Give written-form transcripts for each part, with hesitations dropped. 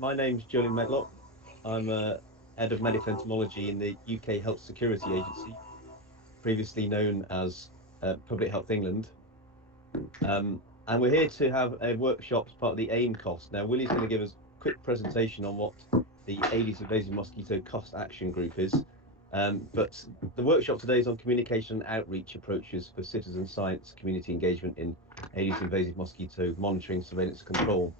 My name's Jolyon Medlock. I'm head of medical entomology in the UK Health Security Agency, previously known as Public Health England. And we're here to have a workshop as part of the AIM cost. Now, Willy's going to give us a quick presentation on what the Aedes invasive mosquito cost action group is. But the workshop today is on communication and outreach approaches for citizen science community engagement in Aedes invasive mosquito monitoring, surveillance, control.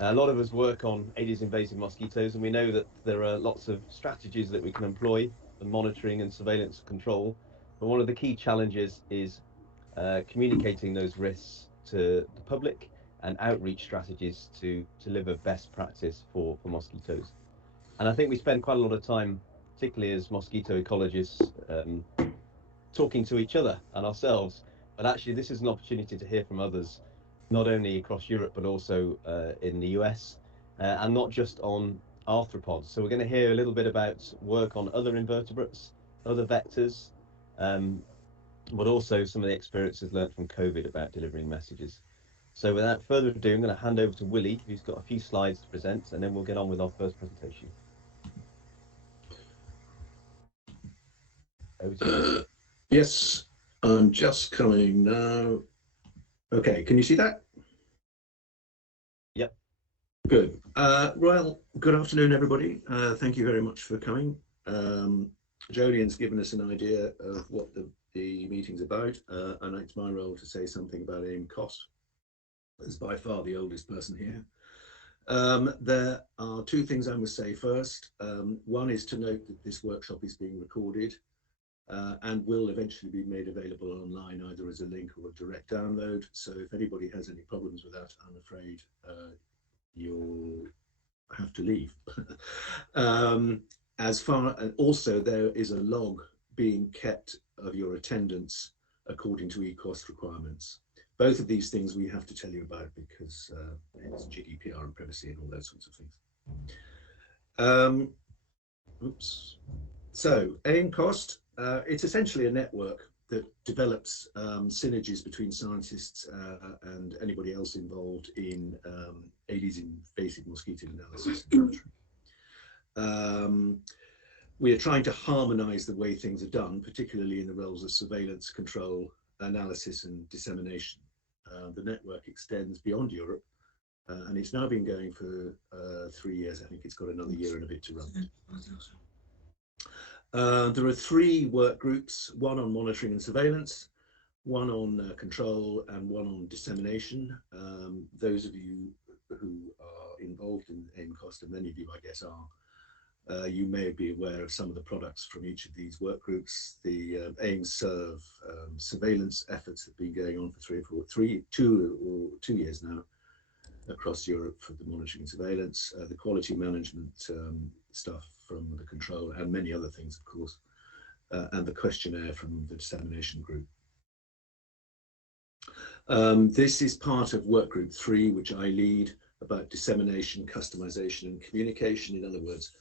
A lot of us work on Aedes invasive mosquitoes, and we know that there are lots of strategies that we can employ for monitoring and surveillance control. But one of the key challenges is communicating those risks to the public and outreach strategies to deliver best practice for mosquitoes. And I think we spend quite a lot of time, particularly as mosquito ecologists, talking to each other and ourselves. But actually, this is an opportunity to hear from others, not only across Europe, but also in the US, and not just on arthropods. So we're going to hear a little bit about work on other invertebrates, other vectors, but also some of the experiences learnt from COVID about delivering messages. So without further ado, I'm going to hand over to Willy, who's got a few slides to present, and then we'll get on with our first presentation. Over to you. Yes, I'm just coming now. Okay, can you see that? Yep. Good. Well, good afternoon, everybody. Thank you very much for coming. Jody's given us an idea of what the meeting's about, and it's my role to say something about AIM cost. As by far the oldest person here. There are two things I must say first. One is to note that this workshop is being recorded and will eventually be made available online either as a link or a direct download. So if anybody has any problems with that, I'm afraid you'll have to leave. And also there is a log being kept of your attendance according to ECOST requirements. Both of these things we have to tell you about because it's GDPR and privacy and all those sorts of things. Oops. So AIM cost, it's essentially a network that develops synergies between scientists and anybody else involved in Aedes invasive mosquito analysis and monitoring. We are trying to harmonize the way things are done, particularly in the roles of surveillance, control, analysis and dissemination. The network extends beyond Europe and it's now been going for 3 years. I think it's got another year and a bit to run. There are 3 work groups, one on monitoring and surveillance, one on control and one on dissemination. Those of you who are involved in AIM cost, and many of you I guess are, you may be aware of some of the products from each of these work groups. The AIM serve surveillance efforts have been going on for 2 years now across Europe for the monitoring and surveillance, the quality management stuff from the control and many other things, of course, and the questionnaire from the dissemination group. This is part of work group 3, which I lead, about dissemination, customization and communication. In other words,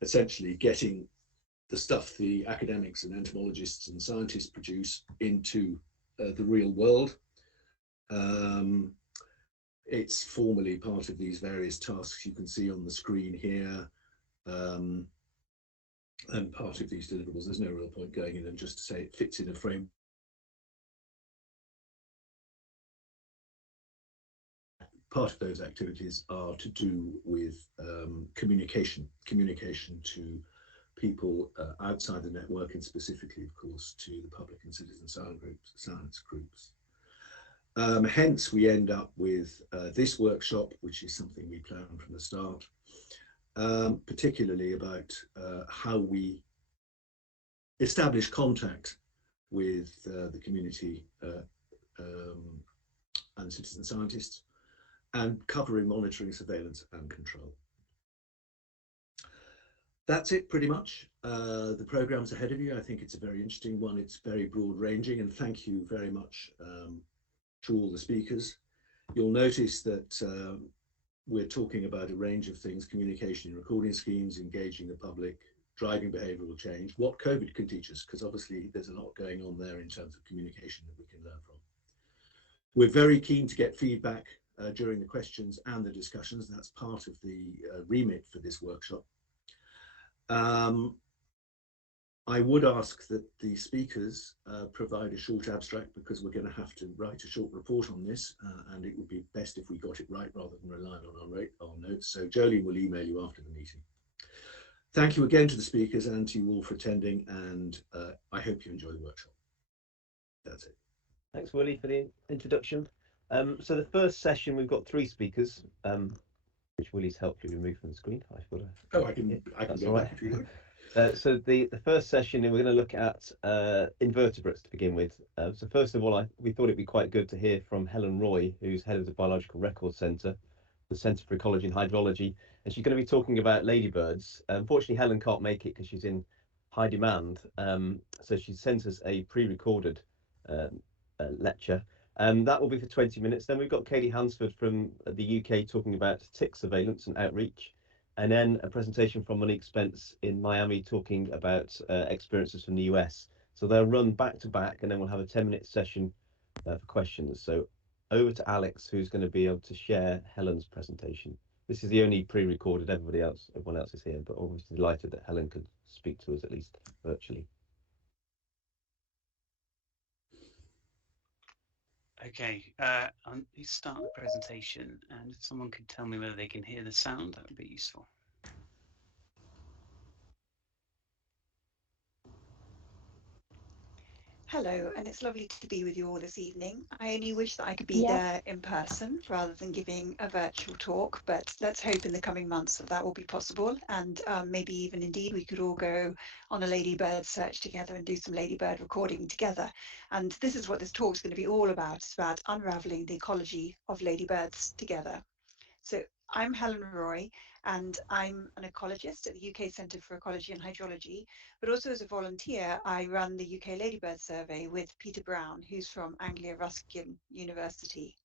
essentially getting the stuff the academics and entomologists and scientists produce into the real world. It's formally part of these various tasks you can see on the screen here, and part of these deliverables. There's no real point going in and just to say it fits in a frame. Part of those activities are to do with communication to people outside the network, and specifically, of course, to the public and citizen science groups. Hence, we end up with this workshop, which is something we planned from the start, particularly about how we establish contact with the community and citizen scientists, and covering monitoring, surveillance and control. That's it pretty much. The program's ahead of you. I think it's a very interesting one. It's very broad ranging, and thank you very much to all the speakers. You'll notice that we're talking about a range of things: communication in recording schemes, engaging the public, driving behavioural change, what COVID can teach us, because obviously there's a lot going on there in terms of communication that we can learn from. We're very keen to get feedback during the questions and the discussions. That's part of the remit for this workshop. I would ask that the speakers provide a short abstract, because we're going to have to write a short report on this, and it would be best if we got it right rather than rely on our notes. So Jolyon will email you after the meeting. Thank you again to the speakers and to you all for attending, and I hope you enjoy the workshop. That's it. Thanks, Willy, for the introduction. So the first session, we've got 3 speakers, which Willy's helpfully removed from the screen. I can go right. back if you like. So the first session, we're going to look at invertebrates to begin with. So first of all, we thought it'd be quite good to hear from Helen Roy, who's head of the Biological Record Centre, the Centre for Ecology and Hydrology, and she's going to be talking about ladybirds. Unfortunately, Helen can't make it because she's in high demand, so she sends us a pre-recorded lecture. That will be for 20 minutes. Then we've got Kayleigh Hansford from the UK talking about tick surveillance and outreach. And then a presentation from Monique Spence in Miami talking about experiences from the US. So they'll run back to back, and then we'll have a 10-minute session for questions. So over to Alex, who's going to be able to share Helen's presentation. This is the only pre-recorded, everyone else is here, but obviously delighted that Helen could speak to us at least virtually. Okay, let me start the presentation, and if someone could tell me whether they can hear the sound, that would be useful. Hello, and it's lovely to be with you all this evening. I only wish that I could be there in person rather than giving a virtual talk, but let's hope in the coming months that will be possible, and maybe even indeed we could all go on a ladybird search together and do some ladybird recording together. And this is what this talk is going to be all about. It's about unraveling the ecology of ladybirds together. So I'm Helen Roy, and I'm an ecologist at the UK Centre for Ecology and Hydrology, but also as a volunteer, I run the UK Ladybird Survey with Peter Brown, who's from Anglia Ruskin University.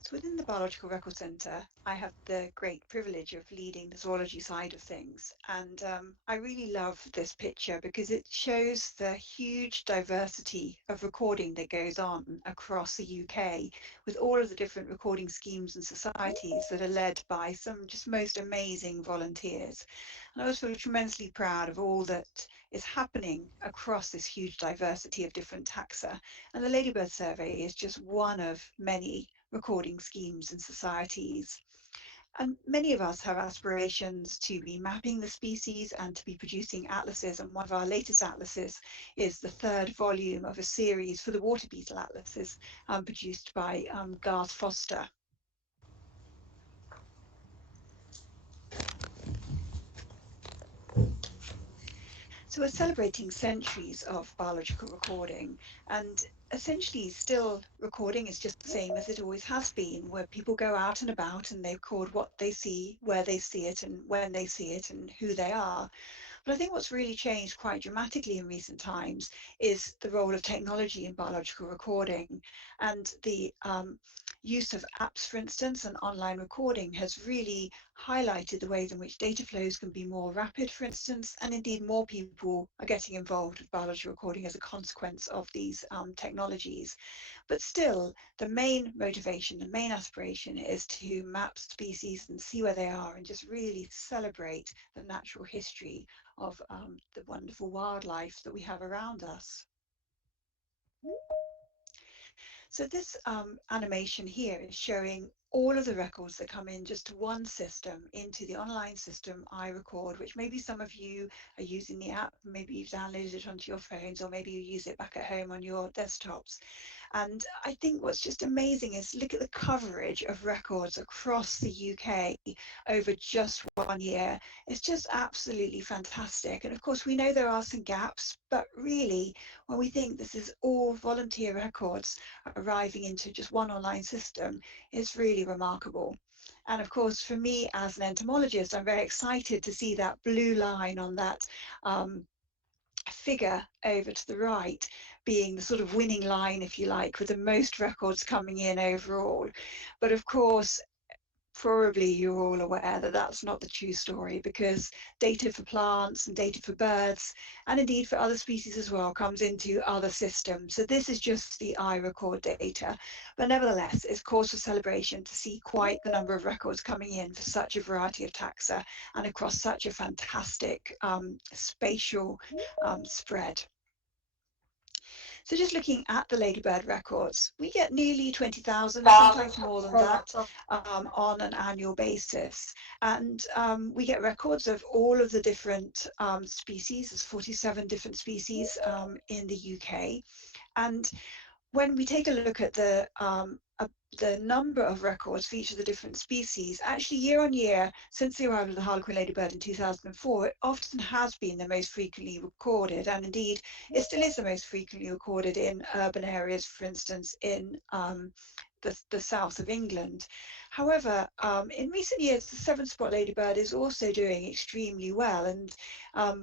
So within the Biological Record Centre, I have the great privilege of leading the zoology side of things. And I really love this picture because it shows the huge diversity of recording that goes on across the UK with all of the different recording schemes and societies that are led by some just most amazing volunteers. And I always feel tremendously proud of all that is happening across this huge diversity of different taxa. And the Ladybird Survey is just one of many recording schemes and societies. And many of us have aspirations to be mapping the species and to be producing atlases. And one of our latest atlases is the 3rd volume of a series for the water beetle atlases produced by Garth Foster. So we're celebrating centuries of biological recording, and essentially still recording is just the same as it always has been, where people go out and about and they record what they see, where they see it, and when they see it, and who they are. But I think what's really changed quite dramatically in recent times is the role of technology in biological recording, and the use of apps, for instance, and online recording has really highlighted the ways in which data flows can be more rapid, for instance, and indeed more people are getting involved with biological recording as a consequence of these technologies. But still, the main motivation, the main aspiration is to map species and see where they are and just really celebrate the natural history of the wonderful wildlife that we have around us. So this animation here is showing all of the records that come in just to one system, into the online system iRecord, which maybe some of you are using the app, maybe you've downloaded it onto your phones, or maybe you use it back at home on your desktops. And I think what's just amazing is look at the coverage of records across the UK over just 1 year. It's just absolutely fantastic. And of course, we know there are some gaps, but really, when we think this is all volunteer records arriving into just one online system, is really remarkable. And of course, for me as an entomologist, I'm very excited to see that blue line on that figure over to the right being the sort of winning line, if you like, with the most records coming in overall. But of course, probably you're all aware that that's not the true story, because data for plants and data for birds, and indeed for other species as well, comes into other systems. So this is just the iRecord data. But nevertheless, it's cause for celebration to see quite the number of records coming in for such a variety of taxa and across such a fantastic spatial spread. So just looking at the ladybird records, we get nearly 20,000, sometimes more than that, on an annual basis. And we get records of all of the different species. There's 47 different species in the UK. And when we take a look at the number of records for each of the different species, actually year on year, since the arrival of the harlequin ladybird in 2004, it often has been the most frequently recorded, and indeed it still is the most frequently recorded in urban areas, for instance, in the south of England. However, in recent years, the seven-spot ladybird is also doing extremely well. And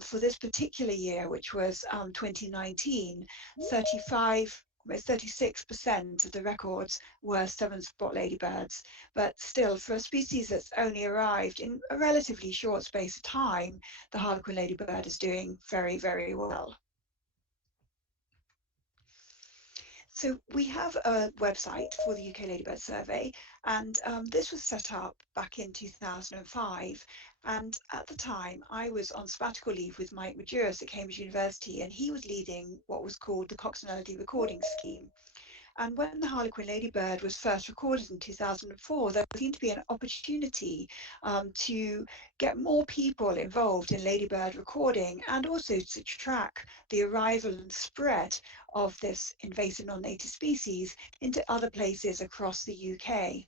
for this particular year, which was 2019, 35, almost 36% of the records were seven-spot ladybirds. But still, for a species that's only arrived in a relatively short space of time, the harlequin ladybird is doing very, very well. So we have a website for the UK Ladybird Survey, and this was set up back in 2005. And at the time, I was on sabbatical leave with Mike Maduris at Cambridge University, and he was leading what was called the Coccinellity Recording Scheme. And when the harlequin ladybird was first recorded in 2004, there seemed to be an opportunity to get more people involved in ladybird recording, and also to track the arrival and spread of this invasive non-native species into other places across the UK.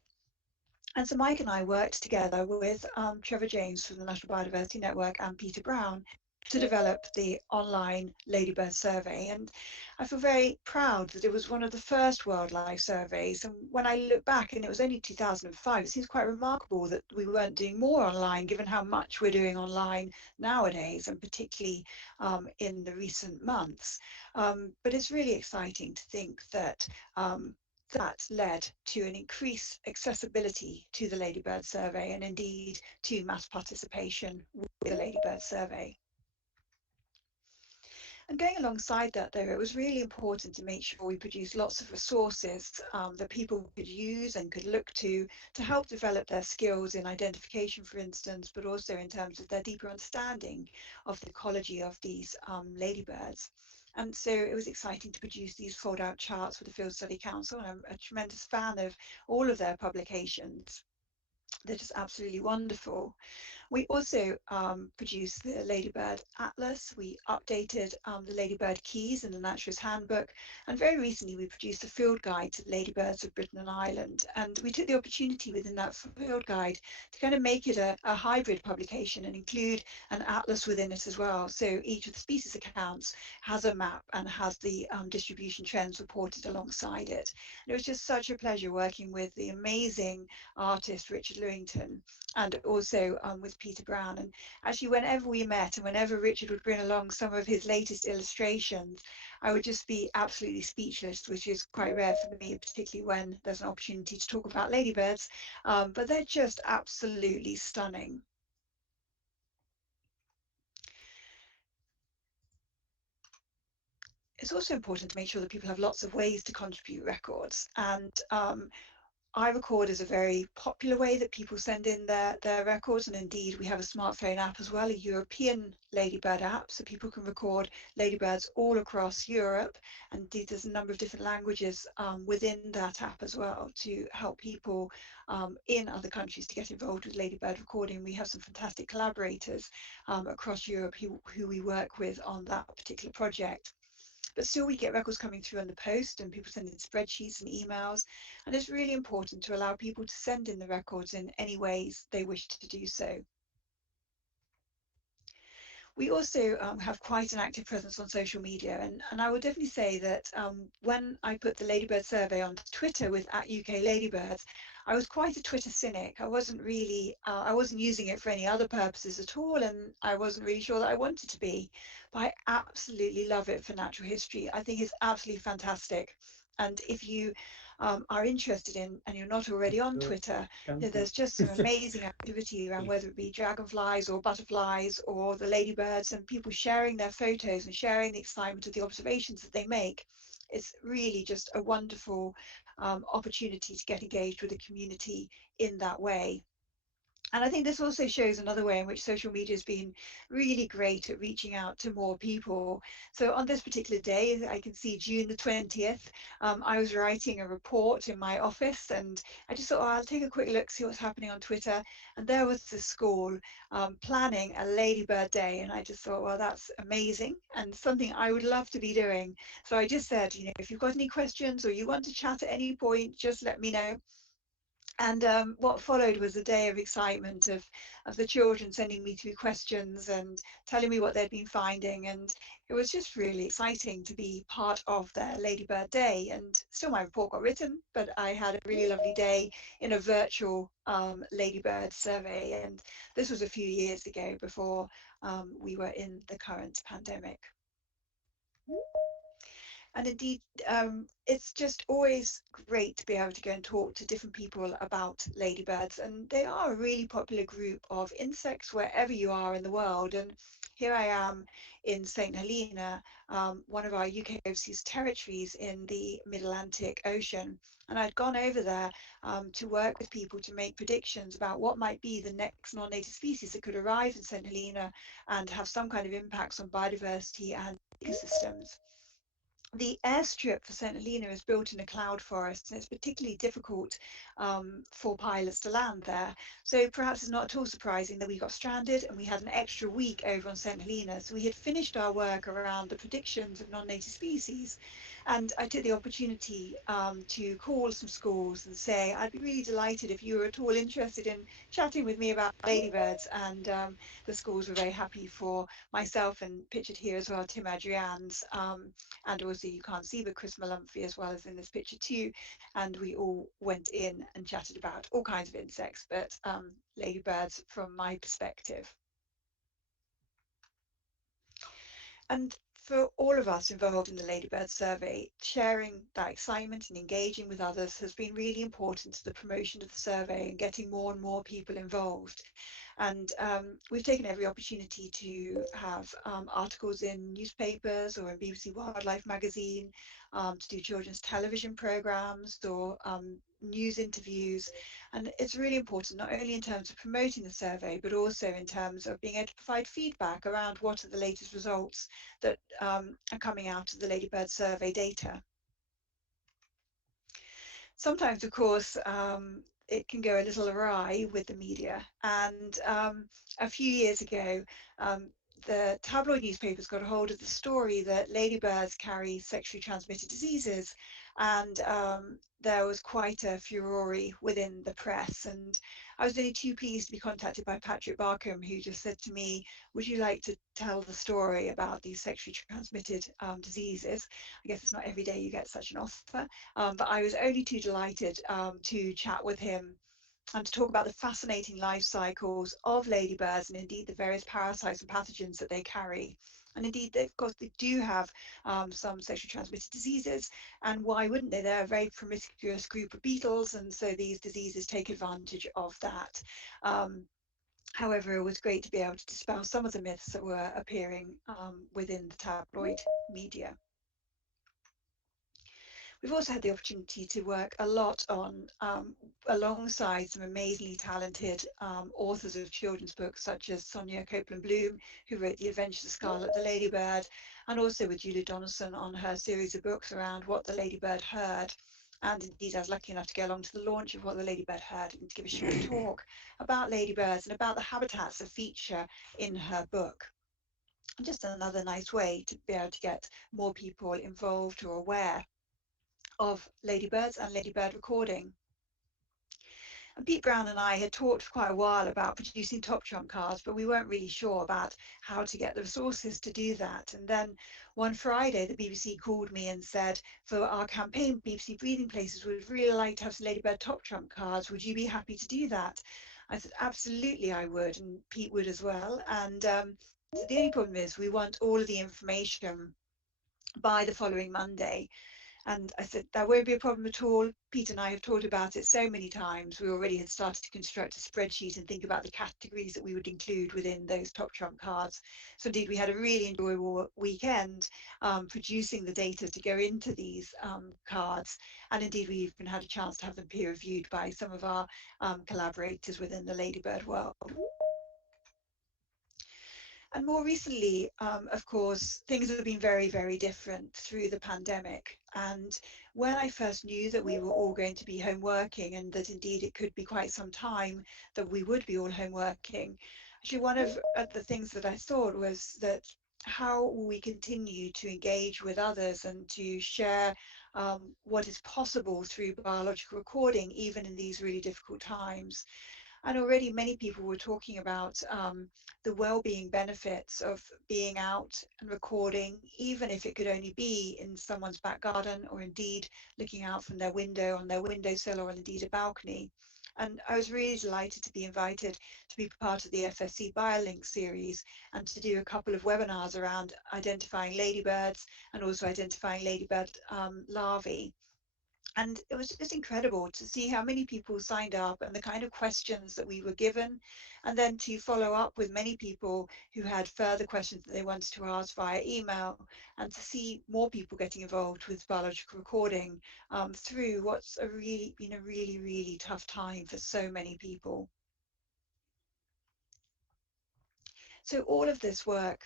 And so Mike and I worked together with Trevor James from the National Biodiversity Network and Peter Brown to develop the online ladybird survey. And I feel very proud that it was one of the first wildlife surveys. And when I look back, and it was only 2005, it seems quite remarkable that we weren't doing more online, given how much we're doing online nowadays, and particularly in the recent months. But it's really exciting to think that that led to an increased accessibility to the ladybird survey, and indeed to mass participation with the ladybird survey. And going alongside that, though, it was really important to make sure we produced lots of resources that people could use and could look to help develop their skills in identification, for instance, but also in terms of their deeper understanding of the ecology of these ladybirds. And so it was exciting to produce these fold-out charts for the Field Study Council, and I'm a tremendous fan of all of their publications. They're just absolutely wonderful. We also produced the Ladybird Atlas. We updated the Ladybird Keys in the Naturalist Handbook. And very recently, we produced a field guide to ladybirds of Britain and Ireland. And we took the opportunity within that field guide to kind of make it a hybrid publication and include an atlas within it as well. So each of the species accounts has a map and has the distribution trends reported alongside it. And it was just such a pleasure working with the amazing artist Richard Lewington, and also with Peter Brown. And actually, whenever we met and whenever Richard would bring along some of his latest illustrations, I would just be absolutely speechless, which is quite rare for me, particularly when there's an opportunity to talk about ladybirds. But they're just absolutely stunning. It's also important to make sure that people have lots of ways to contribute records, and iRecord is a very popular way that people send in their records, and indeed we have a smartphone app as well, a European ladybird app, so people can record ladybirds all across Europe, and indeed there's a number of different languages within that app as well to help people in other countries to get involved with ladybird recording. We have some fantastic collaborators across Europe who we work with on that particular project. But still we get records coming through on the post, and people send in spreadsheets and emails, and it's really important to allow people to send in the records in any ways they wish to do so. We also have quite an active presence on social media, and I would definitely say that when I put the Ladybird survey on Twitter with @UK Ladybirds, I was quite a Twitter cynic. I wasn't really, I wasn't using it for any other purposes at all, and I wasn't really sure that I wanted to be. But I absolutely love it for natural history. I think it's absolutely fantastic. And if you are interested in, and you're not already on Twitter, there's just some amazing activity around whether it be dragonflies or butterflies or the ladybirds, and people sharing their photos and sharing the excitement of the observations that they make. It's really just a wonderful opportunity to get engaged with the community in that way. And I think this also shows another way in which social media has been really great at reaching out to more people. So on this particular day, I can see June the 20th, I was writing a report in my office, and I just thought, oh, I'll take a quick look, see what's happening on Twitter. And there was the school planning a Ladybird Day. And I just thought, well, that's amazing and something I would love to be doing. So I just said, if you've got any questions or you want to chat at any point, just let me know. And what followed was a day of excitement of the children sending me through questions and telling me what they'd been finding. And it was just really exciting to be part of their Ladybird Day. And still my report got written, but I had a really lovely day in a virtual Ladybird survey. And this was a few years ago before we were in the current pandemic. And indeed, it's just always great to be able to go and talk to different people about ladybirds. And they are a really popular group of insects wherever you are in the world. And here I am in St. Helena, one of our UK overseas territories in the Mid-Atlantic Ocean. And I'd gone over there to work with people to make predictions about what might be the next non-native species that could arrive in St. Helena and have some kind of impacts on biodiversity and ecosystems. The airstrip for St. Helena is built in a cloud forest, and it's particularly difficult for pilots to land there. So perhaps it's not at all surprising that we got stranded and we had an extra week over on St. Helena. So we had finished our work around the predictions of non-native species. And I took the opportunity to call some schools and say, I'd be really delighted if you were at all interested in chatting with me about ladybirds. And the schools were very happy for myself, and pictured here as well, Tim Adrian's, and also you can't see, but Chris Malumphy as well as in this picture too. And we all went in and chatted about all kinds of insects, but ladybirds from my perspective. And for all of us involved in the Ladybird survey, sharing that excitement and engaging with others has been really important to the promotion of the survey and getting more and more people involved. And we've taken every opportunity to have articles in newspapers or in BBC Wildlife magazine, to do children's television programs or news interviews. And it's really important, not only in terms of promoting the survey, but also in terms of being able to provide feedback around what are the latest results that are coming out of the Ladybird survey data. Sometimes, of course, it can go a little awry with the media. And a few years ago, the tabloid newspapers got a hold of the story that ladybirds carry sexually transmitted diseases. And there was quite a furore within the press. And I was only too pleased to be contacted by Patrick Barkham, who just said to me, would you like to tell the story about these sexually transmitted diseases? I guess it's not every day you get such an offer. But I was only too delighted to chat with him and to talk about the fascinating life cycles of ladybirds and indeed the various parasites and pathogens that they carry. And indeed, of course, they do have some sexually transmitted diseases, and why wouldn't they? They're a very promiscuous group of beetles, and so these diseases take advantage of that. However, it was great to be able to dispel some of the myths that were appearing within the tabloid media. We've also had the opportunity to work a lot on, alongside some amazingly talented authors of children's books, such as Sonia Copeland-Bloom, who wrote The Adventures of Scarlet the Ladybird, and also with Julie Donaldson on her series of books around what the ladybird heard. And indeed, I was lucky enough to go along to the launch of What the Ladybird Heard and to give a short talk about ladybirds and about the habitats that feature in her book. And just another nice way to be able to get more people involved or aware of ladybirds and ladybird recording. And Pete Brown and I had talked for quite a while about producing top trump cards, but we weren't really sure about how to get the resources to do that. And then one Friday, the BBC called me and said, for our campaign, BBC Breathing Places would really like to have some ladybird top trump cards. Would you be happy to do that? I said, absolutely, I would, and Pete would as well. And so the only problem is we want all of the information by the following Monday. And I said, that won't be a problem at all. Pete and I have talked about it so many times. We already had started to construct a spreadsheet and think about the categories that we would include within those top trump cards. So indeed, we had a really enjoyable weekend producing the data to go into these cards. And indeed, we even had a chance to have them peer reviewed by some of our collaborators within the ladybird world. And more recently, of course, things have been very, very different through the pandemic. And when I first knew that we were all going to be home working, and that indeed it could be quite some time that we would be all home working, actually one of the things that I thought was that how will we continue to engage with others and to share what is possible through biological recording, even in these really difficult times. And already many people were talking about the well-being benefits of being out and recording, even if it could only be in someone's back garden, or indeed looking out from their window, on their windowsill, or indeed a balcony. And I was really delighted to be invited to be part of the FSC BioLink series and to do a couple of webinars around identifying ladybirds and also identifying ladybird larvae. And it was just incredible to see how many people signed up and the kind of questions that we were given, and then to follow up with many people who had further questions that they wanted to ask via email, and to see more people getting involved with biological recording through what's been a really, really tough time for so many people. So all of this work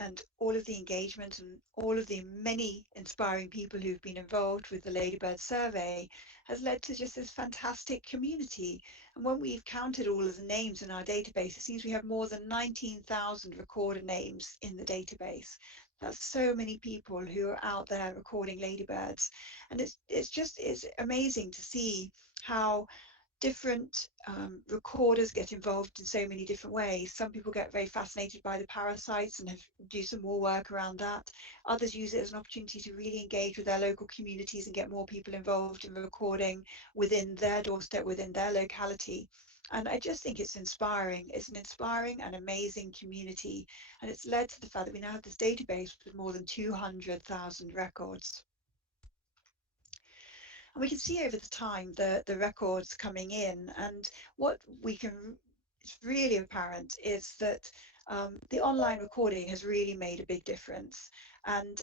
and all of the engagement and all of the many inspiring people who've been involved with the Ladybird survey has led to just this fantastic community. And when we've counted all of the names in our database, it seems we have more than 19,000 recorder names in the database. That's so many people who are out there recording ladybirds. And it's amazing to see how different recorders get involved in so many different ways. Some people get very fascinated by the parasites and do some more work around that. Others use it as an opportunity to really engage with their local communities and get more people involved in recording within their doorstep, within their locality. And I just think it's inspiring. It's an inspiring and amazing community. And it's led to the fact that we now have this database with more than 200,000 records. And we can see over the time the records coming in, and what it's really apparent is that the online recording has really made a big difference. And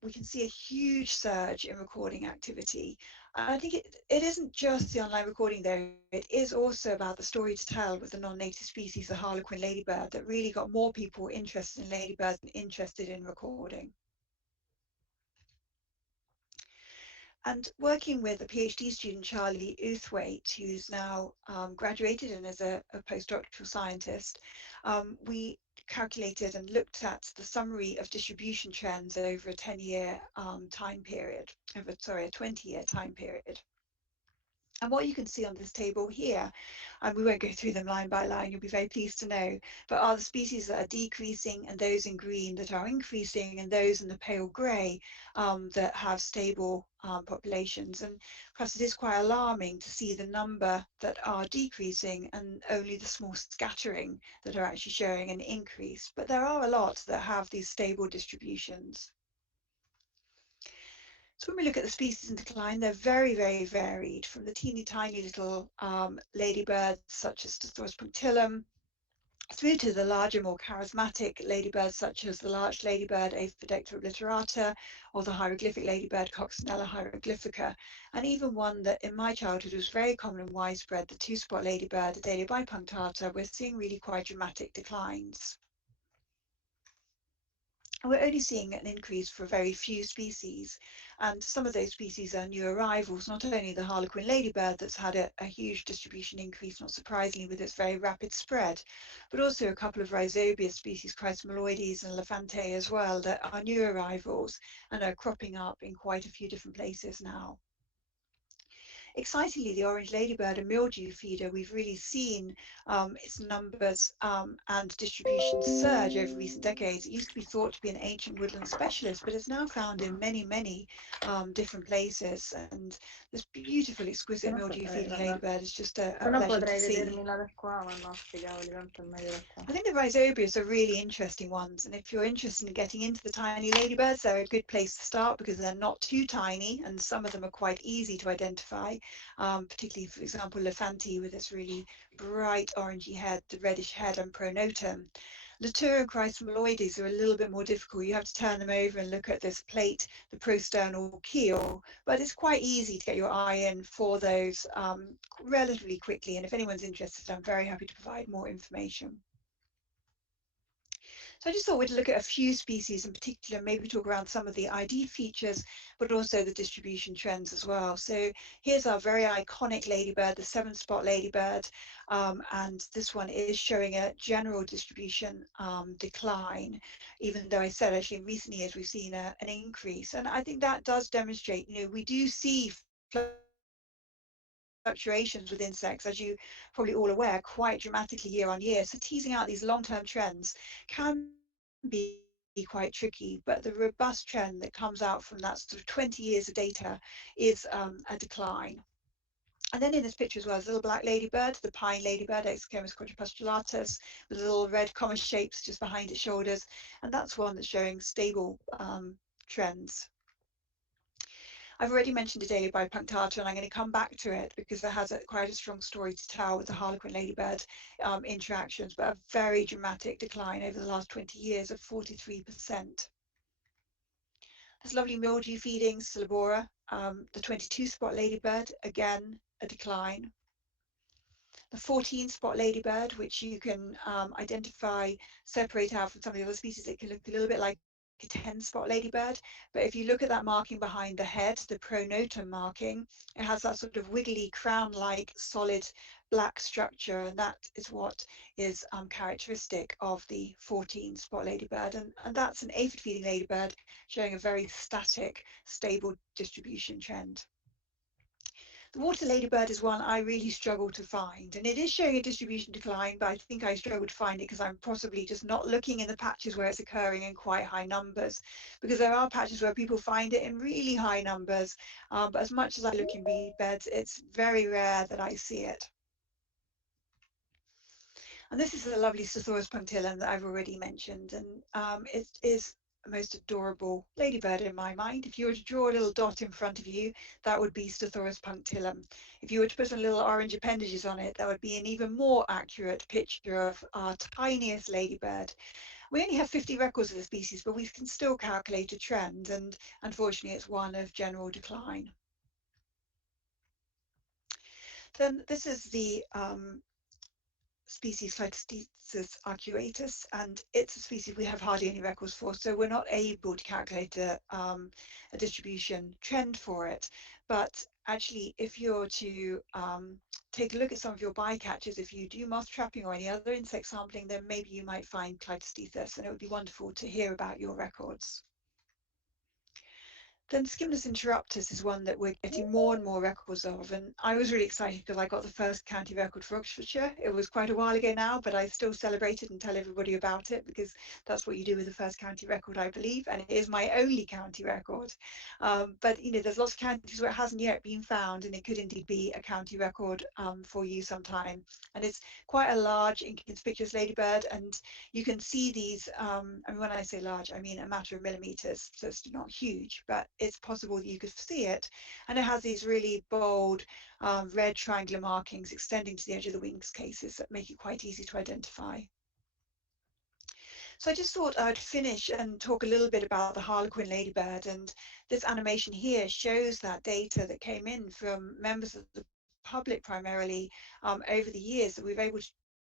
we can see a huge surge in recording activity. And I think it isn't just the online recording though, it is also about the story to tell with the non-native species, the harlequin ladybird, that really got more people interested in ladybirds and interested in recording. And working with a PhD student, Charlie Uthwaite, who's now graduated and is a postdoctoral scientist, we calculated and looked at the summary of distribution trends over a 10-year time period, a 20-year time period. And what you can see on this table here, and we won't go through them line by line, you'll be very pleased to know, but are the species that are decreasing, and those in green that are increasing, and those in the pale grey that have stable populations. And perhaps it is quite alarming to see the number that are decreasing and only the small scattering that are actually showing an increase. But there are a lot that have these stable distributions. So when we look at the species in decline, they're very, very varied, from the teeny tiny little ladybirds such as Stasthoris punctillum, through to the larger, more charismatic ladybirds such as the larch ladybird Aphodecta obliterata, or the hieroglyphic ladybird Coccinella hieroglyphica, and even one that in my childhood was very common and widespread, the two-spot ladybird Adalia bipunctata. We're seeing really quite dramatic declines. We're only seeing an increase for very few species, and some of those species are new arrivals, not only the harlequin ladybird that's had a huge distribution increase, not surprisingly, with its very rapid spread, but also a couple of rhizobia species, Chrysomaloides and Lefante as well, that are new arrivals and are cropping up in quite a few different places now. excitingly, the orange ladybird, a mildew feeder, we've really seen its numbers and distribution surge over recent decades. It used to be thought to be an ancient woodland specialist, but it's now found in many different places. And this beautiful, exquisite mildew feeding ladybird is just a pleasure to see. I think the rhizobius are really interesting ones, and if you're interested in getting into the tiny ladybirds, they're a good place to start because they're not too tiny, and some of them are quite easy to identify, particularly, for example, Lefante with this really bright orangey head, the reddish head, and pronotum. Latura and Chrysomaloides are a little bit more difficult. You have to turn them over and look at this plate, the prosternal keel, but it's quite easy to get your eye in for those relatively quickly, and if anyone's interested, I'm very happy to provide more information. So I just thought we'd look at a few species in particular, maybe talk around some of the ID features, but also the distribution trends as well. So here's our very iconic ladybird, the 7-spot ladybird, and this one is showing a general distribution decline, even though I said actually in recent years we've seen an increase. And I think that does demonstrate, we do see fluctuations with insects, as you probably all aware, quite dramatically year on year. So teasing out these long-term trends can be quite tricky, but the robust trend that comes out from that sort of 20 years of data is a decline. And then in this picture as well, there's a little black ladybird, the pine ladybird, Exochemus quadripustulatus, with little red comma shapes just behind its shoulders. And that's one that's showing stable trends. I've already mentioned Adalia bipunctata, and I'm going to come back to it because it has quite a strong story to tell with the harlequin ladybird interactions, but a very dramatic decline over the last 20 years of 43%. There's lovely mildew feeding, Silabora, the 22-spot ladybird, again, a decline. The 14-spot ladybird, which you can identify, separate out from some of the other species, it can look a little bit like a 10-spot ladybird, but if you look at that marking behind the head, the pronotum marking, it has that sort of wiggly crown-like solid black structure, and that is what is characteristic of the 14-spot ladybird, and that's an aphid-feeding ladybird showing a very static, stable distribution trend. The water ladybird is one I really struggle to find, and it is showing a distribution decline, but I think I struggle to find it because I'm possibly just not looking in the patches where it's occurring in quite high numbers, because there are patches where people find it in really high numbers, but as much as I look in reed beds, it's very rare that I see it. And this is a lovely Stothoris punctillum that I've already mentioned, and it is a most adorable ladybird in my mind. If you were to draw a little dot in front of you, that would be Stothoris punctillum. If you were to put some little orange appendages on it, that would be an even more accurate picture of our tiniest ladybird. We only have 50 records of the species, but we can still calculate a trend, and unfortunately it's one of general decline. Then this is the species Cytisus arcuatus, and it's a species we have hardly any records for, so we're not able to calculate a distribution trend for it. But actually, if you're to take a look at some of your bycatches, if you do moth trapping or any other insect sampling, then maybe you might find Cytisus, and it would be wonderful to hear about your records. Then Scymnus interruptus is one that we're getting more and more records of, and I was really excited because I got the first county record for Oxfordshire. It was quite a while ago now, but I still celebrate it and tell everybody about it because that's what you do with the first county record, I believe, and it is my only county record. But there's lots of counties where it hasn't yet been found, and it could indeed be a county record for you sometime. And it's quite a large, inconspicuous ladybird, and you can see these. I mean, when I say large, I mean a matter of millimeters, so it's not huge, but it's possible that you could see it, and it has these really bold red triangular markings extending to the edge of the wings cases that make it quite easy to identify. So I just thought I'd finish and talk a little bit about the harlequin ladybird, and this animation here shows that data that came in from members of the public primarily over the years that we've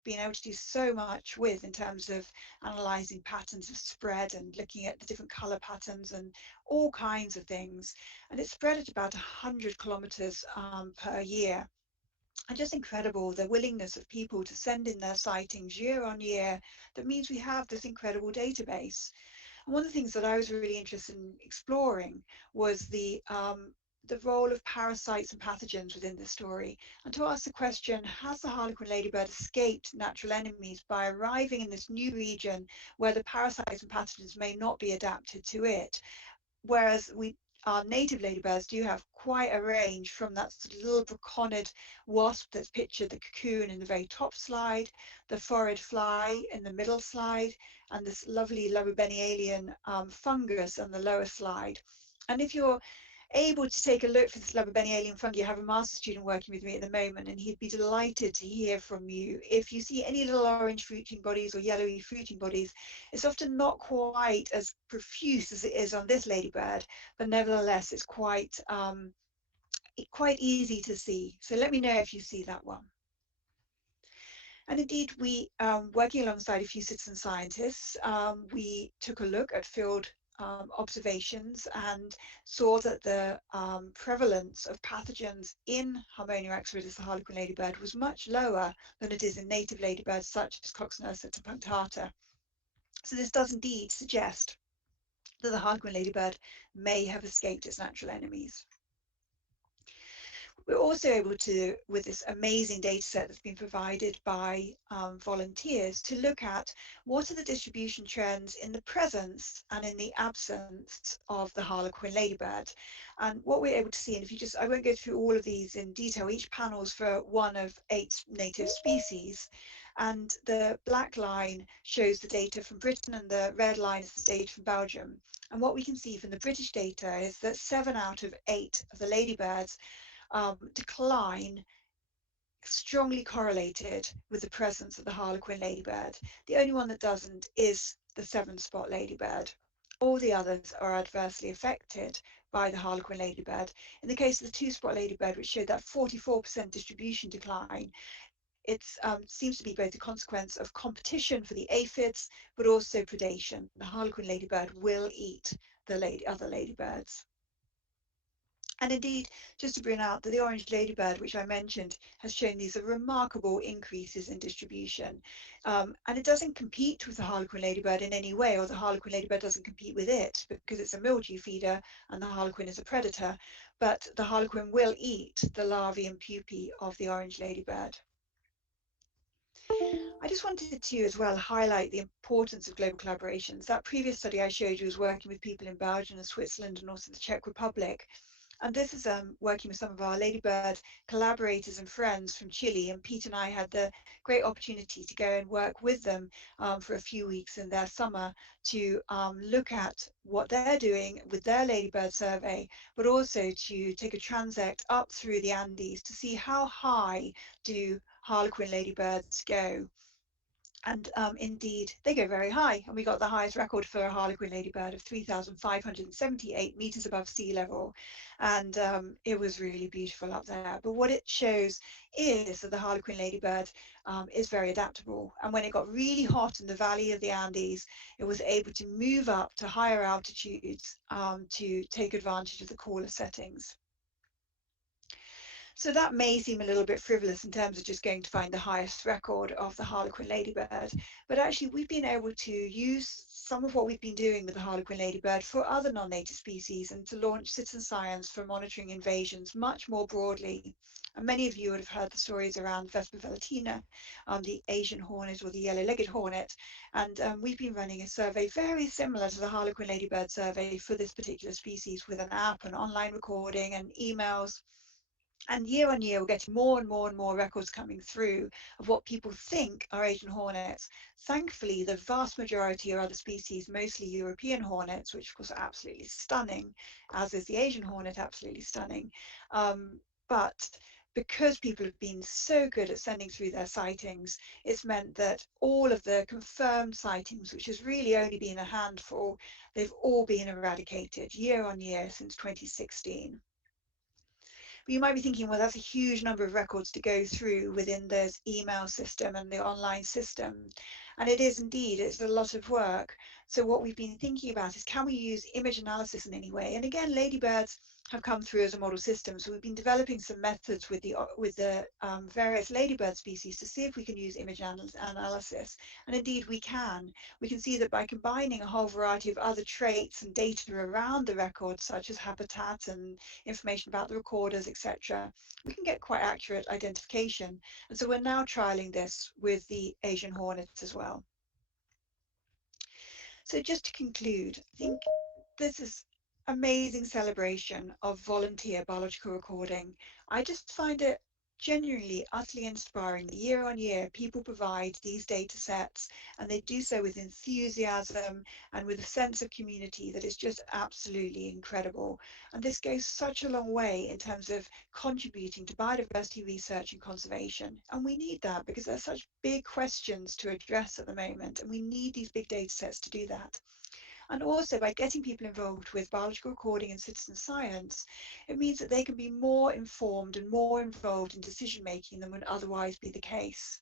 been able to do so much with in terms of analysing patterns of spread and looking at the different colour patterns and all kinds of things. And it's spread at about 100 kilometres per year. And just incredible, the willingness of people to send in their sightings year on year. That means we have this incredible database. And one of the things that I was really interested in exploring was the the role of parasites and pathogens within the story, and to ask the question, has the harlequin ladybird escaped natural enemies by arriving in this new region where the parasites and pathogens may not be adapted to it? Whereas our native ladybirds do have quite a range, from that sort of little braconid wasp that's pictured, the cocoon in the very top slide, the phorid fly in the middle slide, and this lovely Lobobenialian fungus on the lower slide. And if you're able to take a look for this Lobobenialian fungi, I have a master student working with me at the moment, and he'd be delighted to hear from you. If you see any little orange fruiting bodies or yellowy fruiting bodies, it's often not quite as profuse as it is on this ladybird, but nevertheless it's quite easy to see. So let me know if you see that one. And indeed, we, working alongside a few citizen scientists, we took a look at field observations and saw that the prevalence of pathogens in Harmonia axyridis, the harlequin ladybird, was much lower than it is in native ladybirds such as Coccinessa punctata. So this does indeed suggest that the harlequin ladybird may have escaped its natural enemies. We're also able to, with this amazing data set that's been provided by volunteers, to look at what are the distribution trends in the presence and in the absence of the harlequin ladybird. And what we're able to see, and if you just, I won't go through all of these in detail, each panel's for one of 8 native species. And the black line shows the data from Britain and the red line is the data from Belgium. And what we can see from the British data is that 7 out of 8 of the ladybirds decline strongly correlated with the presence of the harlequin ladybird. The only one that doesn't is the 7-spot ladybird. All the others are adversely affected by the harlequin ladybird. In the case of the 2-spot ladybird, which showed that 44% distribution decline, it seems to be both a consequence of competition for the aphids, but also predation. The harlequin ladybird will eat the other ladybirds. And indeed, just to bring out that the orange ladybird, which I mentioned, has shown these remarkable increases in distribution. And it doesn't compete with the harlequin ladybird in any way, or the harlequin ladybird doesn't compete with it, because it's a mildew feeder and the harlequin is a predator. But the harlequin will eat the larvae and pupae of the orange ladybird. I just wanted to as well highlight the importance of global collaborations. That previous study I showed you was working with people in Belgium and Switzerland and also the Czech Republic. And this is working with some of our ladybird collaborators and friends from Chile. And Pete and I had the great opportunity to go and work with them for a few weeks in their summer to look at what they're doing with their ladybird survey, but also to take a transect up through the Andes to see how high do harlequin ladybirds go. And indeed, they go very high. And we got the highest record for a harlequin ladybird of 3,578 meters above sea level. And it was really beautiful up there. But what it shows is that the harlequin ladybird is very adaptable. And when it got really hot in the valley of the Andes, it was able to move up to higher altitudes to take advantage of the cooler settings. So that may seem a little bit frivolous in terms of just going to find the highest record of the harlequin ladybird, but actually we've been able to use some of what we've been doing with the harlequin ladybird for other non-native species and to launch citizen science for monitoring invasions much more broadly. And many of you would have heard the stories around Vespa velutina, the Asian hornet or the yellow-legged hornet, and we've been running a survey very similar to the harlequin ladybird survey for this particular species with an app and online recording and emails. And year on year, we're getting more and more and more records coming through of what people think are Asian hornets. Thankfully, the vast majority are other species, mostly European hornets, which of course are absolutely stunning, as is the Asian hornet, absolutely stunning. But because people have been so good at sending through their sightings, it's meant that all of the confirmed sightings, which has really only been a handful, they've all been eradicated year on year since 2016. But you might be thinking, well, that's a huge number of records to go through within this email system and the online system. And it is indeed, it's a lot of work. So what we've been thinking about is, can we use image analysis in any way? And again, ladybirds have come through as a model system. So we've been developing some methods with the various ladybird species to see if we can use image analysis. And indeed we can. We can see that by combining a whole variety of other traits and data around the records, such as habitat and information about the recorders, etc., we can get quite accurate identification. And so we're now trialing this with the Asian hornets as well. So just to conclude, I think this is amazing celebration of volunteer biological recording. I just find it genuinely utterly inspiring that year on year people provide these data sets, and they do so with enthusiasm and with a sense of community that is just absolutely incredible. And this goes such a long way in terms of contributing to biodiversity research and conservation. And we need that because there's such big questions to address at the moment, and we need these big data sets to do that. And also by getting people involved with biological recording and citizen science, it means that they can be more informed and more involved in decision making than would otherwise be the case.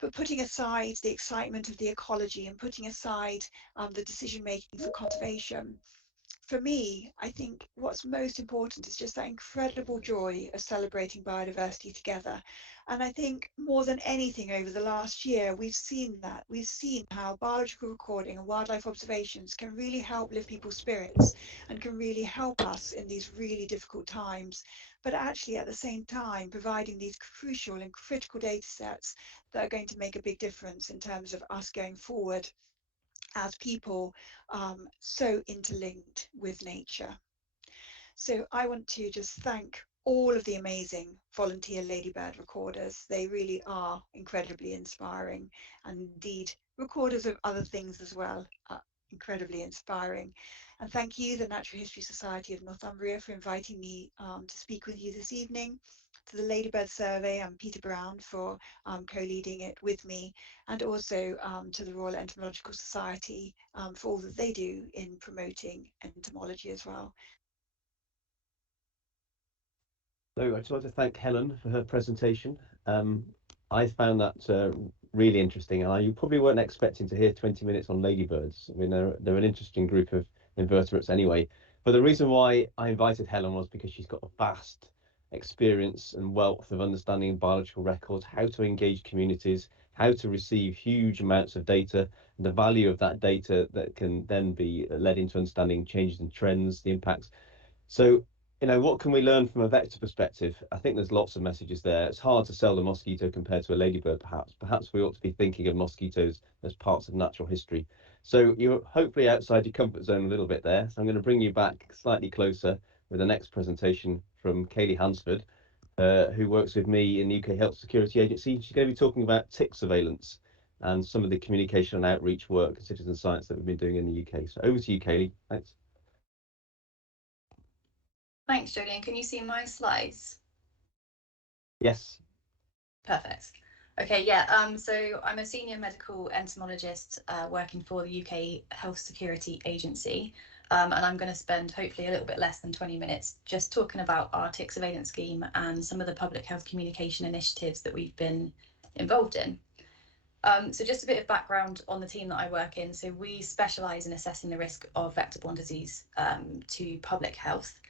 But putting aside the excitement of the ecology and putting aside the decision making for conservation, for me, I think what's most important is just that incredible joy of celebrating biodiversity together. And I think more than anything over the last year, we've seen that. We've seen how biological recording and wildlife observations can really help lift people's spirits and can really help us in these really difficult times. But actually, at the same time, providing these crucial and critical data sets that are going to make a big difference in terms of us going forward as people so interlinked with nature. So I want to just thank all of the amazing volunteer ladybird recorders. They really are incredibly inspiring, and indeed recorders of other things as well are incredibly inspiring. And thank you, the Natural History Society of Northumbria, for inviting me to speak with you this evening. To the Ladybird Survey, I'm Peter Brown for co-leading it with me, and also to the Royal Entomological Society for all that they do in promoting entomology as well. So I just want to thank Helen for her presentation. I found that really interesting, and you probably weren't expecting to hear 20 minutes on ladybirds. I mean, they're an interesting group of invertebrates anyway. But the reason why I invited Helen was because she's got a vast experience and wealth of understanding biological records, how to engage communities, how to receive huge amounts of data, and the value of that data that can then be led into understanding changes in trends, the impacts. So, what can we learn from a vector perspective? I think there's lots of messages there. It's hard to sell the mosquito compared to a ladybird, perhaps. Perhaps we ought to be thinking of mosquitoes as parts of natural history. So you're hopefully outside your comfort zone a little bit there. So I'm going to bring you back slightly closer with the next presentation from Kayleigh Hansford, who works with me in the UK Health Security Agency. She's going to be talking about tick surveillance and some of the communication and outreach work and citizen science that we've been doing in the UK. So over to you, Kayleigh. Thanks. Thanks, Jolyon. Can you see my slides? Yes. Perfect. Okay, yeah, so I'm a senior medical entomologist working for the UK Health Security Agency, and I'm going to spend hopefully a little bit less than 20 minutes just talking about our tick surveillance scheme and some of the public health communication initiatives that we've been involved in. So just a bit of background on the team that I work in. So we specialise in assessing the risk of vector-borne disease to public health.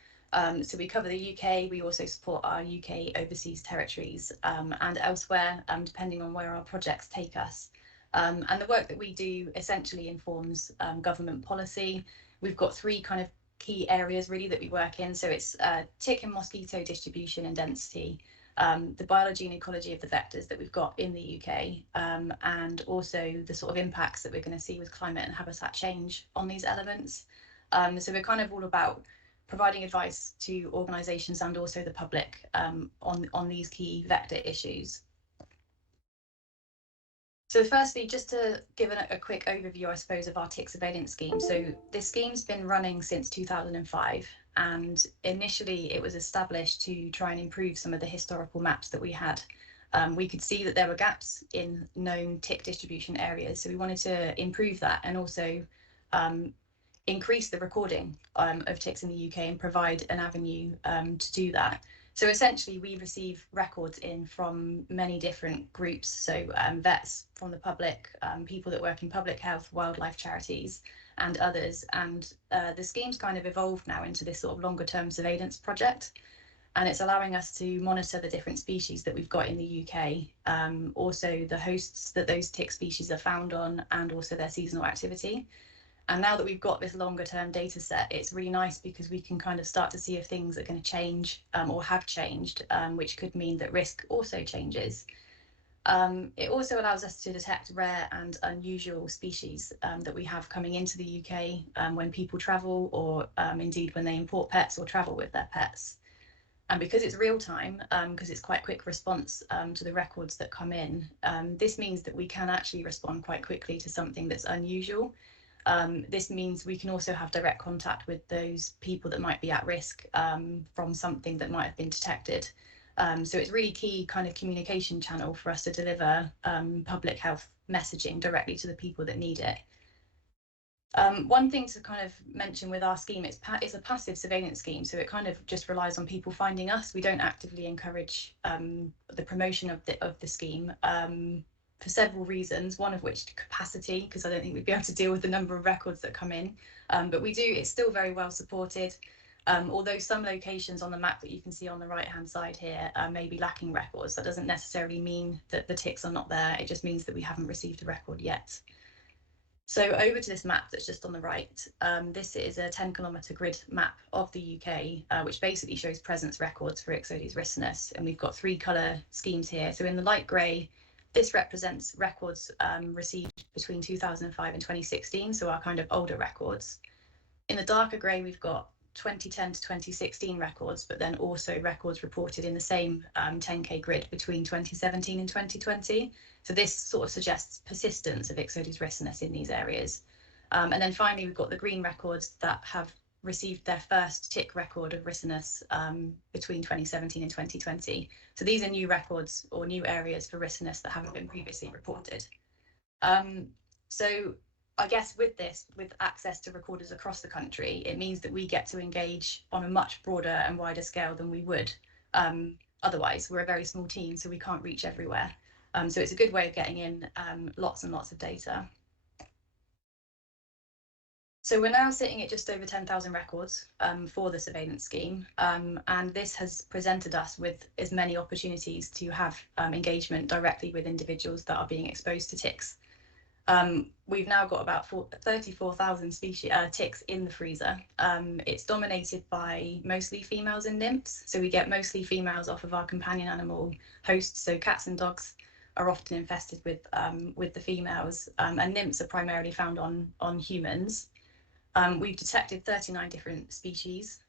So we cover the UK, we also support our UK overseas territories and elsewhere, depending on where our projects take us. And the work that we do essentially informs government policy. We've got three kind of key areas really that we work in. So it's tick and mosquito distribution and density, the biology and ecology of the vectors that we've got in the UK, and also the sort of impacts that we're going to see with climate and habitat change on these elements. So we're kind of all about providing advice to organisations and also the public on these key vector issues. So firstly, just to give a quick overview, I suppose, of our tick surveillance scheme. So this scheme's been running since 2005, and initially it was established to try and improve some of the historical maps that we had. We could see that there were gaps in known tick distribution areas, so we wanted to improve that and also increase the recording of ticks in the UK and provide an avenue to do that. So essentially we receive records in from many different groups, so vets from the public, people that work in public health, wildlife charities, and others. And the scheme's kind of evolved now into this sort of longer term surveillance project. And it's allowing us to monitor the different species that we've got in the UK, also the hosts that those tick species are found on, and also their seasonal activity. And now that we've got this longer term data set, it's really nice because we can kind of start to see if things are going to change or have changed, which could mean that risk also changes. It also allows us to detect rare and unusual species that we have coming into the UK when people travel, or indeed when they import pets or travel with their pets. And because it's real time, because it's quite quick response to the records that come in, this means that we can actually respond quite quickly to something that's unusual. This means we can also have direct contact with those people that might be at risk from something that might have been detected. So it's really key kind of communication channel for us to deliver public health messaging directly to the people that need it. One thing to kind of mention with our scheme, it's a passive surveillance scheme, so it kind of just relies on people finding us. We don't actively encourage the promotion of the scheme for several reasons, one of which capacity, because I don't think we'd be able to deal with the number of records that come in. But it's still very well supported. Although some locations on the map that you can see on the right hand side here may be lacking records, that doesn't necessarily mean that the ticks are not there. It just means that we haven't received a record yet. So over to this map that's just on the right. This is a 10-kilometre grid map of the UK, which basically shows presence records for Ixodes ricinus. And we've got 3 colour schemes here. So in the light grey, this represents records received between 2005 and 2016, so our kind of older records. In the darker grey, we've got 2010 to 2016 records, but then also records reported in the same 10K grid between 2017 and 2020. So this sort of suggests persistence of Ixodes ricinus in these areas. And then finally, we've got the green records that have received their first tick record of ricinus between 2017 and 2020. So these are new records or new areas for ricinus that haven't been previously reported. So I guess with access to recorders across the country, it means that we get to engage on a much broader and wider scale than we would otherwise. We're a very small team, so we can't reach everywhere. So it's a good way of getting in lots and lots of data. So we're now sitting at just over 10,000 records for the surveillance scheme, and this has presented us with as many opportunities to have engagement directly with individuals that are being exposed to ticks. We've now got about 34,000 species ticks in the freezer. It's dominated by mostly females and nymphs, so we get mostly females off of our companion animal hosts. So cats and dogs are often infested with the females, and nymphs are primarily found on humans. We've detected 39 different species.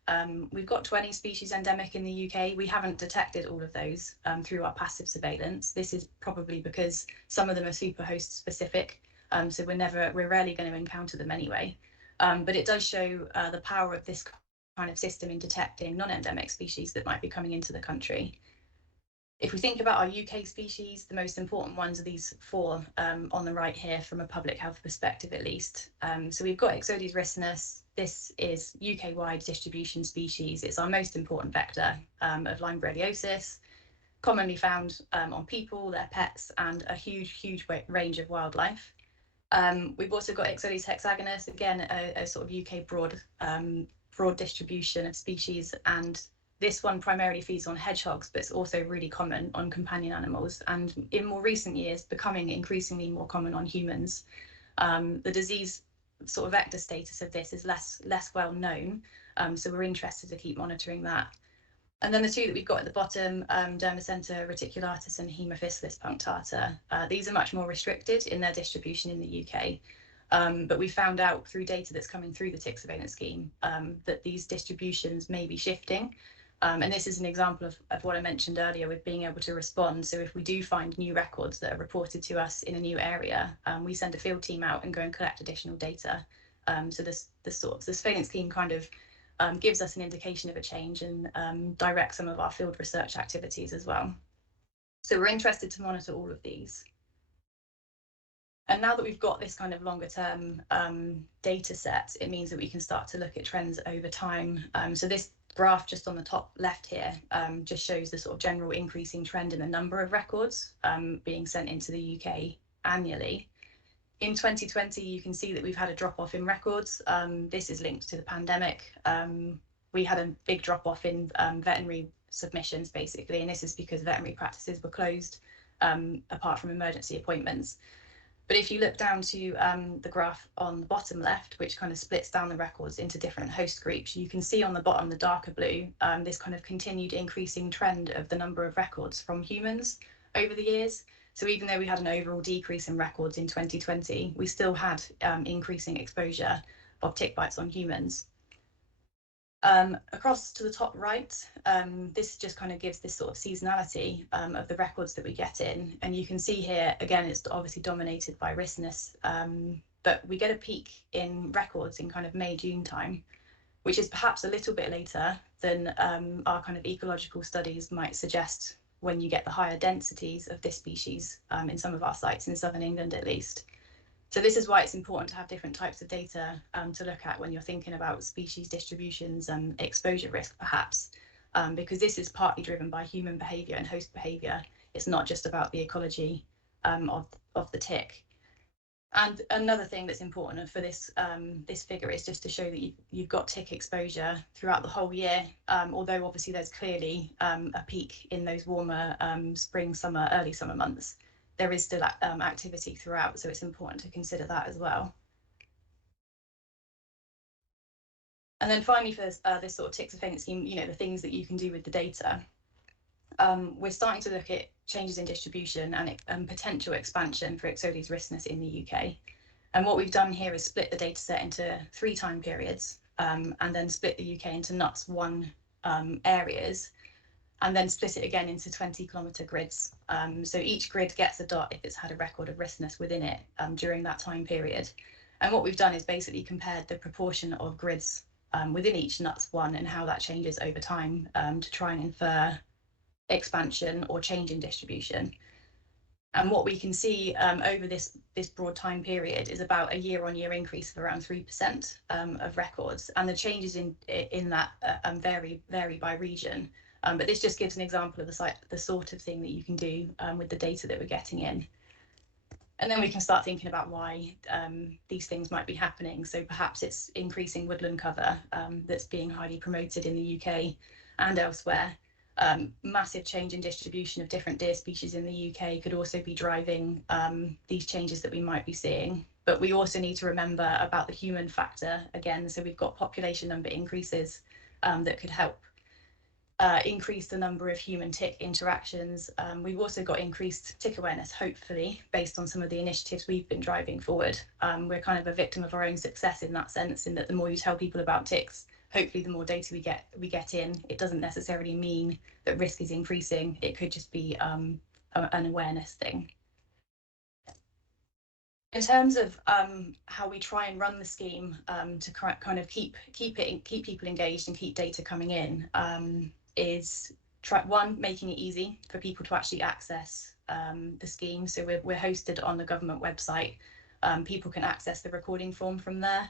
We've got 20 species endemic in the UK. We haven't detected all of those through our passive surveillance. This is probably because some of them are superhost specific, so we're rarely going to encounter them anyway. But it does show the power of this kind of system in detecting non-endemic species that might be coming into the country. If we think about our UK species, the most important ones are these 4 on the right here from a public health perspective, at least. So we've got Ixodes ricinus. This is UK-wide distribution species. It's our most important vector of Lyme borreliosis, commonly found on people, their pets, and a huge range of wildlife. We've also got Ixodes hexagonus, again, a sort of UK broad distribution of species, and this one primarily feeds on hedgehogs, but it's also really common on companion animals, and in more recent years becoming increasingly more common on humans. The disease sort of vector status of this is less well known, so we're interested to keep monitoring that. And then the 2 that we've got at the bottom, Dermacentor reticulatus and Haemaphysalis punctata, these are much more restricted in their distribution in the UK. But we found out through data that's coming through the tick surveillance scheme that these distributions may be shifting. And this is an example of what I mentioned earlier with being able to respond. So if we do find new records that are reported to us in a new area, we send a field team out and go and collect additional data. So the surveillance scheme kind of gives us an indication of a change and directs some of our field research activities as well. So we're interested to monitor all of these. And now that we've got this kind of longer term data set, it means that we can start to look at trends over time. So this graph just on the top left here just shows the sort of general increasing trend in the number of records being sent into the UK annually. In 2020, you can see that we've had a drop off in records. This is linked to the pandemic. We had a big drop off in veterinary submissions, basically, and this is because veterinary practices were closed, apart from emergency appointments. But if you look down to the graph on the bottom left, which kind of splits down the records into different host groups, you can see on the bottom, the darker blue, this kind of continued increasing trend of the number of records from humans over the years. So even though we had an overall decrease in records in 2020, we still had increasing exposure of tick bites on humans. Across to the top right, this just kind of gives this sort of seasonality of the records that we get in. And you can see here, again, it's obviously dominated by ricynus, but we get a peak in records in kind of May, June time, which is perhaps a little bit later than our kind of ecological studies might suggest when you get the higher densities of this species in some of our sites in southern England, at least. So this is why it's important to have different types of data to look at when you're thinking about species distributions and exposure risk, perhaps, because this is partly driven by human behaviour and host behaviour. It's not just about the ecology of the tick. And another thing that's important for this this figure is just to show that you've got tick exposure throughout the whole year, although obviously there's clearly a peak in those warmer spring, summer, early summer months. There is still activity throughout, so it's important to consider that as well. And then finally, for this sort of tick surveillance scheme, you know, the things that you can do with the data. We're starting to look at changes in distribution and potential expansion for Ixodes ricynus in the UK. And what we've done here is split the data set into 3 time periods, and then split the UK into NUTS 1 areas, and then split it again into 20-kilometre grids. So each grid gets a dot if it's had a record of ricynus within it during that time period. And what we've done is basically compared the proportion of grids within each NUTS 1 and how that changes over time to try and infer expansion or change in distribution. And what we can see over this broad time period is about a year-on-year increase of around 3% of records, and the changes in that vary by region. But this just gives an example of the sort of thing that you can do with the data that we're getting in. And then we can start thinking about why these things might be happening. So perhaps it's increasing woodland cover that's being highly promoted in the UK and elsewhere. Massive change in distribution of different deer species in the UK could also be driving these changes that we might be seeing. But we also need to remember about the human factor again. So we've got population number increases that could help increase the number of human tick interactions. We've also got increased tick awareness, hopefully, based on some of the initiatives we've been driving forward. We're kind of a victim of our own success in that sense, in that the more you tell people about ticks, hopefully the more data we get in. It doesn't necessarily mean that risk is increasing. It could just be an awareness thing. In terms of how we try and run the scheme to kind of keep people engaged and keep data coming in, is making it easy for people to actually access the scheme. So we're hosted on the government website. People can access the recording form from there.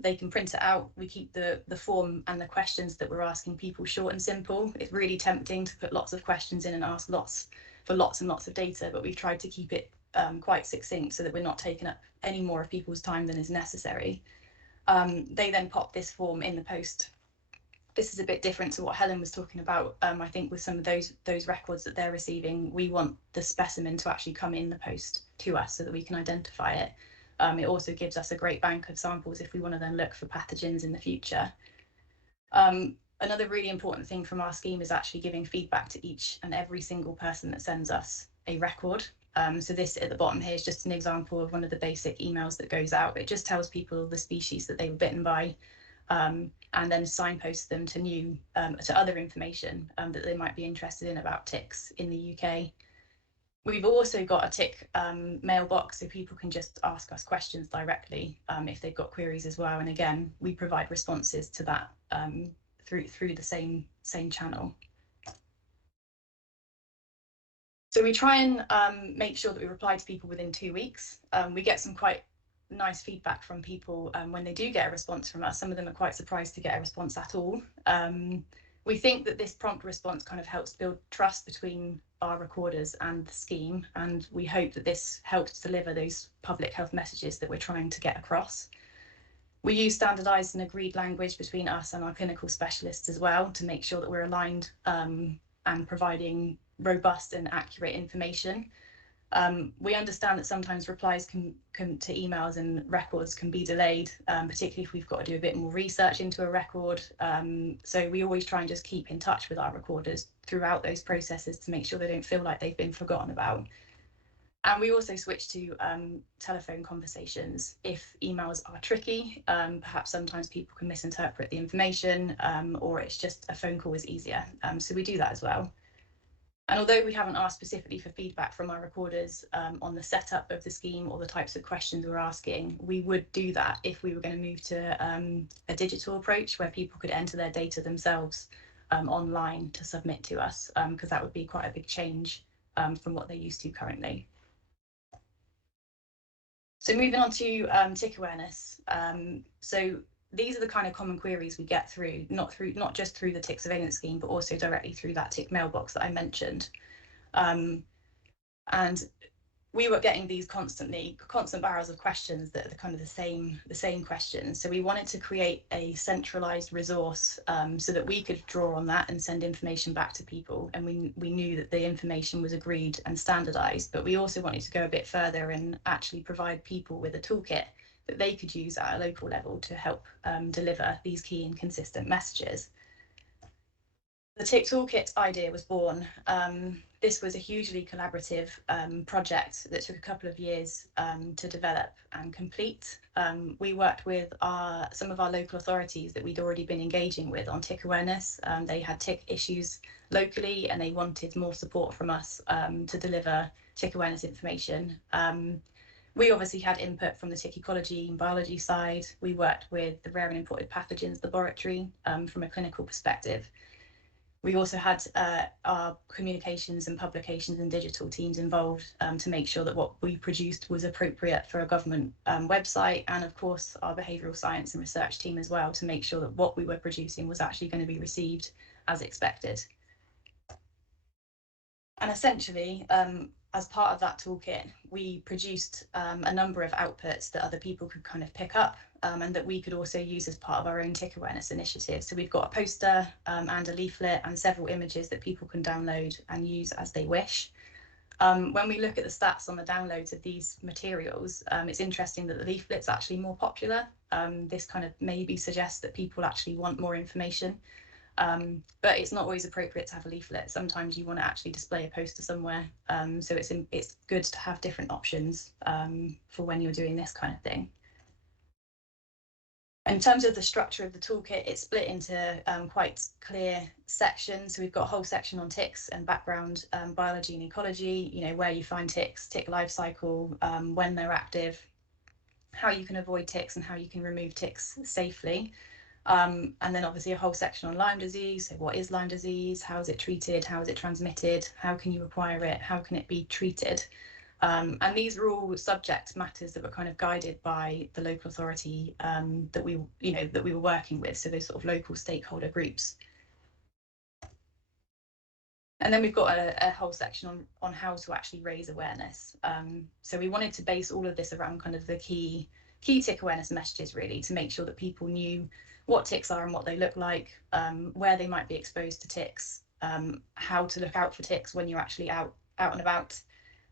They can print it out. We keep the form and the questions that we're asking people short and simple. It's really tempting to put lots of questions in and ask lots and lots of data, but we've tried to keep it quite succinct so that we're not taking up any more of people's time than is necessary. They then pop this form in the post. This is a bit different to what Helen was talking about. I think with some of those records that they're receiving, we want the specimen to actually come in the post to us so that we can identify it. It also gives us a great bank of samples if we want to then look for pathogens in the future. Another really important thing from our scheme is actually giving feedback to each and every single person that sends us a record. So this at the bottom here is just an example of one of the basic emails that goes out. It just tells people the species that they were bitten by, and then signposts them to other information that they might be interested in about ticks in the UK. We've also got a tick mailbox, so people can just ask us questions directly if they've got queries as well. And again, we provide responses to that through the same channel. So we try and make sure that we reply to people within 2 weeks. We get some quite nice feedback from people when they do get a response from us. Some of them are quite surprised to get a response at all. We think that this prompt response kind of helps build trust between our recorders and the scheme, and we hope that this helps deliver those public health messages that we're trying to get across. We use standardised and agreed language between us and our clinical specialists as well to make sure that we're aligned and providing robust and accurate information. We understand that sometimes replies to emails and records can be delayed, particularly if we've got to do a bit more research into a record. So we always try and just keep in touch with our recorders throughout those processes to make sure they don't feel like they've been forgotten about. And we also switch to telephone conversations if emails are tricky. Perhaps sometimes people can misinterpret the information, or it's just a phone call is easier. So we do that as well. And although we haven't asked specifically for feedback from our recorders on the setup of the scheme or the types of questions we're asking, we would do that if we were going to move to a digital approach where people could enter their data themselves online to submit to us, because that would be quite a big change from what they're used to currently. So moving on to tick awareness. So these are the kind of common queries we get through, not just through the tick surveillance scheme, but also directly through that tick mailbox that I mentioned. And we were getting these constant barrels of questions that are kind of the same questions. So we wanted to create a centralized resource so that we could draw on that and send information back to people. And we knew that the information was agreed and standardized, but we also wanted to go a bit further and actually provide people with a toolkit that they could use at a local level to help deliver these key and consistent messages. The Tick Toolkit idea was born. This was a hugely collaborative project that took a couple of years to develop and complete. We worked with some of our local authorities that we'd already been engaging with on tick awareness. They had tick issues locally and they wanted more support from us to deliver tick awareness information. We obviously had input from the tick ecology and biology side. We worked with the Rare and Imported Pathogens Laboratory from a clinical perspective. We also had our communications and publications and digital teams involved to make sure that what we produced was appropriate for a government website, and of course our behavioural science and research team as well, to make sure that what we were producing was actually going to be received as expected. And essentially, as part of that toolkit, we produced a number of outputs that other people could kind of pick up and that we could also use as part of our own tick awareness initiative. So we've got a poster and a leaflet and several images that people can download and use as they wish. When we look at the stats on the downloads of these materials, it's interesting that the leaflet's actually more popular. This kind of maybe suggests that people actually want more information. But it's not always appropriate to have a leaflet. Sometimes you want to actually display a poster somewhere. So it's good to have different options for when you're doing this kind of thing. In terms of the structure of the toolkit, it's split into quite clear sections. So we've got a whole section on ticks and background biology and ecology, you know, where you find ticks, tick life cycle, when they're active, how you can avoid ticks and how you can remove ticks safely. And then obviously a whole section on Lyme disease. So what is Lyme disease? How is it treated? How is it transmitted? How can you acquire it? How can it be treated? And these are all subject matters that were kind of guided by the local authority that we were working with. So those sort of local stakeholder groups. And then we've got a whole section on how to actually raise awareness. So we wanted to base all of this around kind of the key tick awareness messages, really, to make sure that people knew what ticks are and what they look like, where they might be exposed to ticks, how to look out for ticks when you're actually out and about,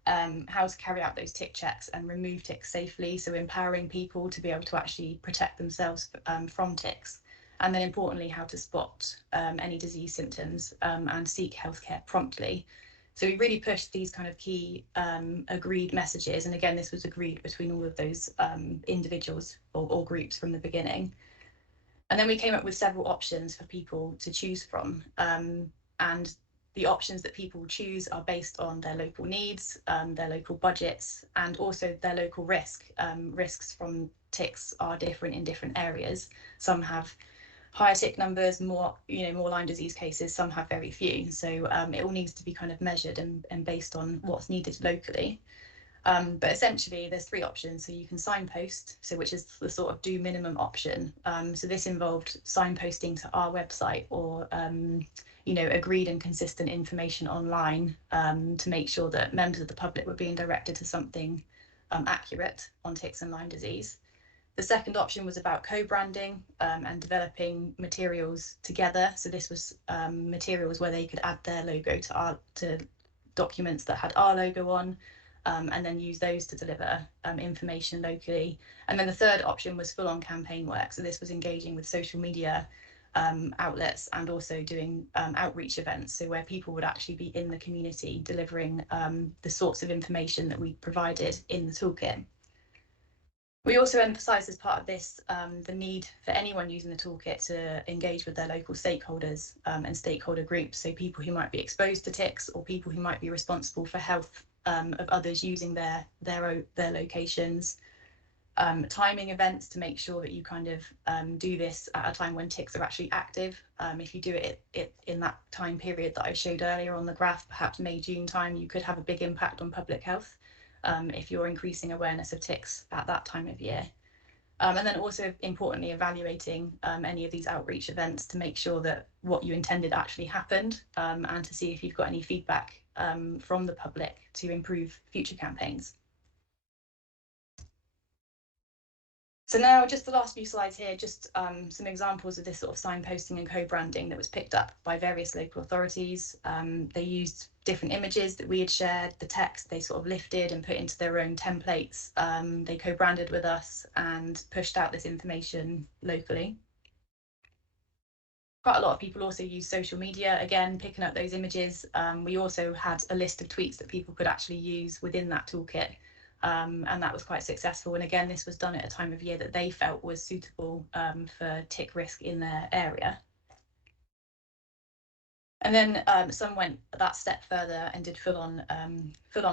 how to carry out those tick checks and remove ticks safely. So empowering people to be able to actually protect themselves from ticks. And then importantly, how to spot any disease symptoms and seek healthcare promptly. So we really pushed these kind of key agreed messages. And again, this was agreed between all of those individuals or groups from the beginning. And then we came up with several options for people to choose from. And the options that people choose are based on their local needs, their local budgets, and also their local risk. Risks from ticks are different in different areas. Some have higher tick numbers, more Lyme disease cases, some have very few. So it all needs to be kind of measured and based on what's needed locally. But essentially, there's 3 options. So you can signpost, so which is the sort of do minimum option. So this involved signposting to our website or you know, agreed and consistent information online to make sure that members of the public were being directed to something accurate on ticks and Lyme disease. The second option was about co-branding and developing materials together. So this was materials where they could add their logo to documents that had our logo on, and then use those to deliver information locally. And then the third option was full-on campaign work. So this was engaging with social media outlets and also doing outreach events, so where people would actually be in the community delivering the sorts of information that we provided in the toolkit. We also emphasised as part of this the need for anyone using the toolkit to engage with their local stakeholders and stakeholder groups, so people who might be exposed to ticks or people who might be responsible for health of others using their locations. Timing events to make sure that you kind of do this at a time when ticks are actually active. If you do it in that time period that I showed earlier on the graph, perhaps May, June time, you could have a big impact on public health if you're increasing awareness of ticks at that time of year. And then also importantly, evaluating any of these outreach events to make sure that what you intended actually happened, and to see if you've got any feedback from the public to improve future campaigns. So now just the last few slides here, just some examples of this sort of signposting and co-branding that was picked up by various local authorities. They used different images that we had shared, the text they sort of lifted and put into their own templates. They co-branded with us and pushed out this information locally. Quite a lot of people also use social media, again, picking up those images. We also had a list of tweets that people could actually use within that toolkit. And that was quite successful. And again, this was done at a time of year that they felt was suitable for tick risk in their area. And then some went that step further and did full-on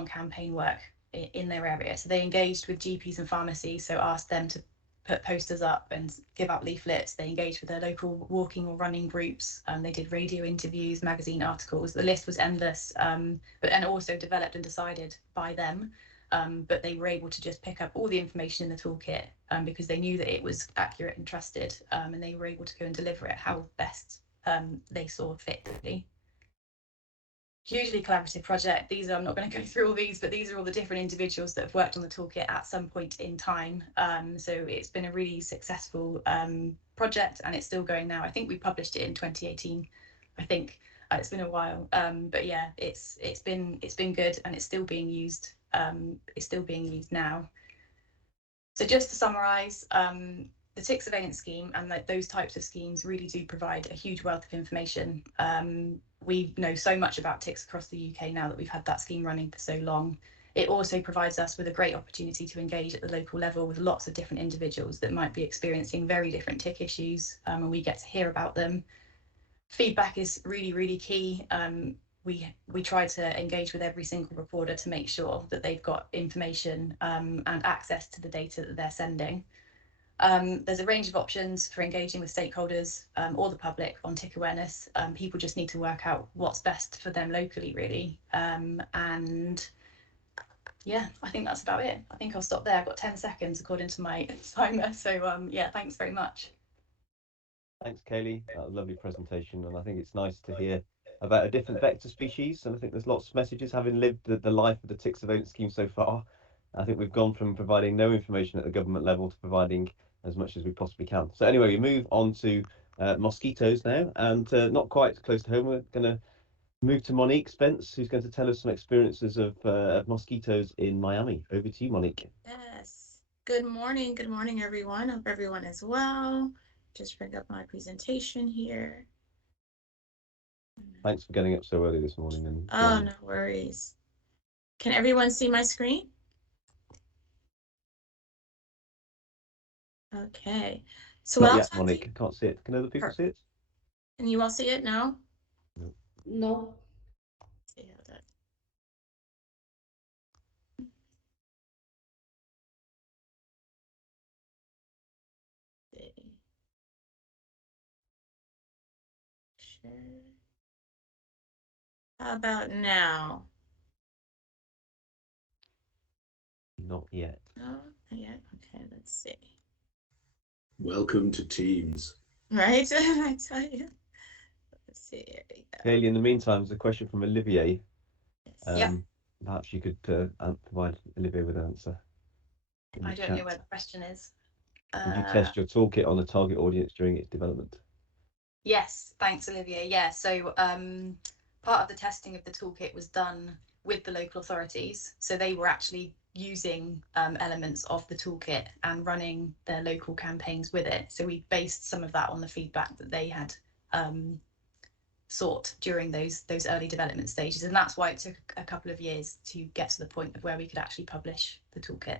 campaign work in their area. So they engaged with GPs and pharmacies, so asked them to put posters up and give out leaflets. They engaged with their local walking or running groups. They did radio interviews, magazine articles. The list was endless, and also developed and decided by them. But they were able to just pick up all the information in the toolkit because they knew that it was accurate and trusted, and they were able to go and deliver it how best they saw fit. Really. Hugely collaborative project. These I'm not going to go through all these, but these are all the different individuals that have worked on the toolkit at some point in time. So it's been a really successful project, and it's still going now. I think we published it in 2018. I think it's been a while, but yeah, it's been good, and it's still being used. It's still being used now. So just to summarise, the tick surveillance scheme and those types of schemes really do provide a huge wealth of information. We know so much about ticks across the UK now that we've had that scheme running for so long. It also provides us with a great opportunity to engage at the local level with lots of different individuals that might be experiencing very different tick issues, and we get to hear about them. Feedback is really, really key. We try to engage with every single reporter to make sure that they've got information and access to the data that they're sending. There's a range of options for engaging with stakeholders or the public on tick awareness. People just need to work out what's best for them locally, really. And yeah, I think that's about it. I think I'll stop there. I've got 10 seconds according to my timer. So yeah, thanks very much. Thanks, Kayleigh. That was a lovely presentation, and I think it's nice to hear about a different vector species. And I think there's lots of messages, having lived the life of the tick surveillance scheme so far. I think we've gone from providing no information at the government level to providing as much as we possibly can. So anyway, we move on to mosquitoes now, and not quite close to home. We're going to move to Monique Spence, who's going to tell us some experiences of mosquitoes in Miami. Over to you, Monique. Yes. Good morning, everyone. Hope everyone is well. Just bring up my presentation here. Thanks for getting up so early this morning. And oh, no worries. Can everyone see my screen? Okay. So not yet, Monique. I can't see it. Can other people see it? Can you all see it now? No. Yeah, that. Sure. How about now? Not yet. No, not yet. Okay, let's see. Welcome to Teams. Right, I tell you. Let's see. Here we go. Kayleigh, in the meantime, there's a question from Olivier. Yeah. Perhaps you could provide Olivier with an answer. I don't know where the question is. Did you test your toolkit on a target audience during its development? Yes, thanks, Olivia. Yeah, so part of the testing of the toolkit was done with the local authorities. So they were actually using elements of the toolkit and running their local campaigns with it. So we based some of that on the feedback that they had sought during those early development stages. And that's why it took a couple of years to get to the point of where we could actually publish the toolkit.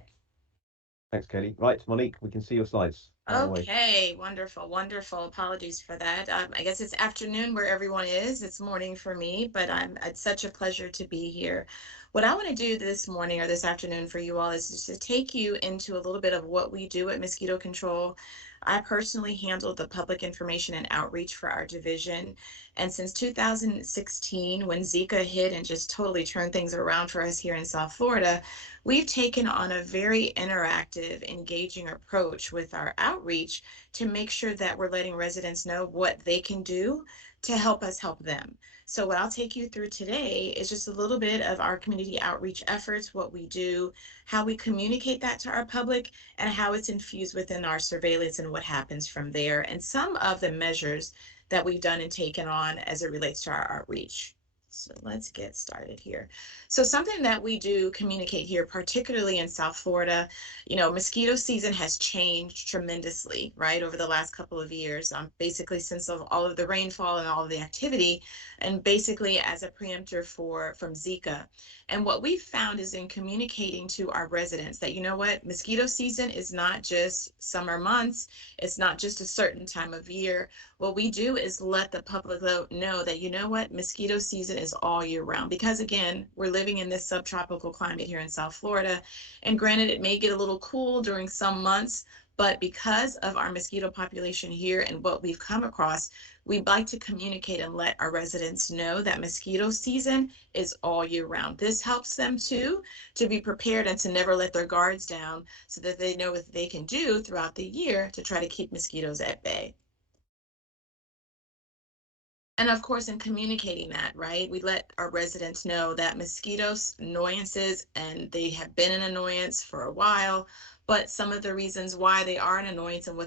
Thanks, Kayleigh. Right, Monique, we can see your slides. Okay, wonderful, wonderful. Apologies for that. I guess it's afternoon where everyone is. It's morning for me, but it's such a pleasure to be here. What I want to do this morning or this afternoon for you all is just to take you into a little bit of what we do at Mosquito Control. I personally handle the public information and outreach for our division. And since 2016, when Zika hit and just totally turned things around for us here in South Florida, we've taken on a very interactive, engaging approach with our outreach to make sure that we're letting residents know what they can do to help us help them. So what I'll take you through today is just a little bit of our community outreach efforts, what we do, how we communicate that to our public, and how it's infused within our surveillance and what happens from there, and some of the measures that we've done and taken on as it relates to our outreach. So let's get started here. So something that we do communicate here, particularly in South Florida, mosquito season has changed tremendously, right, over the last couple of years, basically since all of the rainfall and all of the activity, and basically as a preemptor from Zika. And what we've found is in communicating to our residents that, you know what, mosquito season is not just summer months, it's not just a certain time of year. What we do is let the public know that, you know what, mosquito season is all year round, because again, we're living in this subtropical climate here in South Florida. And granted, it may get a little cool during some months, but because of our mosquito population here and what we've come across, we'd like to communicate and let our residents know that mosquito season is all year round. This helps them to be prepared and to never let their guards down so that they know what they can do throughout the year to try to keep mosquitoes at bay. And of course, in communicating that, right, we let our residents know that mosquitoes, annoyances, and they have been an annoyance for a while, but some of the reasons why they are an annoyance and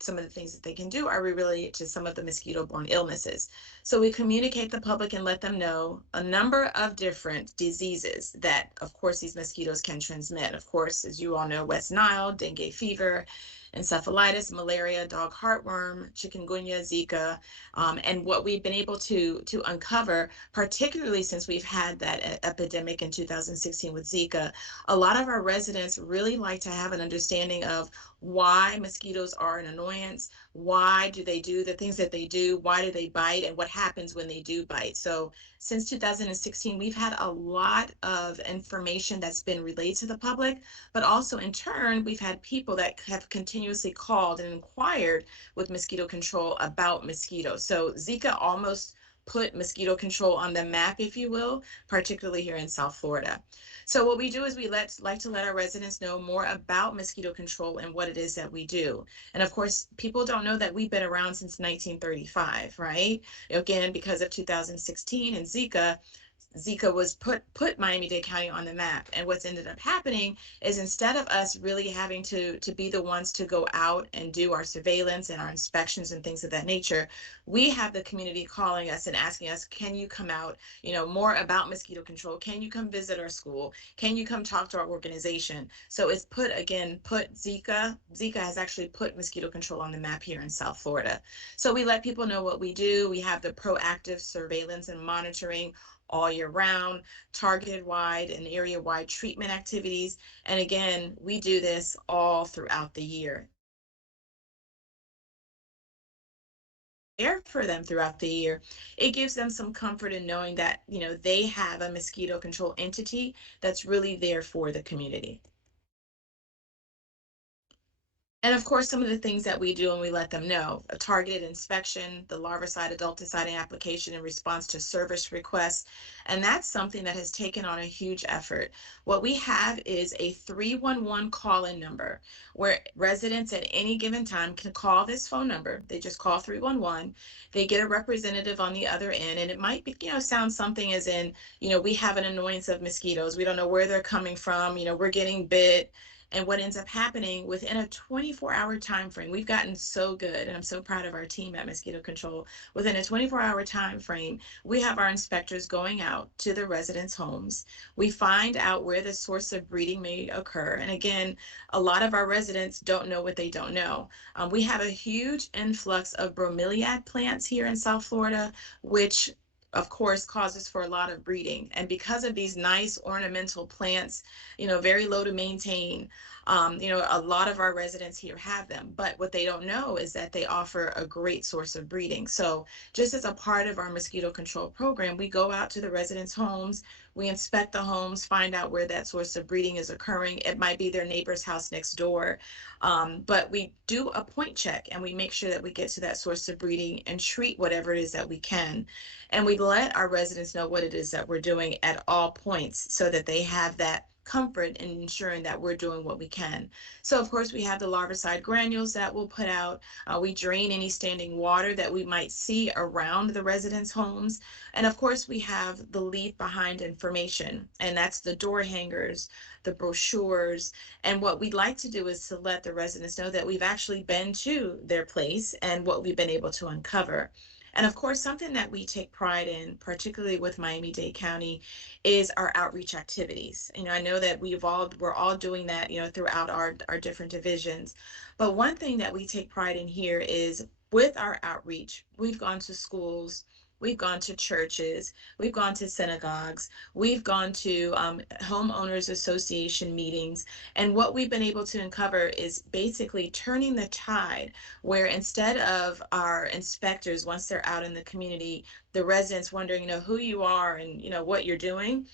some of the things that they can do are related to some of the mosquito-borne illnesses. So we communicate the public and let them know a number of different diseases that, of course, these mosquitoes can transmit. Of course, as you all know, West Nile, dengue fever, encephalitis, malaria, dog heartworm, chikungunya, Zika, and what we've been able to uncover, particularly since we've had that epidemic in 2016 with Zika, a lot of our residents really like to have an understanding of why mosquitoes are an annoyance, why do they do the things that they do, why do they bite, and what happens when they do bite. So since 2016, we've had a lot of information that's been relayed to the public, but also in turn, we've had people that have continuously called and inquired with mosquito control about mosquitoes. So Zika almost put mosquito control on the map, if you will, particularly here in South Florida. So what we do is we like to let our residents know more about mosquito control and what it is that we do. And of course, people don't know that we've been around since 1935, right? Again, because of 2016 and Zika was put Miami-Dade County on the map. And what's ended up happening is instead of us really having to be the ones to go out and do our surveillance and our inspections and things of that nature, we have the community calling us and asking us, can you come out, more about mosquito control? Can you come visit our school? Can you come talk to our organization? So it's Zika has actually put mosquito control on the map here in South Florida. So we let people know what we do. We have the proactive surveillance and monitoring all year round, targeted wide and area wide treatment activities. And again, we do this all throughout the year. There for them throughout the year, it gives them some comfort in knowing that, they have a mosquito control entity that's really there for the community. And of course, some of the things that we do and we let them know, a targeted inspection, the larvicide, adulticide application in response to service requests. And that's something that has taken on a huge effort. What we have is a 311 call-in number where residents at any given time can call this phone number. They just call 311. They get a representative on the other end. And it might be, sound something as in, we have an annoyance of mosquitoes. We don't know where they're coming from. We're getting bit. And what ends up happening within a 24-hour time frame, we've gotten so good, and I'm so proud of our team at Mosquito Control. Within a 24-hour time frame, we have our inspectors going out to the residents' homes. We find out where the source of breeding may occur. And again, a lot of our residents don't know what they don't know. We have a huge influx of bromeliad plants here in South Florida, which of course causes for a lot of breeding. And because of these nice ornamental plants, very low to maintain, a lot of our residents here have them, but what they don't know is that they offer a great source of breeding. So just as a part of our mosquito control program, we go out to the residents' homes, we inspect the homes, find out where that source of breeding is occurring. It might be their neighbor's house next door, but we do a point check and we make sure that we get to that source of breeding and treat whatever it is that we can. And we let our residents know what it is that we're doing at all points so that they have that comfort in ensuring that we're doing what we can. So of course we have the larvicide granules that we'll put out. We drain any standing water that we might see around the residents' homes. And of course we have the leave behind information, and that's the door hangers, the brochures. And what we'd like to do is to let the residents know that we've actually been to their place and what we've been able to uncover. And of course, something that we take pride in, particularly with Miami-Dade County, is our outreach activities. I know that we're all doing that, throughout our different divisions. But one thing that we take pride in here is with our outreach, we've gone to schools, we've gone to churches, we've gone to synagogues, we've gone to homeowners association meetings. And what we've been able to uncover is basically turning the tide, where instead of our inspectors, once they're out in the community, the residents wondering, who you are and, what you're doing,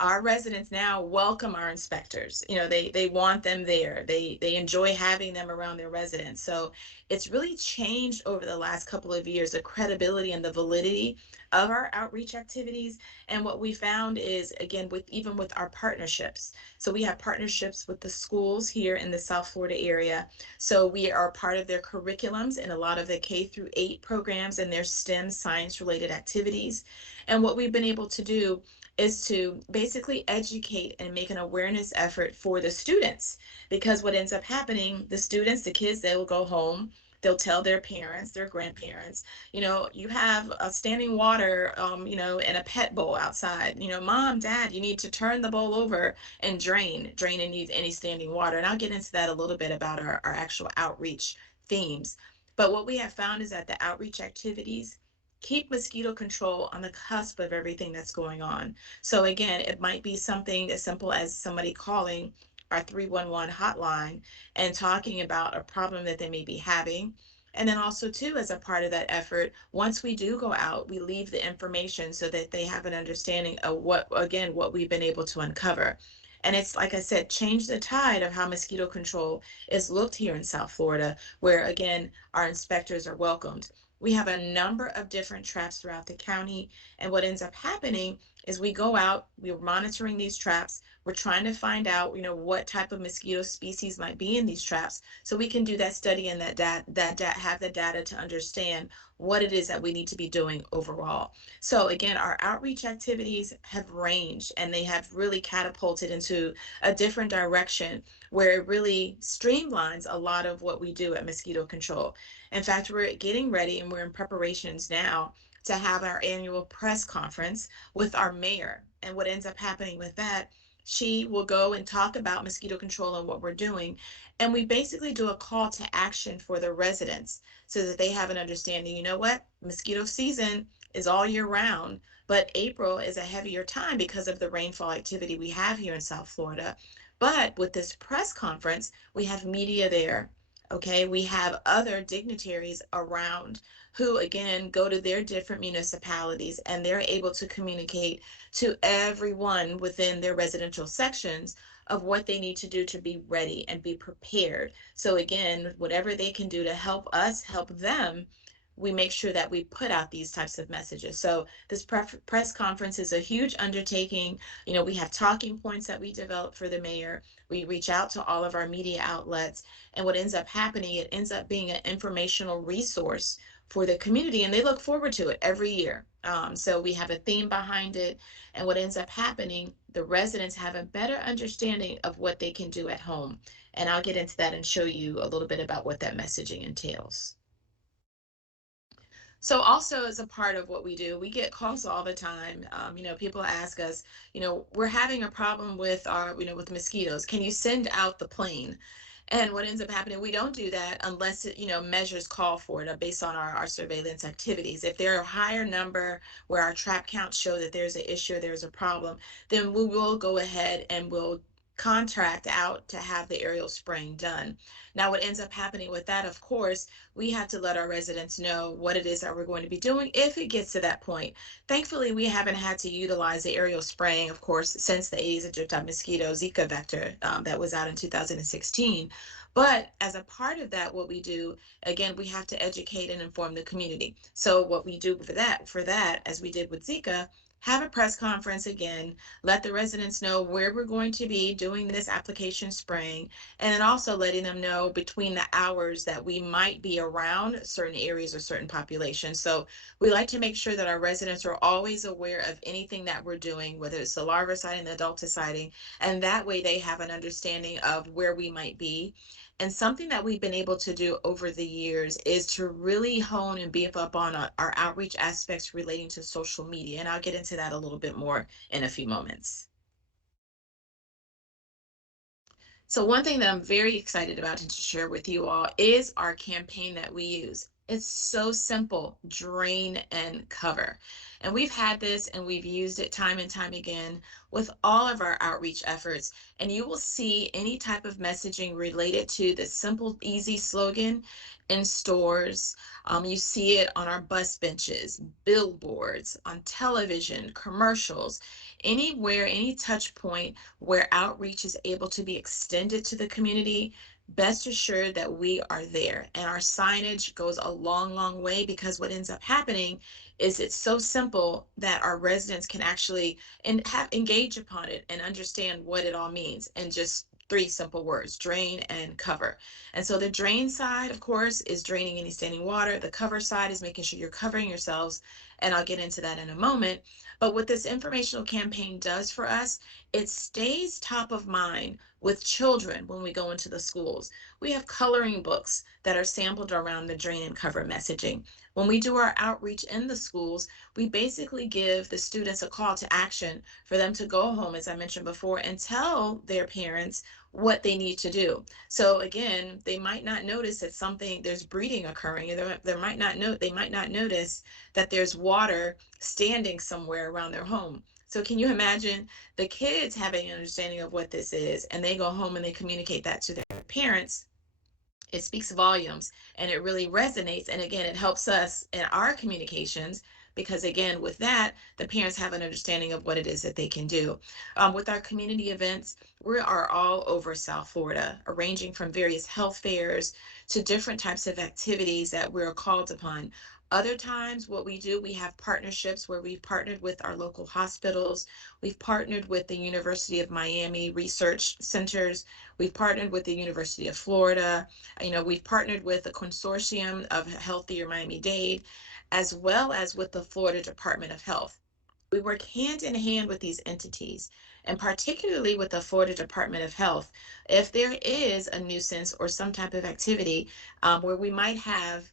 our residents now welcome our inspectors. They want them there. They enjoy having them around their residents. So it's really changed over the last couple of years, the credibility and the validity of our outreach activities. And what we found is, again, even with our partnerships. So we have partnerships with the schools here in the South Florida area. So we are part of their curriculums in a lot of the K-8 programs and their STEM science related activities. And what we've been able to do is to basically educate and make an awareness effort for the students, because what ends up happening, the kids, they will go home, they'll tell their parents, their grandparents, you have a standing water, in a pet bowl outside, mom, dad, you need to turn the bowl over and drain any standing water. And I'll get into that a little bit about our actual outreach themes. But what we have found is that the outreach activities keep mosquito control on the cusp of everything that's going on. So again, it might be something as simple as somebody calling our 311 hotline and talking about a problem that they may be having. And then also too, as a part of that effort, once we do go out, we leave the information so that they have an understanding of what we've been able to uncover. And it's, like I said, change the tide of how mosquito control is looked here in South Florida, where again, our inspectors are welcomed. We have a number of different traps throughout the county. And what ends up happening is we go out, we're monitoring these traps. We're trying to find out, what type of mosquito species might be in these traps, so we can do that study and have the data to understand what it is that we need to be doing overall. So again, our outreach activities have ranged, and they have really catapulted into a different direction where it really streamlines a lot of what we do at Mosquito Control. In fact, we're getting ready and we're in preparations now to have our annual press conference with our mayor. And what ends up happening with that, she will go and talk about mosquito control and what we're doing. And we basically do a call to action for the residents so that they have an understanding, mosquito season is all year round, but April is a heavier time because of the rainfall activity we have here in South Florida. But with this press conference, we have media there. Okay, we have other dignitaries around who, again, go to their different municipalities and they're able to communicate to everyone within their residential sections of what they need to do to be ready and be prepared. So, again, whatever they can do to help us help them, we make sure that we put out these types of messages. So this press conference is a huge undertaking. You know, we have talking points that we develop for the mayor. We reach out to all of our media outlets, and what ends up happening, it ends up being an informational resource for the community, and they look forward to it every year. So we have a theme behind it, and what ends up happening, the residents have a better understanding of what they can do at home. And I'll get into that and show you a little bit about what that messaging entails. So also as a part of what we do, we get calls all the time. You know, people ask us, you know, we're having a problem with our, you know, with mosquitoes. Can you send out the plane? And what ends up happening, we don't do that unless it, you know, measures call for it based on our surveillance activities. If there are a higher number where our trap counts show that there's an issue, or there's a problem, then we will go ahead and we'll contract out to have the aerial spraying done. Now, what ends up happening with that, of course, we have to let our residents know what it is that we're going to be doing if it gets to that point. Thankfully, we haven't had to utilize the aerial spraying, of course, since the Aedes aegypti mosquito Zika vector that was out in 2016. But as a part of that, what we do, again, we have to educate and inform the community. So what we do for that, as we did with Zika, have a press conference again, let the residents know where we're going to be doing this application spraying, and then also letting them know between the hours that we might be around certain areas or certain populations. So we like to make sure that our residents are always aware of anything that we're doing, whether it's the larviciding, the adulticiding, and that way they have an understanding of where we might be. And something that we've been able to do over the years is to really hone and beef up on our outreach aspects relating to social media. And I'll get into that a little bit more in a few moments. So one thing that I'm very excited about to share with you all is our campaign that we use. It's so simple, drain and cover. And we've had this and we've used it time and time again with all of our outreach efforts. And you will see any type of messaging related to the simple, easy slogan in stores. You see it on our bus benches, billboards, on television, commercials, anywhere, any touch point where outreach is able to be extended to the community. Best assured that we are there, and our signage goes a long, long way, because what ends up happening is it's so simple that our residents can actually engage upon it and understand what it all means in just three simple words: drain and cover. And so the drain side, of course, is draining any standing water. The cover side is making sure you're covering yourselves, and I'll get into that in a moment. But what this informational campaign does for us, it stays top of mind with children when we go into the schools. We have coloring books that are sampled around the drain and cover messaging. When we do our outreach in the schools, we basically give the students a call to action for them to go home, as I mentioned before, and tell their parents what they need to do. So again, they might not notice that there's breeding occurring, and they might not notice that there's water standing somewhere around their home. So can you imagine the kids having an understanding of what this is, and they go home and they communicate that to their parents? It speaks volumes, and it really resonates. And again, it helps us in our communications, because again, with that, the parents have an understanding of what it is that they can do. With our community events, we are all over South Florida, ranging from various health fairs to different types of activities that we're called upon. Other times, what we do, we have partnerships where we've partnered with our local hospitals. We've partnered with the University of Miami research centers. We've partnered with the University of Florida. You know, we've partnered with a consortium of Healthier Miami-Dade, as well as with the Florida Department of Health. We work hand in hand with these entities, and particularly with the Florida Department of Health. If there is a nuisance or some type of activity where we might have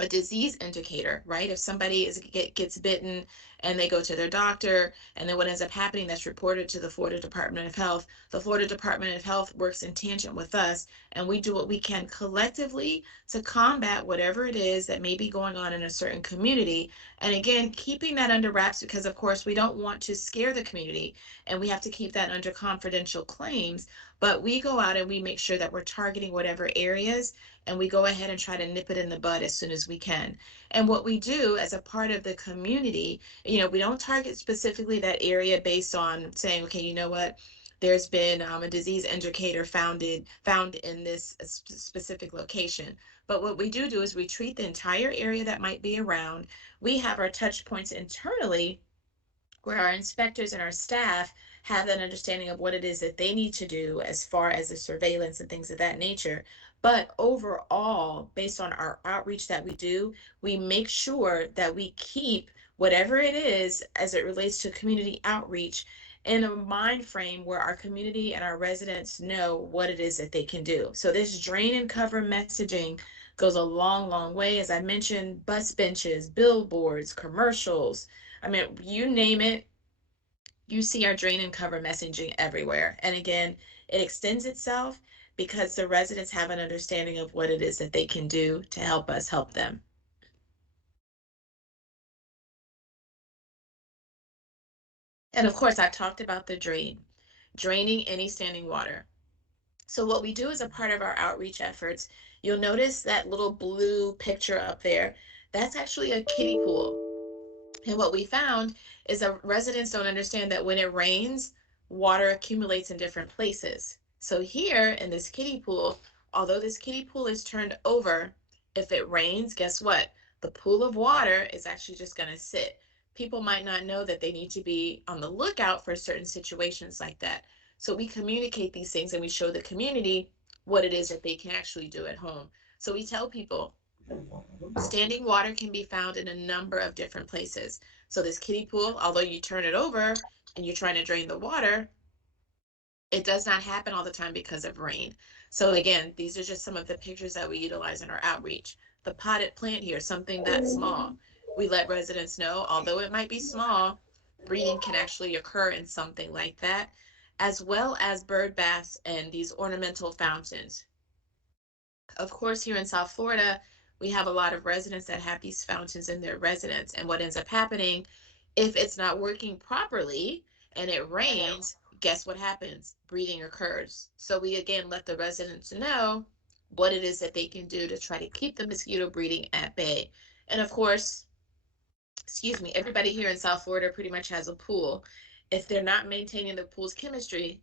a disease indicator, right? If somebody gets bitten and they go to their doctor, and then what ends up happening, that's reported to the Florida Department of Health. The Florida Department of Health works in tangent with us, and we do what we can collectively to combat whatever it is that may be going on in a certain community. And again, keeping that under wraps, because of course we don't want to scare the community, and we have to keep that under confidential claims. But we go out and we make sure that we're targeting whatever areas, and we go ahead and try to nip it in the bud as soon as we can. And what we do as a part of the community, we don't target specifically that area based on saying, okay, you know what, there's been a disease indicator found in this specific location. But what we do is we treat the entire area that might be around. We have our touch points internally where our inspectors and our staff have that understanding of what it is that they need to do as far as the surveillance and things of that nature. But overall, based on our outreach that we do, we make sure that we keep whatever it is as it relates to community outreach in a mind frame where our community and our residents know what it is that they can do. So this drain and cover messaging goes a long, long way. As I mentioned, bus benches, billboards, commercials, I mean, you name it, you see our drain and cover messaging everywhere. And again, it extends itself because the residents have an understanding of what it is that they can do to help us help them. And of course, I talked about the draining any standing water. So what we do as a part of our outreach efforts, you'll notice that little blue picture up there, that's actually a kiddie pool. And what we found is that residents don't understand that when it rains, water accumulates in different places. So here in this kiddie pool, although this kiddie pool is turned over, if it rains, guess what? The pool of water is actually just going to sit. People might not know that they need to be on the lookout for certain situations like that. So we communicate these things and we show the community what it is that they can actually do at home. So we tell people, standing water can be found in a number of different places. So this kiddie pool, although you turn it over and you're trying to drain the water, it does not happen all the time because of rain. So again, these are just some of the pictures that we utilize in our outreach. The potted plant here, something that's small. We let residents know, although it might be small, breeding can actually occur in something like that, as well as bird baths and these ornamental fountains. Of course, here in South Florida, we have a lot of residents that have these fountains in their residence. And what ends up happening, if it's not working properly and it rains, guess what happens? Breeding occurs. So we again let the residents know what it is that they can do to try to keep the mosquito breeding at bay. And of course, everybody here in South Florida pretty much has a pool. If they're not maintaining the pool's chemistry,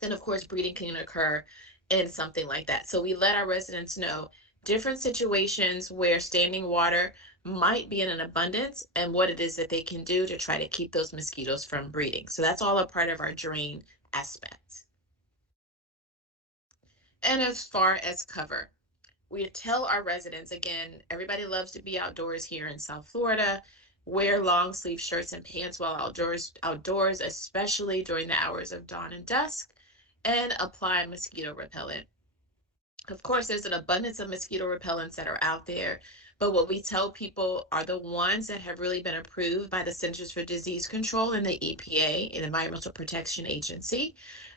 then of course breeding can occur in something like that. So we let our residents know different situations where standing water might be in an abundance and what it is that they can do to try to keep those mosquitoes from breeding. So that's all a part of our drain aspect. And as far as cover, we tell our residents, again, everybody loves to be outdoors here in South Florida. Wear long sleeve shirts and pants while outdoors, especially during the hours of dawn and dusk, and apply mosquito repellent. Of course, there's an abundance of mosquito repellents that are out there, but what we tell people are the ones that have really been approved by the Centers for Disease Control and the EPA, an Environmental Protection Agency.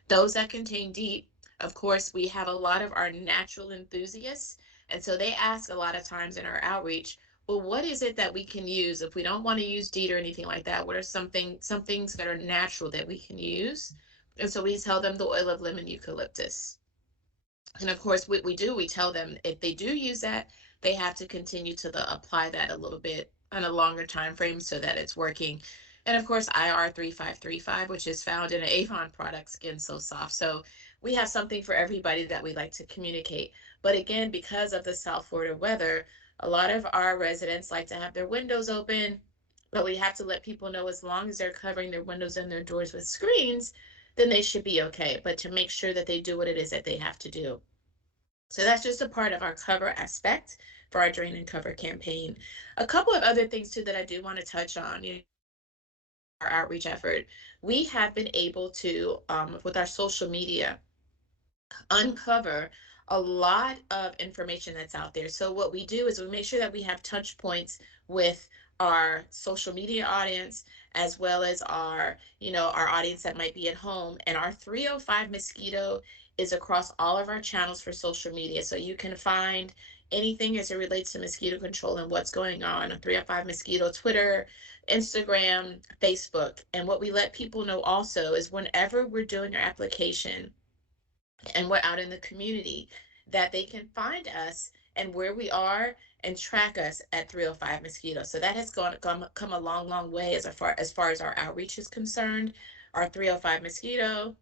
Those that contain DEET, of course, we have a lot of our natural enthusiasts, and so they ask a lot of times in our outreach, well, what is it that we can use if we don't want to use DEET or anything like that? What are some things that are natural that we can use? And so we tell them the oil of lemon eucalyptus. And of course, what we do, we tell them if they do use that, they have to continue to apply that a little bit on a longer time frame so that it's working. And of course, IR 3535, which is found in an Avon product, Skin So Soft. So we have something for everybody that we like to communicate. But again, because of the South Florida weather, a lot of our residents like to have their windows open, but we have to let people know as long as they're covering their windows and their doors with screens, then they should be okay, but to make sure that they do what it is that they have to do. So that's just a part of our cover aspect for our drain and cover campaign. A couple of other things too that I do want to touch on, our outreach effort. We have been able to, with our social media, uncover a lot of information that's out there. So what we do is we make sure that we have touch points with our social media audience, as well as our, our audience that might be at home. And our 305 mosquito is across all of our channels for social media. So you can find anything as it relates to mosquito control and what's going on 305 mosquito, Twitter, Instagram, Facebook. And what we let people know also is whenever we're doing our application and we're out in the community, that they can find us and where we are and track us at 305 mosquito. So that has come a long way as far as our outreach is concerned. Our 305 mosquito,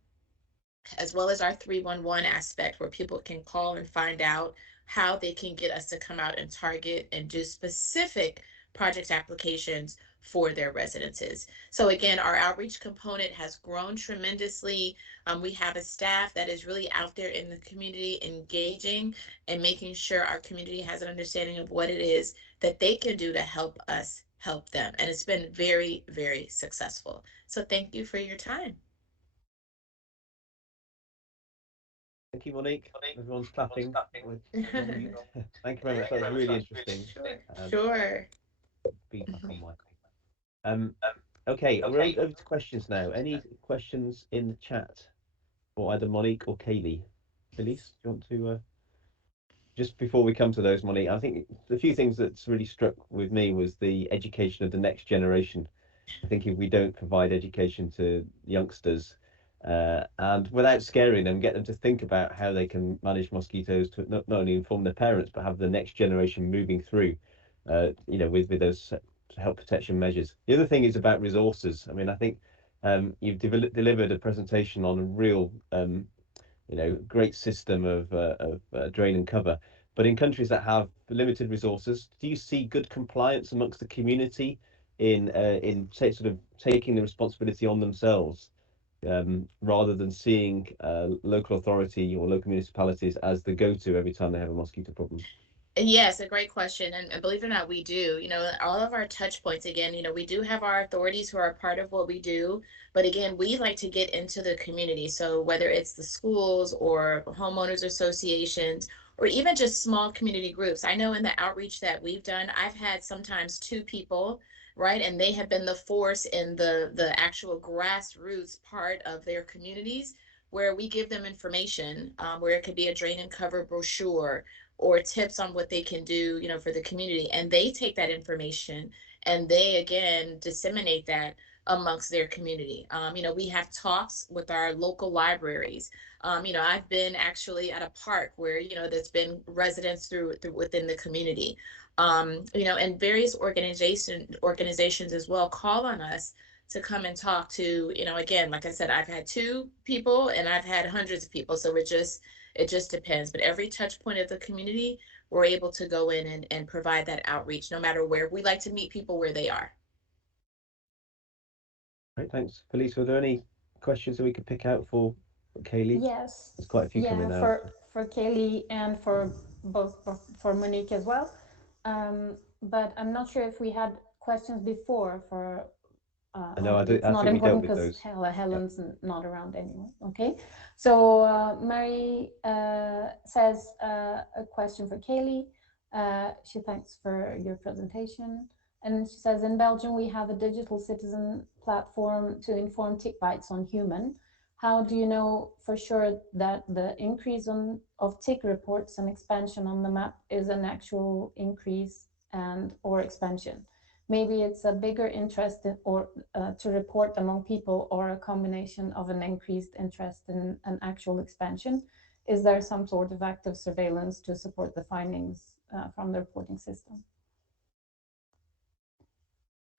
as well as our 311 aspect, where people can call and find out how they can get us to come out and target and do specific project applications for their residences. So again, our outreach component has grown tremendously. We have a staff that is really out there in the community engaging and making sure our community has an understanding of what it is that they can do to help us help them. And it's been very, very successful. So thank you for your time. Thank you, Monique. Everyone's clapping. Thank you very much. That was really interesting. Sure. Feedback on my. Okay, we're over to questions now. Any questions in the chat for either Monique or Kayleigh? Filiz, do you want to? Just before we come to those, Monique, I think the few things that's really struck with me was the education of the next generation. I think if we don't provide education to youngsters, and without scaring them, get them to think about how they can manage mosquitoes, to not only inform their parents, but have the next generation moving through, with those health protection measures. The other thing is about resources. I mean, I think you've delivered a presentation on a real, great system of drain and cover. But in countries that have limited resources, do you see good compliance amongst the community in sort of taking the responsibility on themselves, rather than seeing local authority or local municipalities as the go-to every time they have a mosquito problem? Yes, a great question. And believe it or not, we do. All of our touch points, again, we do have our authorities who are part of what we do. But again, we like to get into the community. So whether it's the schools or homeowners associations, or even just small community groups. I know in the outreach that we've done, I've had sometimes 2 people, right? And they have been the force in the actual grassroots part of their communities, where we give them information, where it could be a drain and cover brochure or tips on what they can do, for the community. And they take that information and they again disseminate that amongst their community. We have talks with our local libraries. I've been actually at a park where, there's been residents through within the community. And various organizations as well call on us to come and talk to, again, like I said, I've had 2 people and I've had hundreds of people. So it just depends. But every touch point of the community, we're able to go in and provide that outreach, no matter where. We like to meet people where they are. Great, thanks. Filiz, were there any questions that we could pick out for Kayleigh? Yes. There's quite a few coming now. For Kayleigh and for for Monique as well. But I'm not sure if we had questions before for. I know, I it's not think we dealt important with because those. Helen's not around anymore. Okay, so Mary says a question for Kayleigh. She thanks for your presentation, and she says, in Belgium we have a digital citizen platform to inform tick bites on human. How do you know for sure that the increase of tick reports and expansion on the map is an actual increase or expansion? Maybe it's a bigger interest to report among people, or a combination of an increased interest in an actual expansion. Is there some sort of active surveillance to support the findings from the reporting system?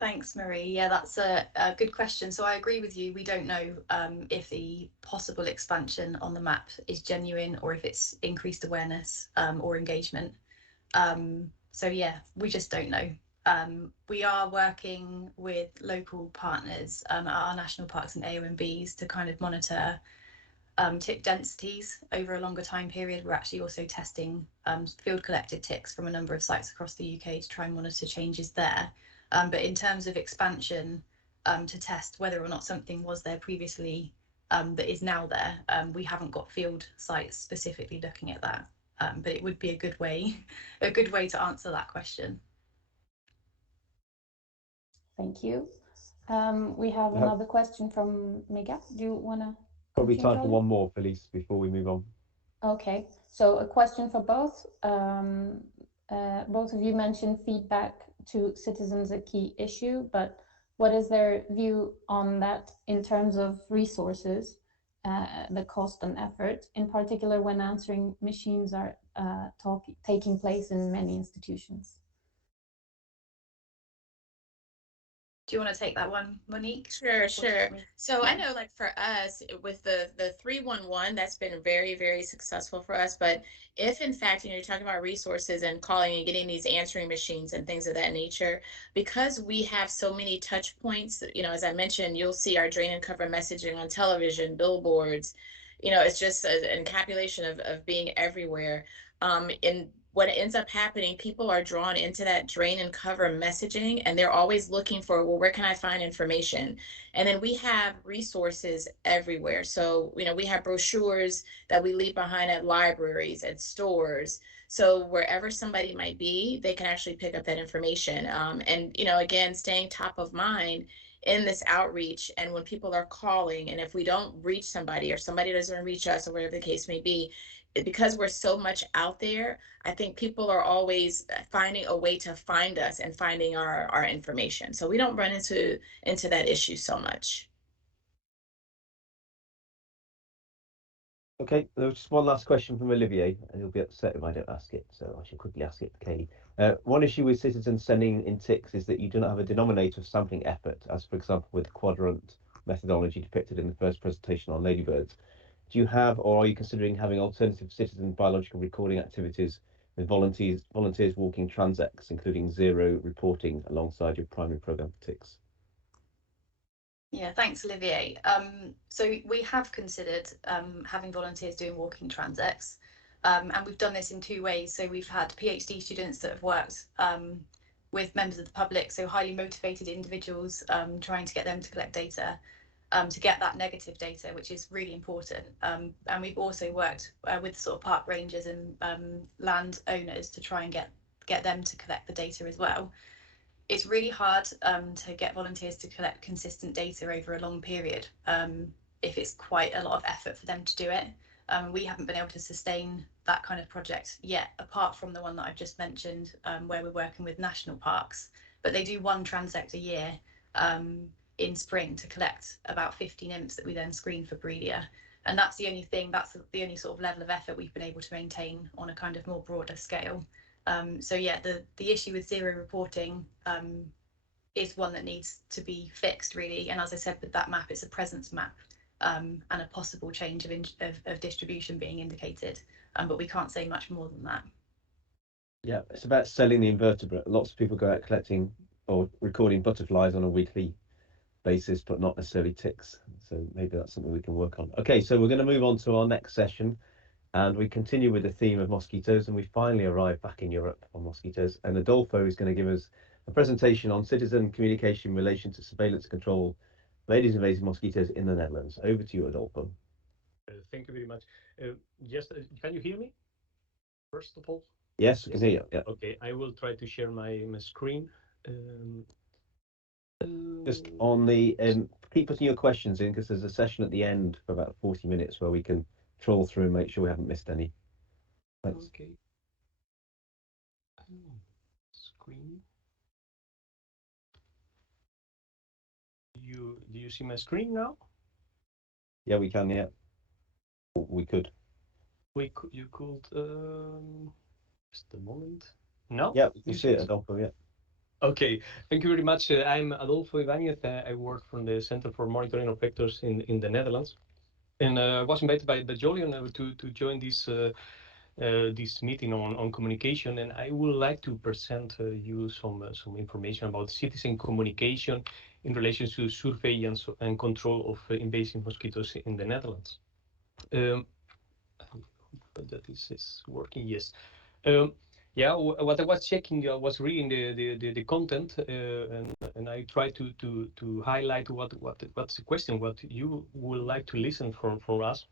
Thanks, Marie. Yeah, that's a good question. So I agree with you. We don't know if the possible expansion on the map is genuine or if it's increased awareness or engagement. So yeah, we just don't know. We are working with local partners at our national parks and AONBs to kind of monitor tick densities over a longer time period. We're actually also testing field collected ticks from a number of sites across the UK to try and monitor changes there. But in terms of expansion, to test whether or not something was there previously that is now there, we haven't got field sites specifically looking at that. But it would be a good way to answer that question. Thank you. We have another question from Mega. Do you want to? Probably time for one more, Filiz, before we move on. Okay, so a question for both. Both of you mentioned feedback to citizens a key issue, but what is their view on that in terms of resources, the cost and effort, in particular when answering machines are taking place in many institutions? Do you want to take that one, Monique? Sure. So I know, like for us, with the 311, that's been very, very successful for us. But if in fact, you're talking about resources and calling and getting these answering machines and things of that nature, because we have so many touch points, as I mentioned, you'll see our drain and cover messaging on television, billboards, it's just an encapsulation of being everywhere. In what ends up happening, people are drawn into that drain and cover messaging, and they're always looking for, well, where can I find information? And then we have resources everywhere. So, we have brochures that we leave behind at libraries, at stores. So wherever somebody might be, they can actually pick up that information. And, again, staying top of mind in this outreach, and when people are calling, and if we don't reach somebody or somebody doesn't reach us or whatever the case may be, because we're so much out there, I think people are always finding a way to find us and finding our information. So we don't run into that issue so much. Okay, there was just one last question from Olivier, and he'll be upset if I don't ask it, so I should quickly ask it to Kayleigh. One issue with citizens sending in ticks is that you do not have a denominator of sampling effort, as for example with the quadrant methodology depicted in the first presentation on ladybirds. Do you have, or are you considering having alternative citizen biological recording activities with volunteers walking transects, including zero reporting alongside your primary program for ticks? Yeah, thanks, Olivier. So we have considered having volunteers doing walking transects, and we've done this in two ways. So we've had PhD students that have worked with members of the public, so highly motivated individuals, trying to get them to collect data, to get that negative data, which is really important. And we've also worked with sort of park rangers and land owners to try and get them to collect the data as well. It's really hard to get volunteers to collect consistent data over a long period if it's quite a lot of effort for them to do it. We haven't been able to sustain that kind of project yet, apart from the one that I've just mentioned, where we're working with national parks. But they do one transect a year in spring to collect about 50 nymphs that we then screen for Borrelia. And that's the only sort of level of effort we've been able to maintain on a kind of more broader scale. So yeah, the issue with zero reporting is one that needs to be fixed, really. And as I said, with that map, it's a presence map and a possible change of distribution being indicated, but we can't say much more than that. Yeah, it's about selling the invertebrate. Lots of people go out collecting or recording butterflies on a weekly basis, but not necessarily ticks. So maybe that's something we can work on. Okay, so we're going to move on to our next session. And we continue with the theme of mosquitoes, and we finally arrive back in Europe on mosquitoes. And Adolfo is going to give us a presentation on citizen communication in relation to surveillance control of Aedes invasive mosquitoes in the Netherlands. Over to you, Adolfo. Thank you very much. Yes, can you hear me? First of all? Yes, we can hear you. Yeah. Okay, I will try to share my screen. Just on the keep putting your questions in, because there's a session at the end for about 40 minutes where we can troll through and make sure we haven't missed any. Thanks. Okay. Screen. Do you see my screen now? Yeah, we can. Yeah, we could. You could. Just a moment. No. Yeah, we can see it, Adolfo. Yeah. Okay, thank you very much. I'm Adolfo Ibanez. I work from the Center for Monitoring of Vectors in the Netherlands, and was invited by Jolyon to join this meeting on communication. And I would like to present you some information about citizen communication in relation to surveillance and control of invasive mosquitoes in the Netherlands. I hope that this is working. Yes. Yeah, what I was checking, I was reading the content, and I tried to highlight what's the question, what you would like to listen from us,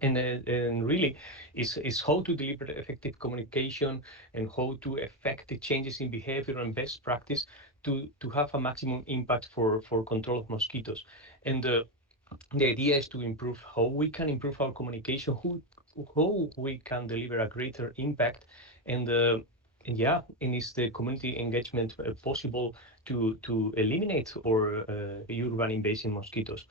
and really is how to deliver effective communication and how to affect the changes in behavior and best practice to have a maximum impact for control of mosquitoes. And the idea is to improve how we can improve our communication, how we can deliver a greater impact, and yeah, and is the community engagement possible to eliminate or urban invasive mosquitoes.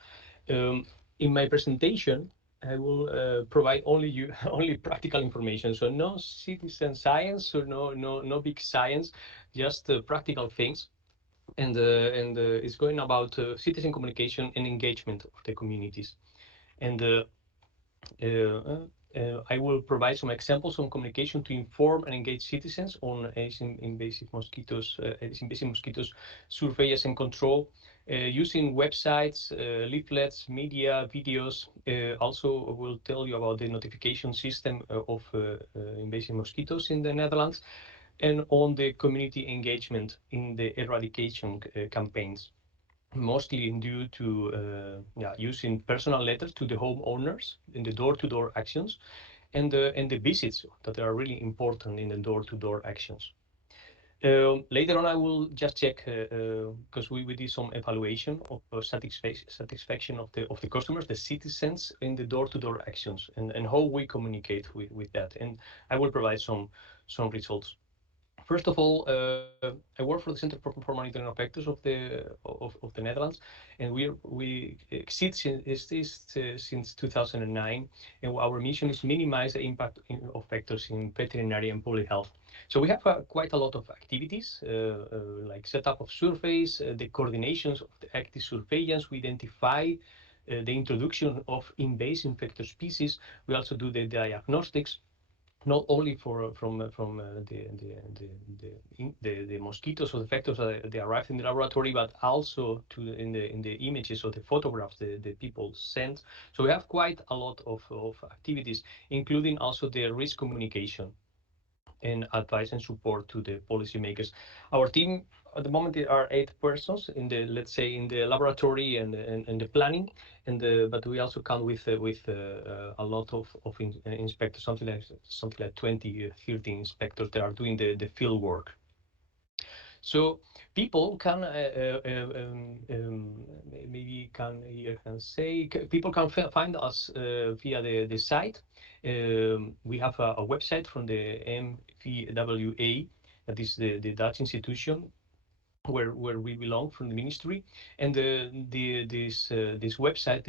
In my presentation, I will provide only practical information. So no citizen science or no big science, just practical things. And it's going about citizen communication and engagement of the communities. And I will provide some examples on communication to inform and engage citizens on invasive mosquitoes surveillance and control, using websites, leaflets, media, videos. Also, will tell you about the notification system of invasive mosquitoes in the Netherlands, and on the community engagement in the eradication campaigns, mostly due to using personal letters to the homeowners in the door-to-door actions, and the visits that are really important in the door-to-door actions. Later on, I will just check because we did some evaluation of satisfaction of the customers, the citizens in the door-to-door actions, and how we communicate with that. And I will provide some results. First of all, I work for the Center for Monitoring of Vectors of the Netherlands, and we exist since 2009, and our mission is minimize the impact of vectors in veterinary and public health. So we have quite a lot of activities, like setup of surveys, the coordinations of the active surveillance. We identify the introduction of invasive vector species. We also do the diagnostics, not only from the mosquitoes or the vectors that they arrive in the laboratory, but also in the images or the photographs the people send. So we have quite a lot of activities, including also the risk communication and advice and support to the policymakers. Our team at the moment there are 8 persons in the, let's say, in the laboratory and the planning, but we also come with a lot of inspectors, something like 20, 30 inspectors that are doing the field work. So people can people can find us via the site. We have a website from the MVWA, that is the Dutch institution where we belong from the ministry, and this website,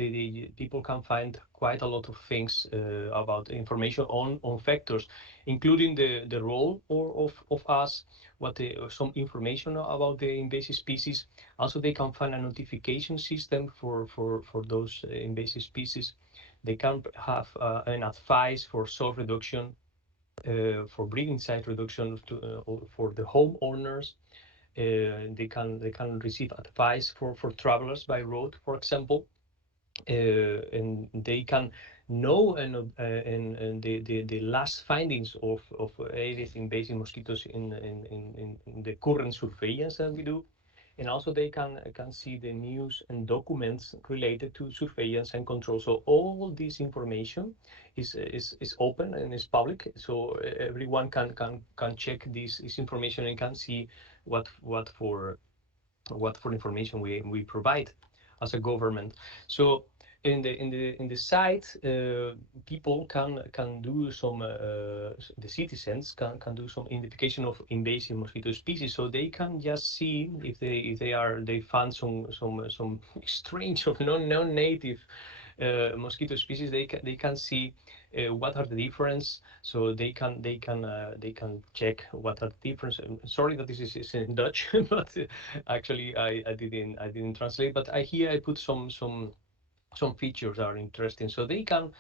people can find quite a lot of things about information on vectors, including the role of us, some information about the invasive species. Also, they can find a notification system for those invasive species. They can have an advice for soil reduction, for breeding site reduction for the homeowners. They can receive advice for travelers by road, for example, and they can know and the last findings of Aedes invasive mosquitoes in the current surveillance that we do. And also they can see the news and documents related to surveillance and control. So all this information is open and is public. So everyone can check this information and can see what for information we provide as a government. So in the site, people can do some the citizens can do some identification of invasive mosquito species, so they can just see if they found some strange or non-native mosquito species. They can see what are the difference, so they can check what are the difference. Sorry that this is in Dutch, but actually I didn't translate. But here I put some features that are interesting, so they can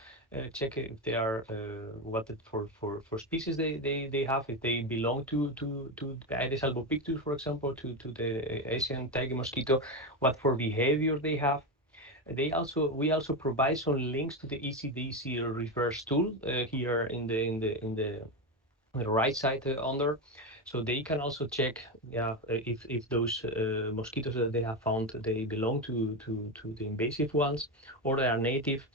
check if they are what for species they have, if they belong to the Aedes albopictus, for example, to the Asian tiger mosquito, what for behavior they have. We also provide some links to the ECDC reverse tool here in the right side under. So they can also check, if those mosquitoes that they have found, they belong to the invasive ones or they are native.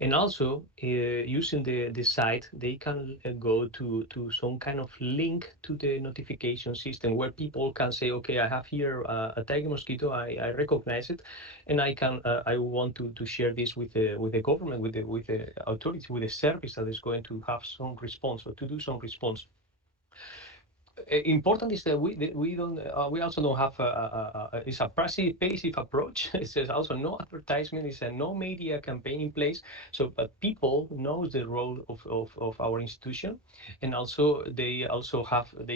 And also, using the site, they can go to some kind of link to the notification system where people can say, okay, I have here a tiger mosquito, I recognize it, and I want to share this with the government, with the authority, with the service that is going to have some response or to do some response. Important is that we also don't have it's a passive approach. It says also no advertisement, it's a no media campaign in place. So, but people knows the role of our institution, and also they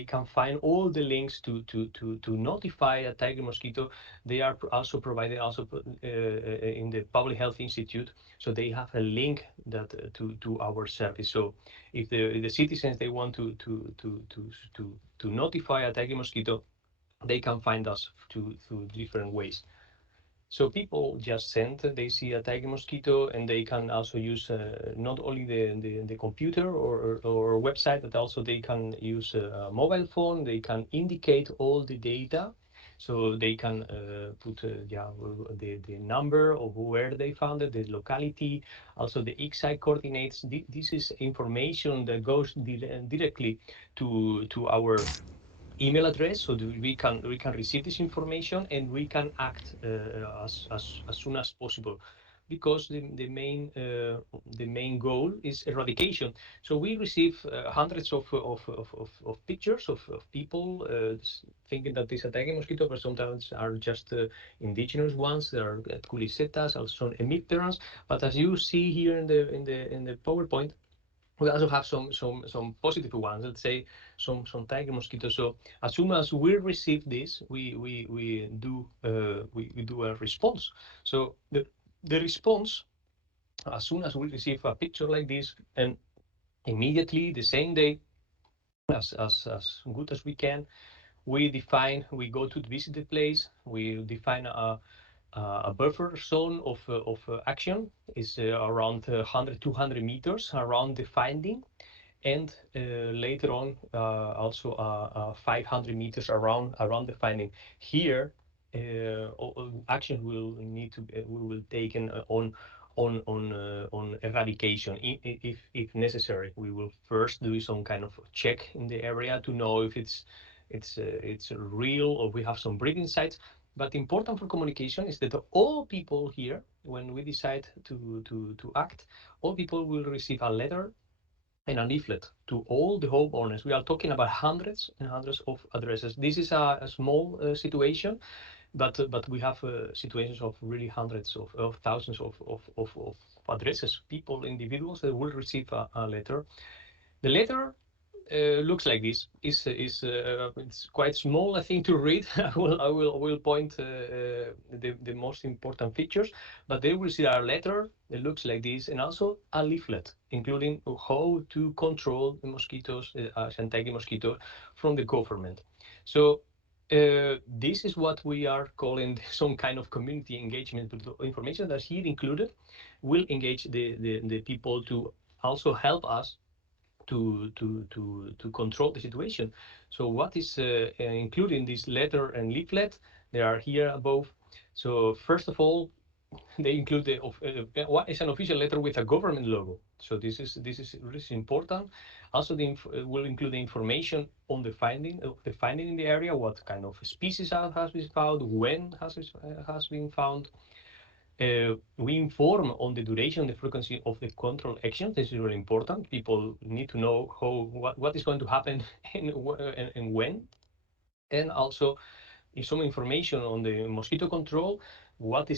can find all the links to notify a tiger mosquito. They are also provided also in the Public Health Institute, so they have a link that to our service. So if the citizens they want to notify a tiger mosquito, they can find us through different ways. So people just send, they see a tiger mosquito, and they can also use not only the computer or website, but also they can use a mobile phone. They can indicate all the data. So they can put the number of where they found it, the locality, also the ICSI coordinates. This is information that goes directly to our email address, so we can receive this information and we can act as soon as possible, because the main goal is eradication. So we receive hundreds of pictures of people thinking that this attacking mosquito, but sometimes are just indigenous ones. There are culisetas, also emipterans. But as you see here in the PowerPoint, we also have some positive ones. Let's say some tiger mosquitoes. So as soon as we receive this, we do a response. So the response, as soon as we receive a picture like this, and immediately the same day, as good as we can, we go to visit the place. We define a buffer zone of action is around 100-200 meters around the finding, and later on also 500 meters around the finding. Here action will need to will taken on eradication. If necessary, we will first do some kind of check in the area to know if it's real or we have some breeding sites. But important for communication is that all people here, when we decide to act, all people will receive a letter and a leaflet to all the homeowners. We are talking about hundreds and hundreds of addresses. This is a small situation, but we have situations of really hundreds of thousands of addresses, people, individuals that will receive a letter. The letter looks like this. It's quite small, I think, to read. I will point the most important features, but they will see our letter. It looks like this, and also a leaflet, including how to control the mosquitoes, Santagi mosquitoes, from the government. So this is what we are calling some kind of community engagement. The information that's here included will engage the people to also help us to control the situation. So what is included in this letter and leaflet? They are here above. So first of all, they include what is an official letter with a government logo. So this is really important. Also, will include the information on the finding in the area, what kind of species has been found, when has been found. We inform on the duration, the frequency of the control action. This is really important. People need to know what is going to happen and when. And also some information on the mosquito control, what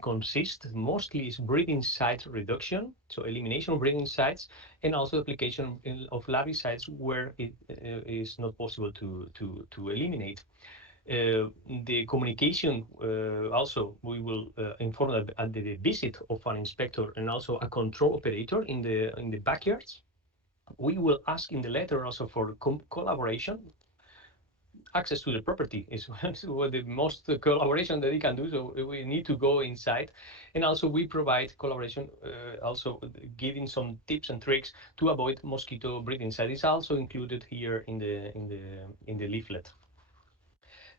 consists mostly is breeding site reduction, so elimination of breeding sites, and also application of larvicides where it is not possible to eliminate. The communication also, we will inform at the visit of an inspector and also a control operator in the backyards. We will ask in the letter also for collaboration. Access to the property is the most collaboration that we can do, so we need to go inside. And also we provide collaboration, also giving some tips and tricks to avoid mosquito breeding site. It's also included here in the leaflet.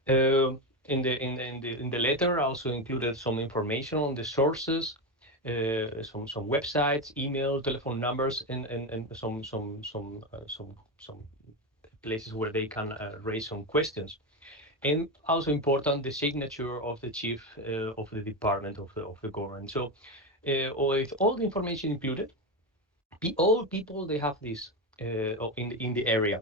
In the letter, I also included some information on the sources some websites, email, telephone numbers, and some places where they can raise some questions. And also important, the signature of the chief of the department of the government. So with all the information included, all people they have this in the area,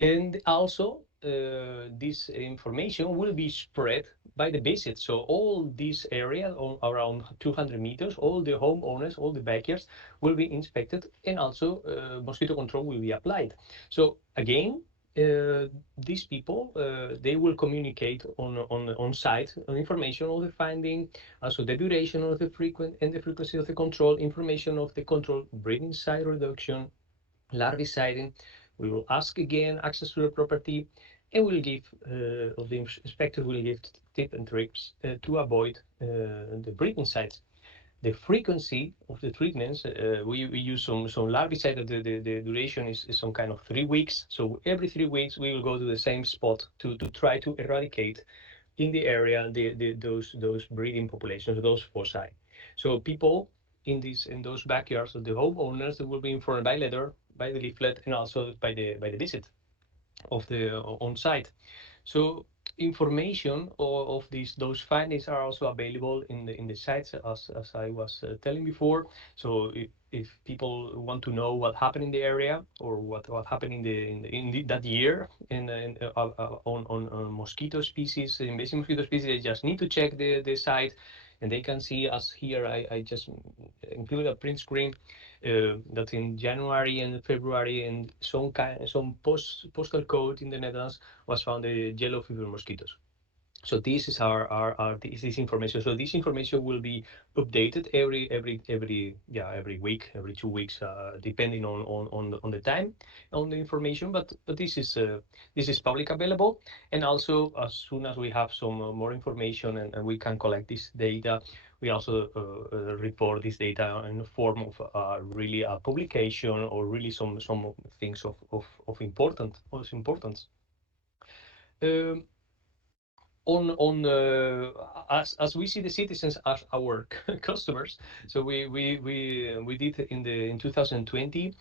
and also this information will be spread by the visit. So all this area around 200 meters, all the homeowners, all the backyards will be inspected, and also mosquito control will be applied. So again, these people they will communicate on site on information of the finding, also the duration of the frequency of the control, information of the control, breeding site reduction, larvae sighting. We will ask again access to the property, and we'll give the inspector will give tips and tricks to avoid the breeding sites. The frequency of the treatments, we use some larvicide. The duration is some kind of 3 weeks. So every 3 weeks we will go to the same spot to try to eradicate in the area those breeding populations, those foci. So people in those backyards of the homeowners will be informed by letter, by the leaflet, and also by the visit of the on site. So information of those findings are also available in the sites, as I was telling before. So if people want to know what happened in the area, or what happened in that year on mosquito species, invasive mosquito species, they just need to check the site, and they can see, as here I just include a print screen that in January and February, and some postal code in the Netherlands was found the yellow fever mosquitoes. So this is this information. So this information will be updated every week, every 2 weeks, depending on the time, on the information. But this is public available, and also as soon as we have some more information and we can collect this data, we also report this data in the form of really a publication, or really some things of importance. As we see the citizens as our customers, so we did in 2020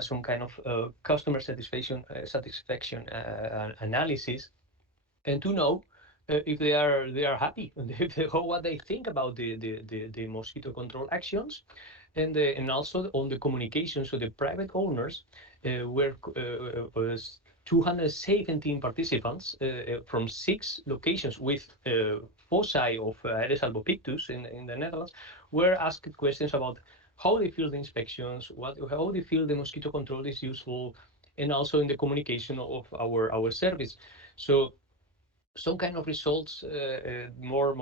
some kind of customer satisfaction analysis, and to know if they are happy, what they think about the mosquito control actions, and also on the communication. So the private owners were 217 participants from 6 locations with foci of Aedes albopictus in the Netherlands were asked questions about how they feel the inspections, how they feel the mosquito control is useful, and also in the communication of our service. So some kind of results more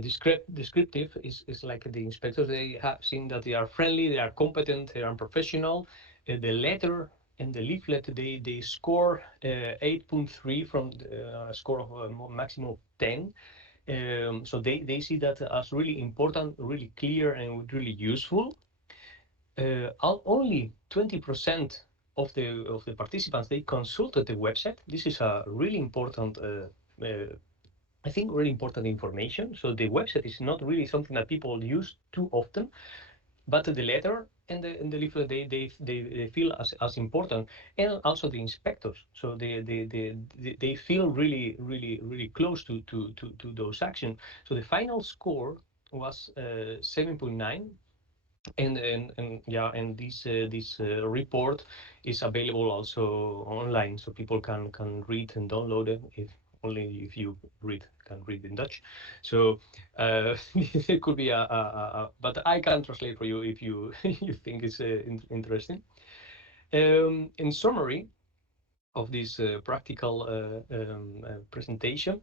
descriptive is like the inspectors, they have seen that they are friendly, they are competent, they are professional. The letter and the leaflet, they score 8.3 from a score of a maximum of 10. So they see that as really important, really clear, and really useful. Only 20% of the participants, they consulted the website. This is a really important, I think, really important information. So the website is not really something that people use too often, but the letter and the leaflet, they feel as important, and also the inspectors. So they feel really close to those actions. So the final score was 7.9. And this report is available also online, so people can read and download it, if you can read in Dutch. So it could be but I can translate for you if you you think it's interesting. In summary of this practical presentation,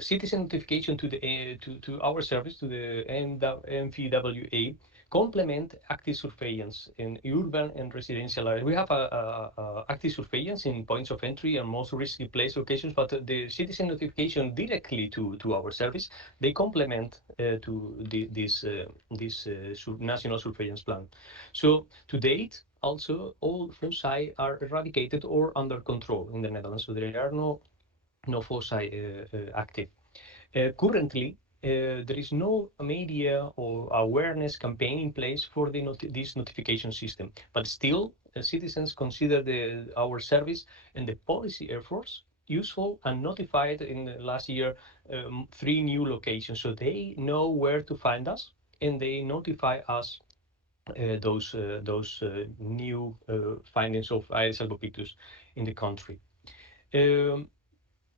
citizen notification to our service, to the MVWA, complement active surveillance in urban and residential areas. We have active surveillance in points of entry and most risky place locations, but the citizen notification directly to our service, they complement to this national surveillance plan. So to date, also all foci are eradicated or under control in the Netherlands, so there are no foci active. Currently, there is no media or awareness campaign in place for this notification system. But still, citizens consider our service and the policy efforts useful and notified in the last year 3 new locations. So they know where to find us and they notify us those new findings of Aedes albopictus in the country.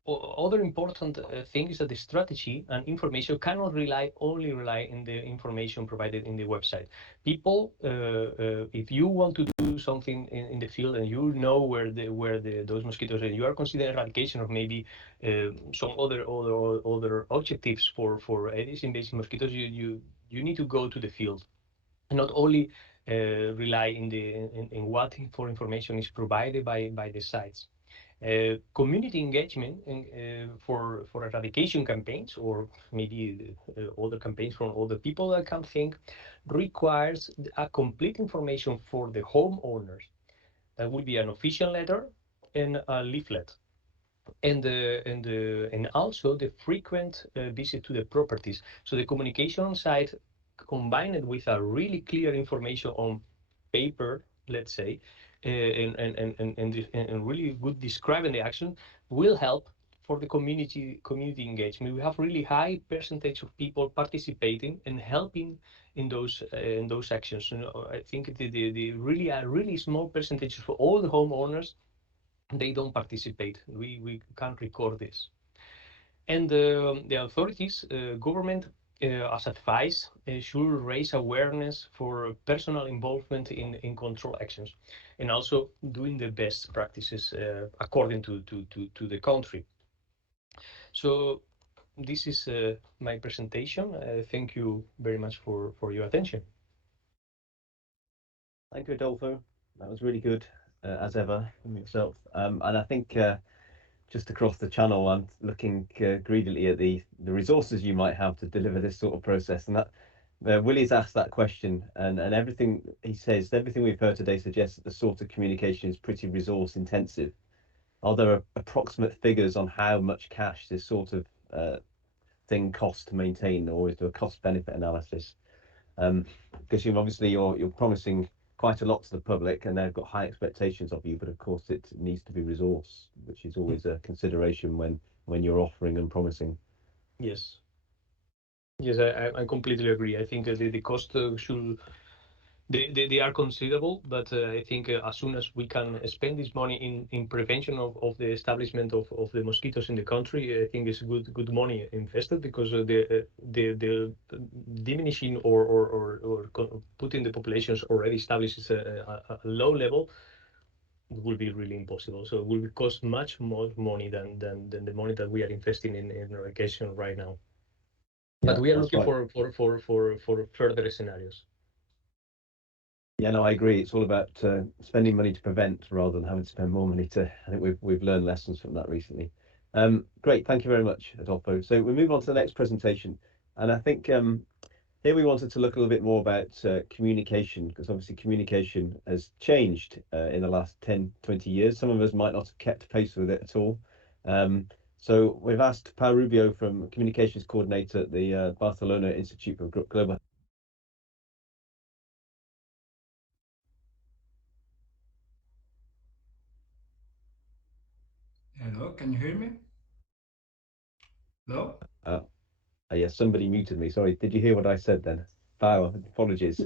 Other important thing is that the strategy and information cannot only rely on the information provided in the website. People, if you want to do something in the field and you know where those mosquitoes are, you are considering eradication of maybe some other objectives for Aedes invasive mosquitoes, you need to go to the field, not only rely in what information is provided by the sites. Community engagement for eradication campaigns or maybe other campaigns from other people that can think requires a complete information for the homeowners. That would be an official letter and a leaflet. And also the frequent visit to the properties. So the communication side combined with a really clear information on paper, let's say, and really good describing the action will help for the community engagement. We have really high percentage of people participating and helping in those actions. You know, I think the really a really small percentage for all the homeowners, they don't participate. We can't record this. And the authorities, government, as advice, should raise awareness for personal involvement in control actions, and also doing the best practices according to the country. So this is my presentation. Thank you very much for your attention. Thank you, Adolfo. That was really good, as ever, from yourself. And I think just across the channel, I'm looking greedily at the resources you might have to deliver this sort of process. And that Willy's asked that question, and everything he says, everything we've heard today suggests that the sort of communication is pretty resource intensive. Are there approximate figures on how much cash this sort of thing costs to maintain, or is there a cost benefit analysis? Because you're promising quite a lot to the public and they've got high expectations of you, but of course it needs to be resource, which is always a consideration when you're offering and promising. Yes, I completely agree. I think the cost should they are considerable, but I think as soon as we can spend this money in prevention of the establishment of the mosquitoes in the country, I think it's good money invested, because the diminishing or putting the populations already established is a low level will be really impossible. So it will cost much more money than the money that we are investing in eradication right now. But we are looking for further scenarios. Yeah, no, I agree. It's all about spending money to prevent rather than having to spend more money to. I think we've learned lessons from that recently. Great, thank you very much, Adolfo. So we move on to the next presentation, and I think here we wanted to look a little bit more about communication, because obviously communication has changed in the last 10, 20 years. Some of us might not have kept pace with it at all. So we've asked Pau Rubio, from Communications Coordinator at the Barcelona Institute for Global. Hello, can you hear me? Hello? Yes, somebody muted me. Sorry, did you hear what I said then? Pau, apologies.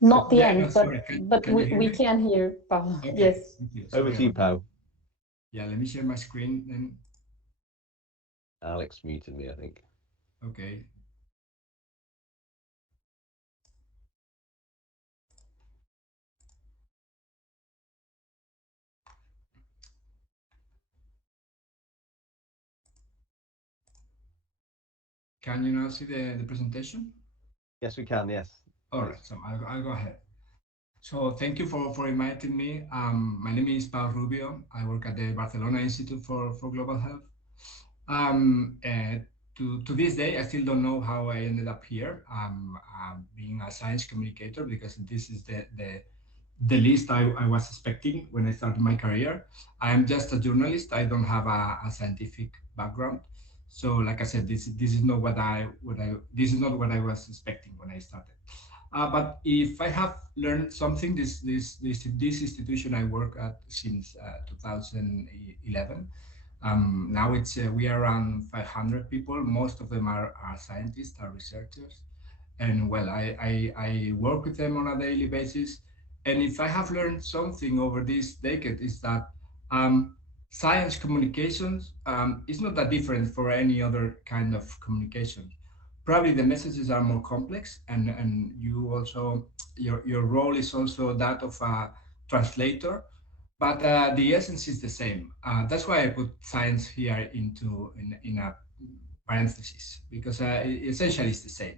Not the Yeah, end, no, sorry. but Can you hear we me? can hear Pablo. Okay, Yes. thank you. Over Sorry to you, about that. Pau. Yeah, let me share my screen then. Alex muted me, I think. Okay. Can you now see the presentation? Yes, we can, yes. All right, so I'll go ahead. So thank you for inviting me. My name is Pau Rubio. I work at the Barcelona Institute for Global Health. To this day, I still don't know how I ended up here, being a science communicator, because this is the least I was expecting when I started my career. I am just a journalist. I don't have a scientific background. So, like I said, this is not what I was expecting when I started. But if I have learned something, this institution I work at since 2011. Now we are around 500 people. Most of them are scientists, are researchers, and well, I work with them on a daily basis. And if I have learned something over this decade, is that science communications is not that different for any other kind of communication. Probably the messages are more complex, and you also your role is also that of a translator, but the essence is the same. That's why I put science here in a parenthesis, because essentially it's the same.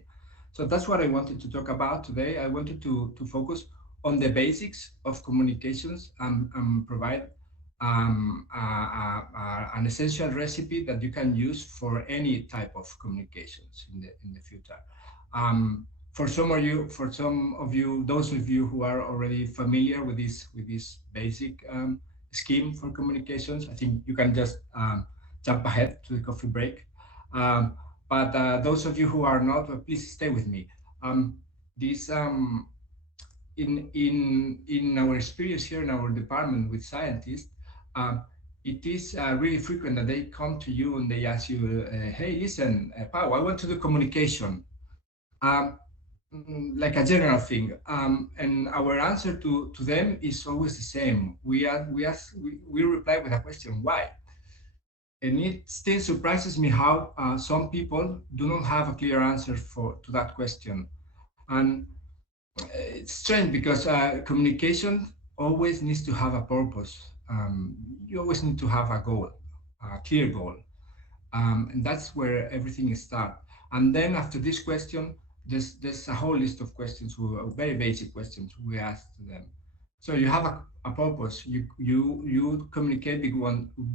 So that's what I wanted to talk about today. I wanted to focus on the basics of communications and provide an essential recipe that you can use for any type of communications in the future. For some of you, those of you who are already familiar with this basic scheme for communications, I think you can just jump ahead to the coffee break. But those of you who are not, please stay with me. This in our experience here in our department with scientists, it is really frequent that they come to you and they ask you, "Hey, listen, Pau, I want to do communication," um, like a general thing. And our answer to them is always the same. We reply with a question, "Why?" And it still surprises me how some people do not have a clear answer to that question. And it's strange because communication always needs to have a purpose. You always need to have a goal, a clear goal, and that's where everything starts. And then after this question, there's a whole list of questions, very basic questions we ask to them. So you have a purpose. You communicate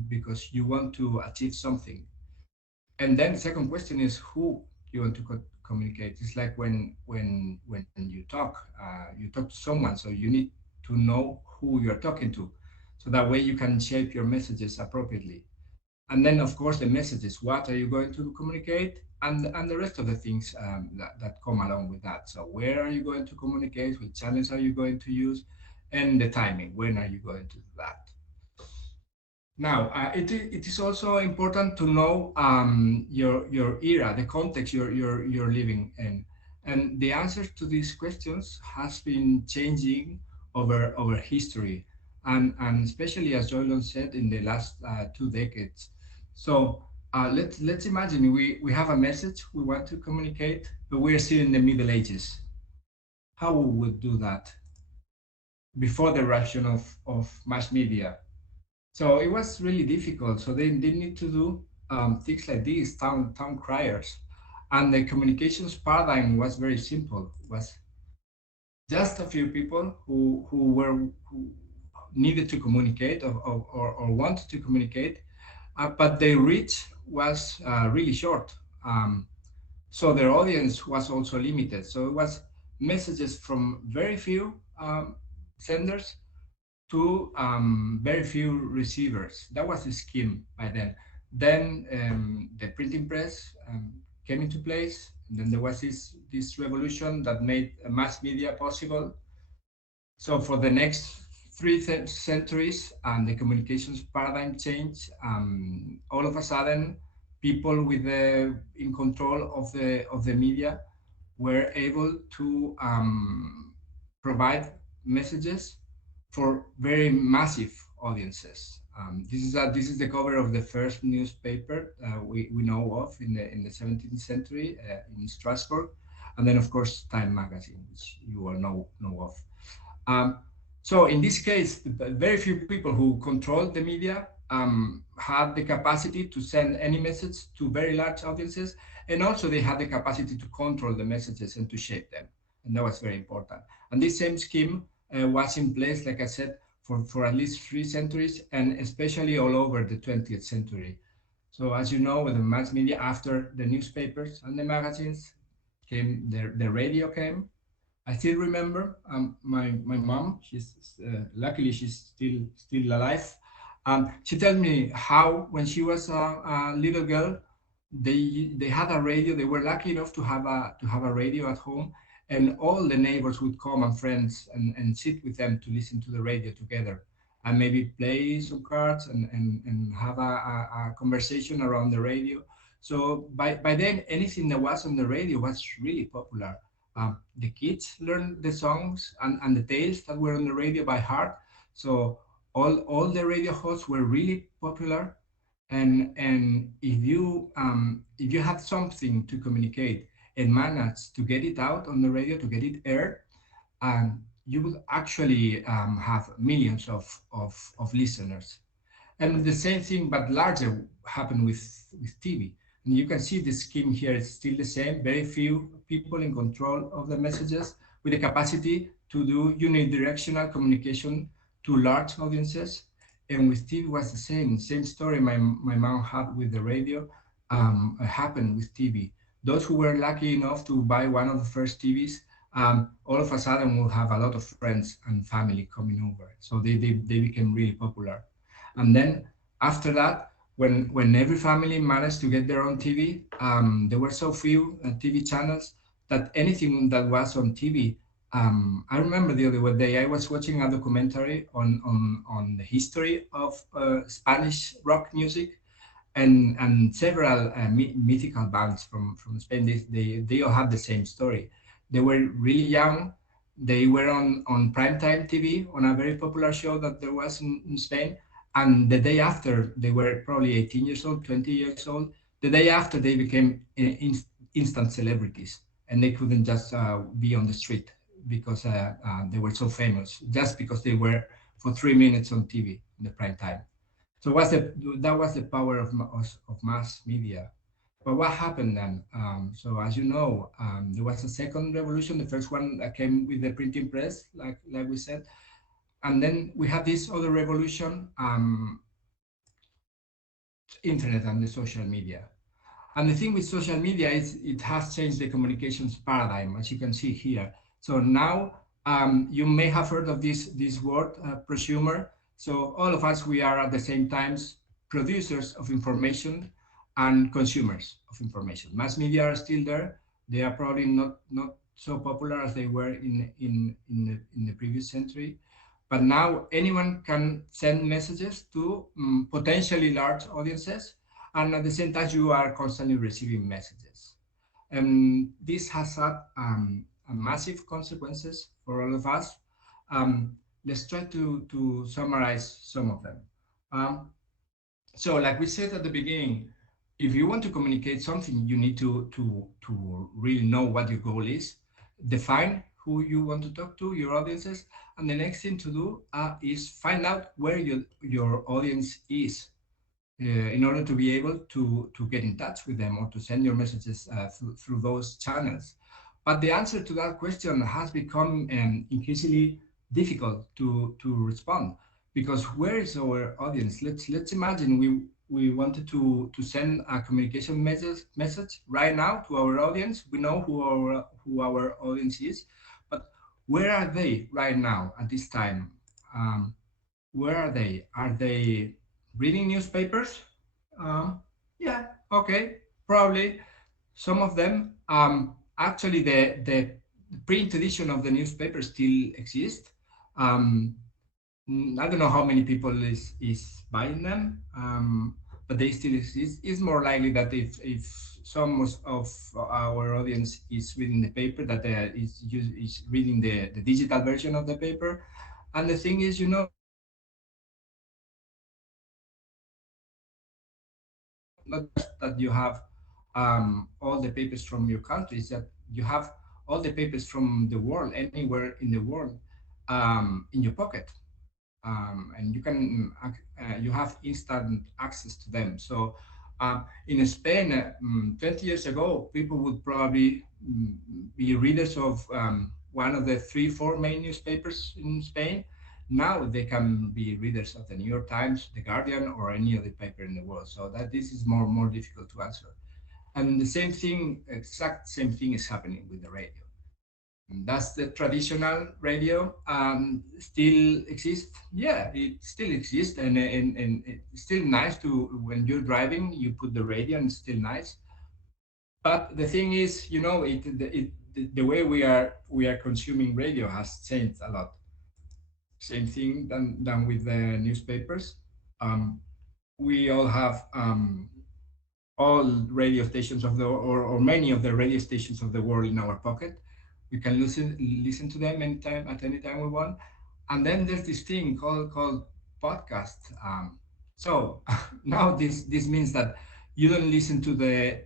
because you want to achieve something. And then the second question is who you want to communicate. It's like when you talk to someone, so you need to know who you're talking to, so that way you can shape your messages appropriately. And then of course the messages, what are you going to communicate, and the rest of the things that come along with that. So where are you going to communicate, which channels are you going to use, and the timing, when are you going to do that. Now, it is also important to know your era, the context you're living in, and the answers to these questions has been changing over history, and especially as Jolyon said, in the last 2 decades. So let's imagine we have a message we want to communicate, but we're still in the Middle Ages. How we would do that before the eruption of mass media? So it was really difficult. So they need to do things like these, town criers, and the communications paradigm was very simple. It was just a few people who needed to communicate or wanted to communicate, but their reach was really short. So their audience was also limited. So it was messages from very few senders to very few receivers. That was the scheme by then. Then the printing press came into place. And then there was this revolution that made mass media possible. So for the next three centuries, the communications paradigm changed. All of a sudden, people in control of the media were able to provide messages for very massive audiences. This is the cover of the first newspaper we know of in the 17th century in Strasbourg, and then of course Time magazine, which you all know of. So in this case, very few people who controlled the media had the capacity to send any message to very large audiences, and also they had the capacity to control the messages and to shape them, and that was very important. And this same scheme was in place, like I said, for at least 3 centuries, and especially all over the 20th century. So as you know, with the mass media, after the newspapers and the magazines came, the radio came. I still remember my mom. She's luckily she's still alive. She told me how when she was a little girl, they had a radio. They were lucky enough to have a radio at home, and all the neighbors would come and friends and sit with them to listen to the radio together, and maybe play some cards and have a conversation around the radio. So by then, anything that was on the radio was really popular. The kids learned the songs and the tales that were on the radio by heart. So all the radio hosts were really popular, and if you have something to communicate and manage to get it out on the radio, to get it aired, you will actually have millions of listeners. And the same thing, but larger, happened with TV. And you can see the scheme here is still the same. Very few people in control of the messages with the capacity to do unidirectional communication to large audiences. And with TV was the same story my mom had with the radio happened with TV. Those who were lucky enough to buy one of the first TVs, all of a sudden will have a lot of friends and family coming over. So they became really popular. And then after that, when every family managed to get their own TV, there were so few TV channels that anything that was on TV. I remember the other day I was watching a documentary on the history of Spanish rock music, and several mythical bands from Spain. They all had the same story. They were really young. They were on primetime TV on a very popular show that there was in Spain. And the day after, they were probably 18 years old, 20 years old. The day after, they became instant celebrities, and they couldn't just be on the street because they were so famous, just because they were for 3 minutes on TV in the prime time. So that was the power of mass media. But what happened then? So as you know, there was a second revolution. The first one that came with the printing press, like we said, and then we had this other revolution, internet and the social media. And the thing with social media is it has changed the communications paradigm, as you can see here. So now you may have heard of this word, prosumer. So all of us, we are at the same times producers of information and consumers of information. Mass media are still there. They are probably not so popular as they were in the previous century. But now anyone can send messages to potentially large audiences, and at the same time you are constantly receiving messages. And this has had massive consequences for all of us. Let's try to summarize some of them. So like we said at the beginning, if you want to communicate something, you need to really know what your goal is, define who you want to talk to, your audiences, and the next thing to do is find out where your audience is in order to be able to get in touch with them or to send your messages through those channels. But the answer to that question has become increasingly difficult to respond, because where is our audience? Let's imagine we wanted to send a communication message right now to our audience. We know who our audience is, but where are they right now at this time? Where are they? Are they reading newspapers? Yeah, okay, probably some of them. Actually, the print edition of the newspaper still exists. I don't know how many people is buying them, but they still exist. It's more likely that if some of our audience is reading the paper, that is reading the digital version of the paper. And the thing is, not just that you have all the papers from your country, is that you have all the papers from the world, anywhere in the world, in your pocket. And you have instant access to them. So in Spain, 20 years ago, people would probably be readers of one of the 3-4 main newspapers in Spain. Now they can be readers of the New York Times, the Guardian, or any other paper in the world. So that this is more difficult to answer. And the same thing, exact same thing, is happening with the radio. Does the traditional radio still exist? Yeah, it still exists, and it's still nice to, when you're driving, you put the radio, and it's still nice. But the thing is, the way we are consuming radio has changed a lot. Same thing than with the newspapers. Um, we all have all radio stations of the, or many of the radio stations of the world in our pocket. We can listen to them anytime, at any time we want. And then there's this thing called podcast. So now this means that you don't listen to the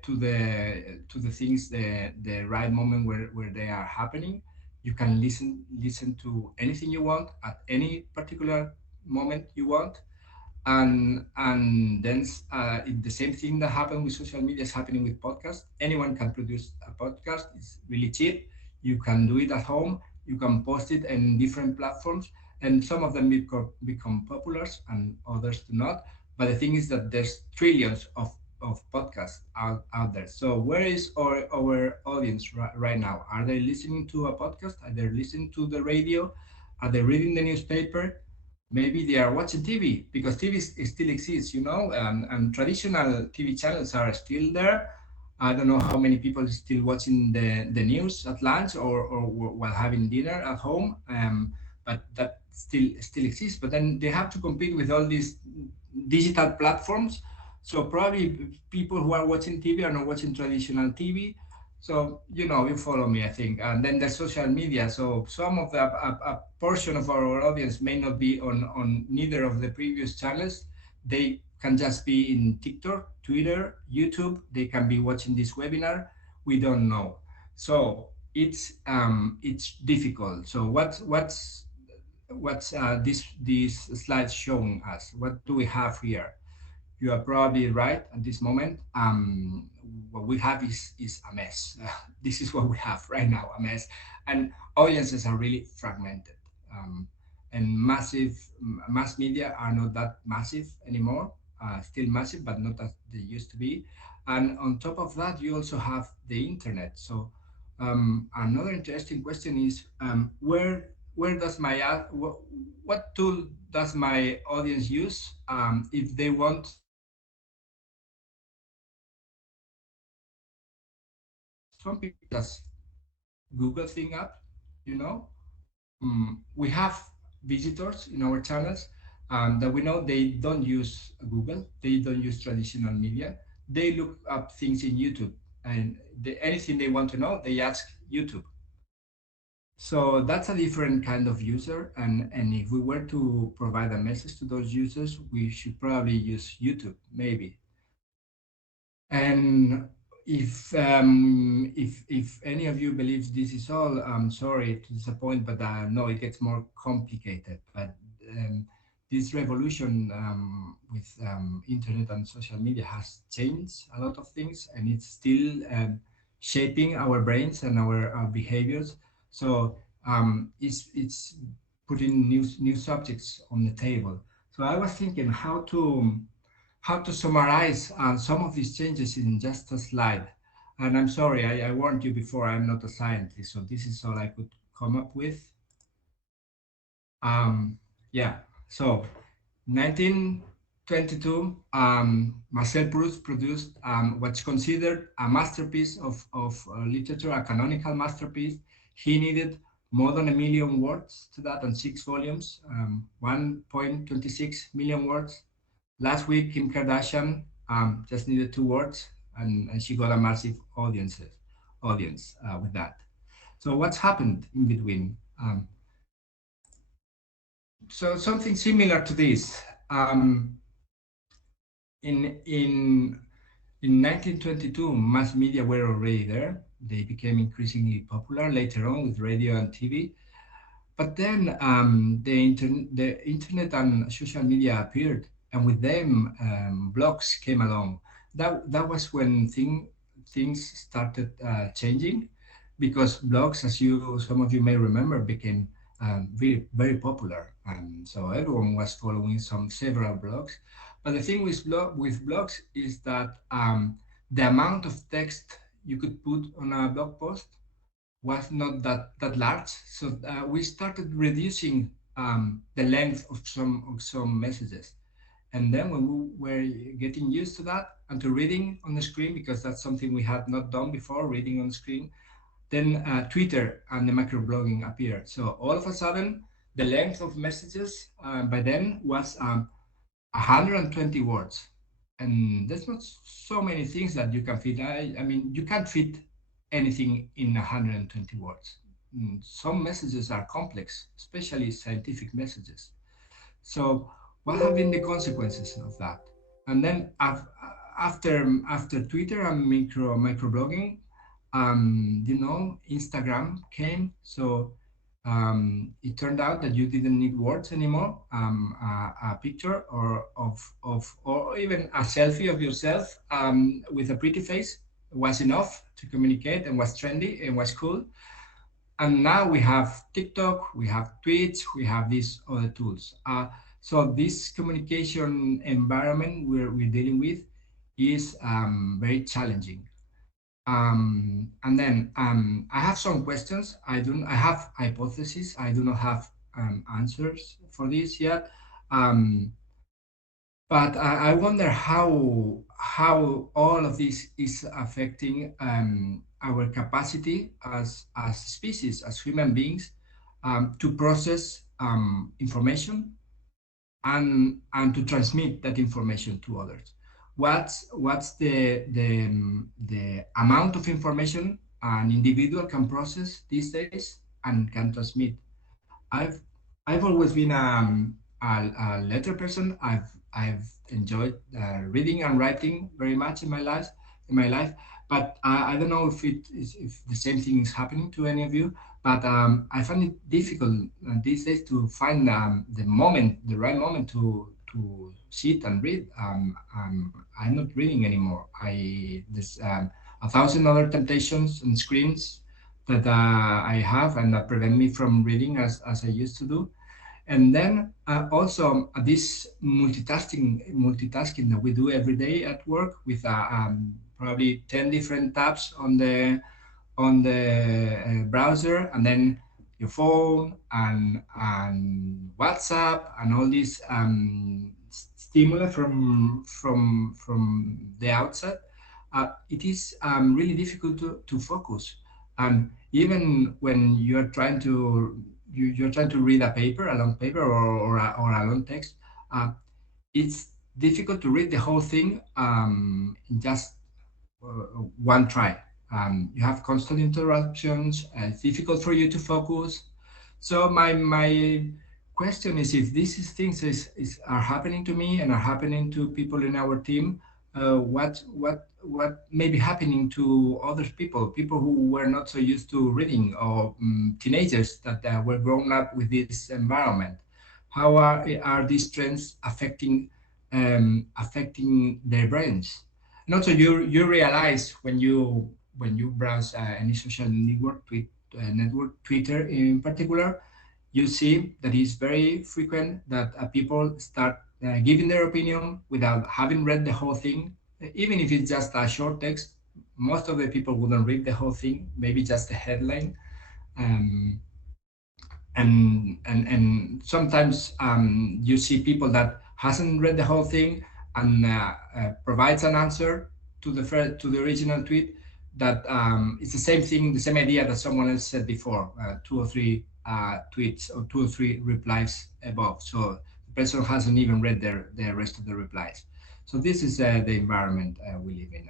things the right moment where they are happening. You can listen to anything you want at any particular moment you want. And then the same thing that happened with social media is happening with podcasts. Anyone can produce a podcast. It's really cheap. You can do it at home. You can post it in different platforms, and some of them become popular and others do not. But the thing is that there's trillions of podcasts out there. So where is our audience right now? Are they listening to a podcast? Are they listening to the radio? Are they reading the newspaper? Maybe they are watching TV, because TV still exists, and traditional TV channels are still there. I don't know how many people is still watching the news at lunch, or while having dinner at home, but that still exists. But then they have to compete with all these digital platforms. So probably people who are watching TV are not watching traditional TV. So you follow me, I think. And then there's social media. So some of a portion of our audience may not be on neither of the previous channels. They can just be in TikTok, Twitter, YouTube. They can be watching this webinar. We don't know. So it's difficult. So what's this slide showing us? What do we have here? You are probably right at this moment. What we have is a mess. This is what we have right now, a mess. And audiences are really fragmented. And mass media are not that massive anymore. Still massive, but not as they used to be. And on top of that, you also have the internet. So another interesting question is, where does what tool does my audience use if they want some people just Google thing up, you know. We have visitors in our channels that we know they don't use Google, they don't use traditional media. They look up things in YouTube, and anything they want to know, they ask YouTube. So that's a different kind of user, and if we were to provide a message to those users, we should probably use YouTube, maybe. And if any of you believes this is all, I'm sorry to disappoint, but no, it gets more complicated. But this revolution with internet and social media has changed a lot of things, and it's still shaping our brains and our behaviors. So it's putting new subjects on the table. So I was thinking how to summarize some of these changes in just a slide. And I'm sorry, I warned you before, I'm not a scientist, so this is all I could come up with. Yeah, so 1922, Marcel Proust produced what's considered a masterpiece of literature, a canonical masterpiece. He needed more than 1 million words to that, and 6 volumes, 1.26 million words. Last week, Kim Kardashian just needed 2 words, and she got a massive audience with that. So what's happened in between? So something similar to this. In 1922, mass media were already there. They became increasingly popular later on with radio and TV. But then the internet and social media appeared, and with them blogs came along. That was when things started changing, because blogs, as some of you may remember, became very very popular, and so everyone was following several blogs. But the thing with blogs is that the amount of text you could put on a blog post was not that large. So we started reducing the length of some messages. And then when we were getting used to that and to reading on the screen, because that's something we had not done before, reading on the screen, then Twitter and the microblogging appeared. So all of a sudden, the length of messages by then was 120 words. And there's not so many things that you can fit. I mean, you can't fit anything in 120 words. Some messages are complex, especially scientific messages. So what have been the consequences of that? And then after Twitter and microblogging, Instagram came. So it turned out that you didn't need words anymore. A picture or even a selfie of yourself with a pretty face was enough to communicate and was trendy and was cool. And now we have TikTok, we have Twitch, we have these other tools. So this communication environment we're dealing with is very challenging. And then I have some questions. I have hypotheses. I do not have answers for this yet. Um, but I wonder how all of this is affecting our capacity as species, as human beings, to process information and to transmit that information to others. What's the amount of information an individual can process these days and can transmit? I've I've always been a letter person. I've enjoyed reading and writing very much in my life. But I don't know if the same thing is happening to any of you. But I find it difficult these days to find the right moment to sit and read. I'm not reading anymore. There's a thousand other temptations and screens that I have and that prevent me from reading as I used to do. And then also this multitasking that we do every day at work with probably 10 different tabs on the browser, and then your phone and WhatsApp and all these stimuli from the outside. It is really difficult to focus. And even when you're trying to you're trying to read a paper, a long paper, or a long text, it's difficult to read the whole thing in just one try. You have constant interruptions. It's difficult for you to focus. So my question is, if these things are happening to me and are happening to people in our team, what may be happening to other people who were not so used to reading, or teenagers that were grown up with this environment? How are these trends affecting their brains? And also, you realize when you browse any social network, Twitter in particular, you see that it's very frequent that people start giving their opinion without having read the whole thing. Even if it's just a short text, most of the people wouldn't read the whole thing, maybe just the headline. Um, and sometimes you see people that hasn't read the whole thing and provides an answer to the original tweet that it's the same thing, the same idea that someone else said before, two or three tweets or two or three replies above. So the person hasn't even read the rest of the replies. So this is the environment we live in.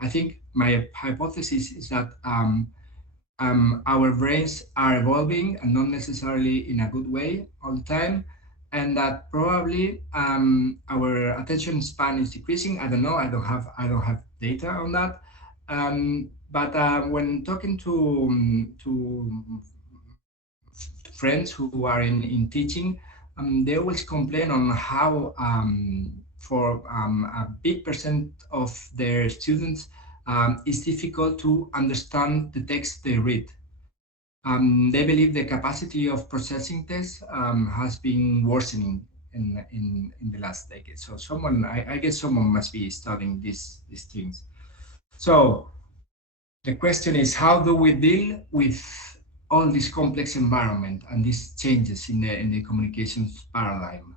I think my hypothesis is that our brains are evolving and not necessarily in a good way all the time, and that probably our attention span is decreasing. I don't know. I don't have data on that. But when talking to friends who are in teaching, they always complain on how for a big percent of their students, it's difficult to understand the text they read. They believe the capacity of processing tests has been worsening in the last decade. So I guess someone must be studying these things. So the question is, how do we deal with all this complex environment and these changes in the communications paradigm?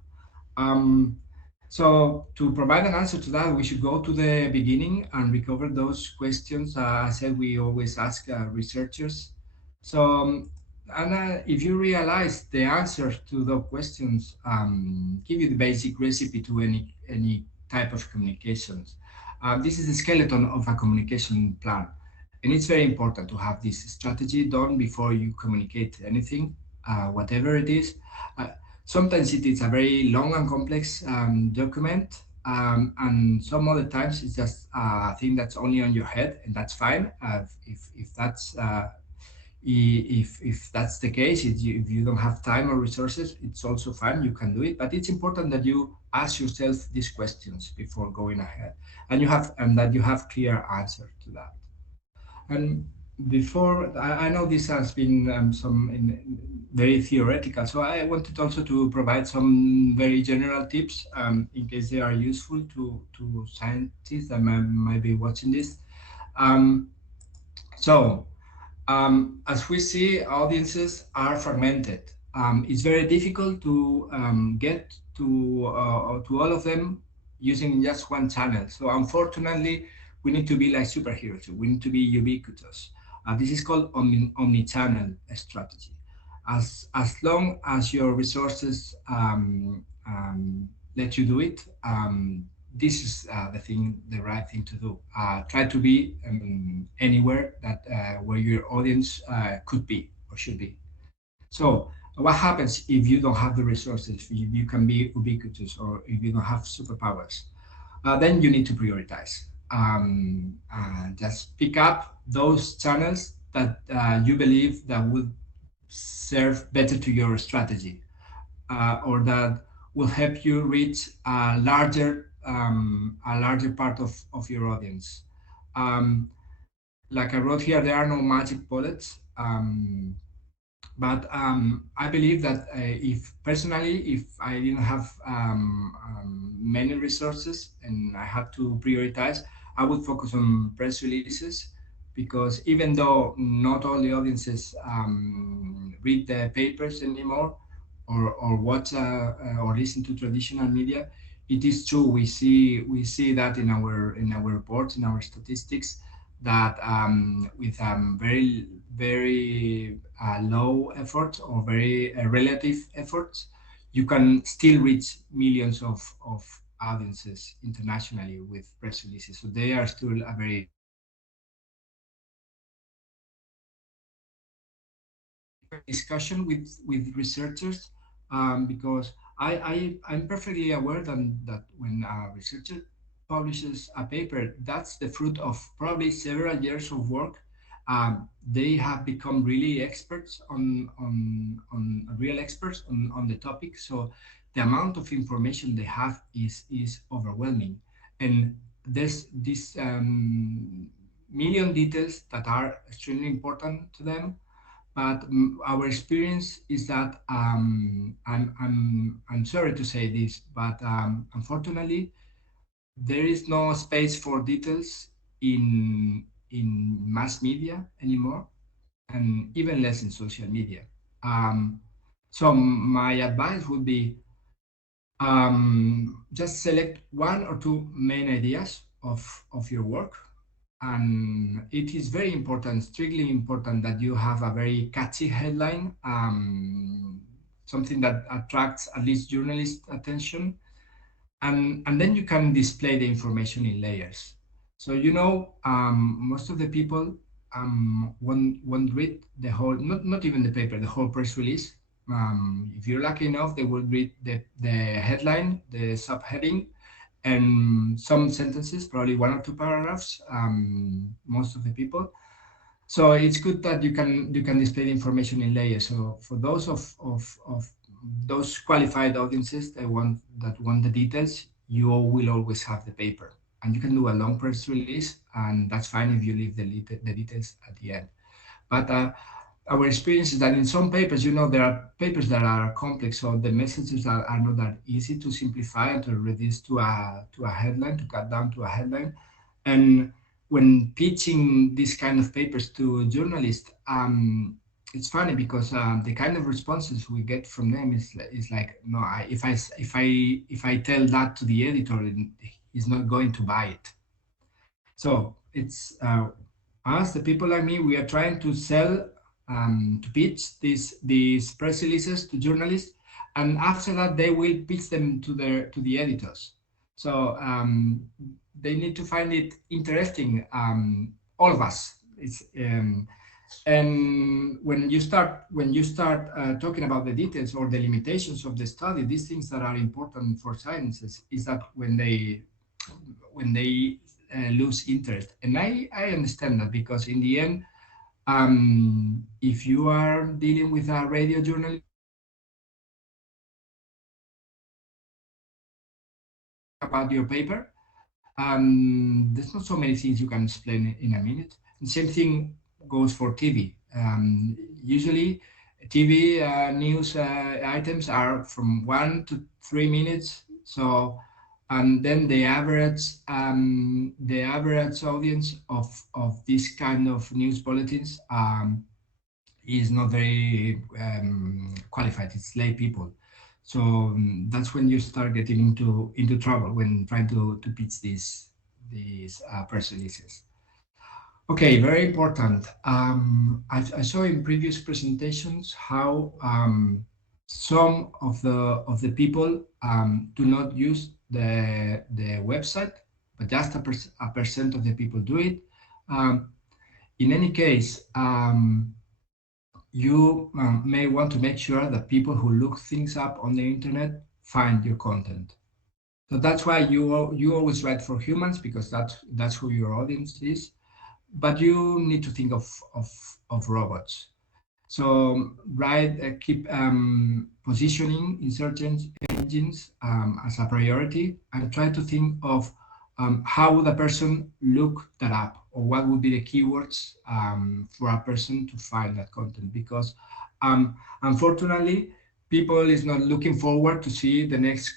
Um, so to provide an answer to that, we should go to the beginning and recover those questions. I said we always ask researchers. So, and if you realize the answers to those questions, give you the basic recipe to any type of communications. This is the skeleton of a communication plan, and it's very important to have this strategy done before you communicate anything, whatever it is. Uh, Sometimes it is a very long and complex document, and some other times it's just a thing that's only on your head, and that's fine. If that's the case, if you don't have time or resources, it's also fine. You can do it, but it's important that you ask yourself these questions before going ahead, and that you have clear answer to that. And before, I know this has been very theoretical, so I wanted also to provide some very general tips in case they are useful to scientists that might be watching this. Um, so, as we see, audiences are fragmented. It's very difficult to get to all of them using just one channel. So unfortunately, we need to be like superheroes. We need to be ubiquitous. This is called omni-channel strategy. As long as your resources let you do it, this is the right thing to do. Try to be anywhere that where your audience could be or should be. So what happens if you don't have the resources? If you can be ubiquitous, or if you don't have superpowers, then you need to prioritize. Just pick up those channels that you believe that would serve better to your strategy, or that will help you reach a larger part of your audience. Um, like I wrote here, there are no magic bullets. But I believe that if personally, if I didn't have many resources and I had to prioritize, I would focus on press releases, because even though not all the audiences read the papers anymore, or watch or listen to traditional media, it is true. We see that in our reports, in our statistics, that with very low effort or very relative efforts, you can still reach millions of audiences internationally with press releases. So they are still a very discussion with researchers, because I'm perfectly aware that when a researcher publishes a paper, that's the fruit of probably several years of work. They have become really experts on real experts on the topic. So the amount of information they have is overwhelming, and there's this million details that are extremely important to them. But our experience is that I'm sorry to say this, but unfortunately, there is no space for details in mass media anymore, and even less in social media. Um, so my advice would be, just select one or two main ideas of your work. And it is very important, strictly important, that you have a very catchy headline, something that attracts at least journalist attention, and then you can display the information in layers. So most of the people won't read the whole, not even the paper, the whole press release. If you're lucky enough, they will read the headline, the subheading, and some sentences, probably one or two paragraphs. Most of the people. So it's good that you can display the information in layers. So for those of those qualified audiences that want the details, you will always have the paper, and you can do a long press release, and that's fine if you leave the details at the end. But our experience is that in some papers, there are papers that are complex, so the messages are not that easy to simplify and to reduce to a headline, to cut down to a headline. And when pitching these kind of papers to journalists, it's funny because the kind of responses we get from them is like, no, if I tell that to the editor, he's not going to buy it. So it's us, the people like me, we are trying to sell, to pitch these press releases to journalists, and after that they will pitch them to the editors. So they need to find it interesting. All of us. It's and when you start talking about the details or the limitations of the study, these things that are important for sciences is that when they lose interest. And I understand that, because in the end, if you are dealing with a radio journalist, about your paper, there's not so many things you can explain in a minute. The same thing goes for TV. Usually, TV news items are from 1 to 3 minutes. So, and then the average audience of this kind of news bulletins is not very qualified. It's lay people. So that's when you start getting into trouble when trying to pitch these press releases. Okay, very important. I saw in previous presentations how some of the people do not use the website, but just a percent of the people do it. In any case, you may want to make sure that people who look things up on the internet find your content. So that's why you always write for humans, because that's who your audience is. But you need to think of robots. So keep positioning in search engines as a priority, and try to think of how would a person look that up, or what would be the keywords for a person to find that content. Because unfortunately, people is not looking forward to see the next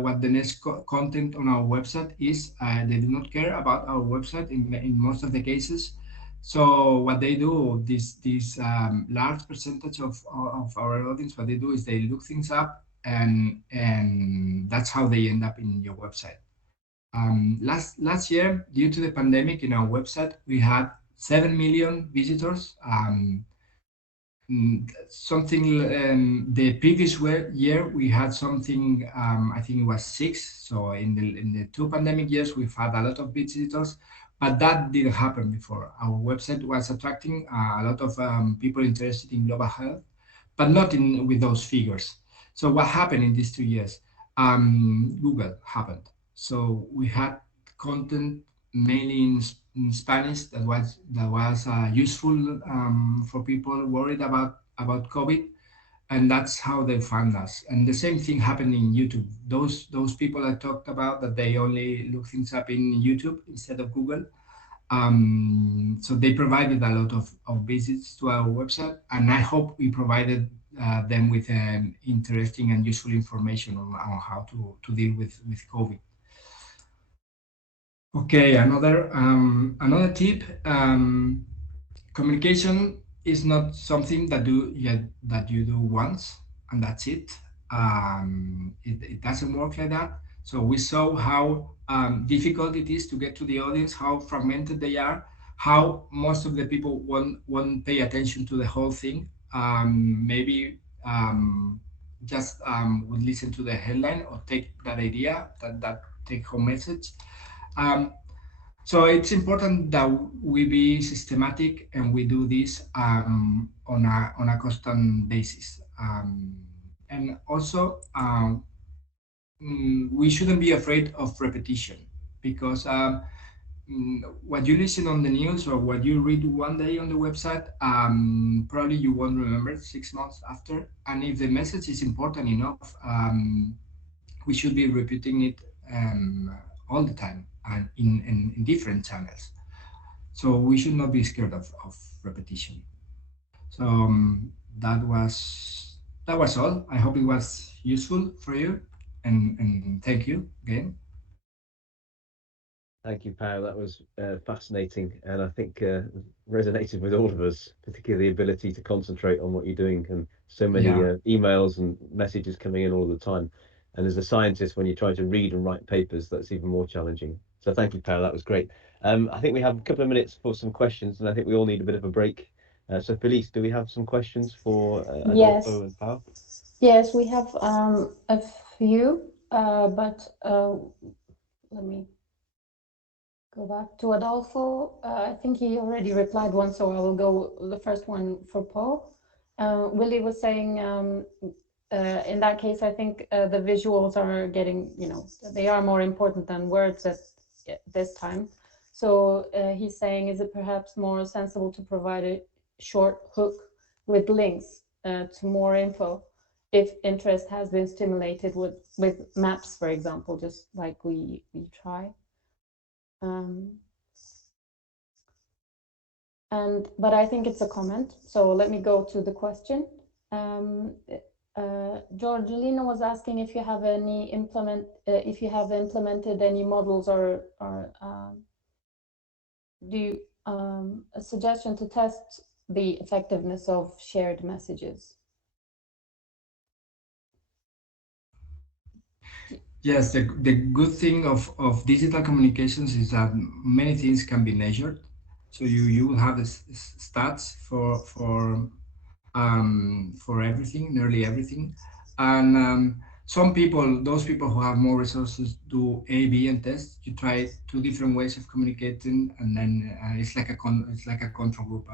what the next content on our website is. They do not care about our website in most of the cases. So what they do, this large percentage of our audience, what they do is they look things up, and that's how they end up in your website. Last year, due to the pandemic, in our website we had 7 million visitors. The previous year we had something, I think it was 6. So in the 2 pandemic years we've had a lot of visitors, but that didn't happen before. Our website was attracting a lot of people interested in global health, but not with those figures. So what happened in these 2 years? Google happened. So we had content mainly in Spanish that was useful for people worried about COVID, and that's how they found us. And the same thing happened in YouTube. Those people I talked about, that they only look things up in YouTube instead of Google. So they provided a lot of visits to our website, and I hope we provided them with interesting and useful information on how to deal with COVID. Okay, another tip. Communication is not something that you do once and that's it. It doesn't work like that. So we saw how difficult it is to get to the audience, how fragmented they are, how most of the people won't pay attention to the whole thing. Maybe just would listen to the headline or take that idea, that take-home message. So it's important that we be systematic and we do this on a constant basis. And also, we shouldn't be afraid of repetition, because what you listen on the news or what you read one day on the website, probably you won't remember 6 months after. And if the message is important enough, we should be repeating it all the time and in different channels. So we should not be scared of repetition. So that was all. I hope it was useful for you, and thank you again. Thank you, Pao. That was fascinating, and I think resonated with all of us, particularly the ability to concentrate on what you're doing, and so many Yeah. emails and messages coming in all the time. And as a scientist, when you're trying to read and write papers, that's even more challenging. So thank you, Pao. That was great. I think we have a couple of minutes for some questions, and I think we all need a bit of a break. So Filiz, do we have some questions for Yes, Adolfo and Pao? yes, we have a few, but let me go back to Adolfo. I think he already replied one, so I will go the first one for Paul. Willy was saying, in that case, I think the visuals are getting, they are more important than words at this time. So he's saying, is it perhaps more sensible to provide a short hook with links to more info if interest has been stimulated with maps, for example, just like we try? But I think it's a comment, so let me go to the question. Georgelina was asking if you have implemented any models or do you, a suggestion to test the effectiveness of shared messages. Yes, the good thing of digital communications is that many things can be measured. So you will have the stats for everything, nearly everything, and some people, those people who have more resources, do A/B and test. You try two different ways of communicating, and then it's like it's like a control group.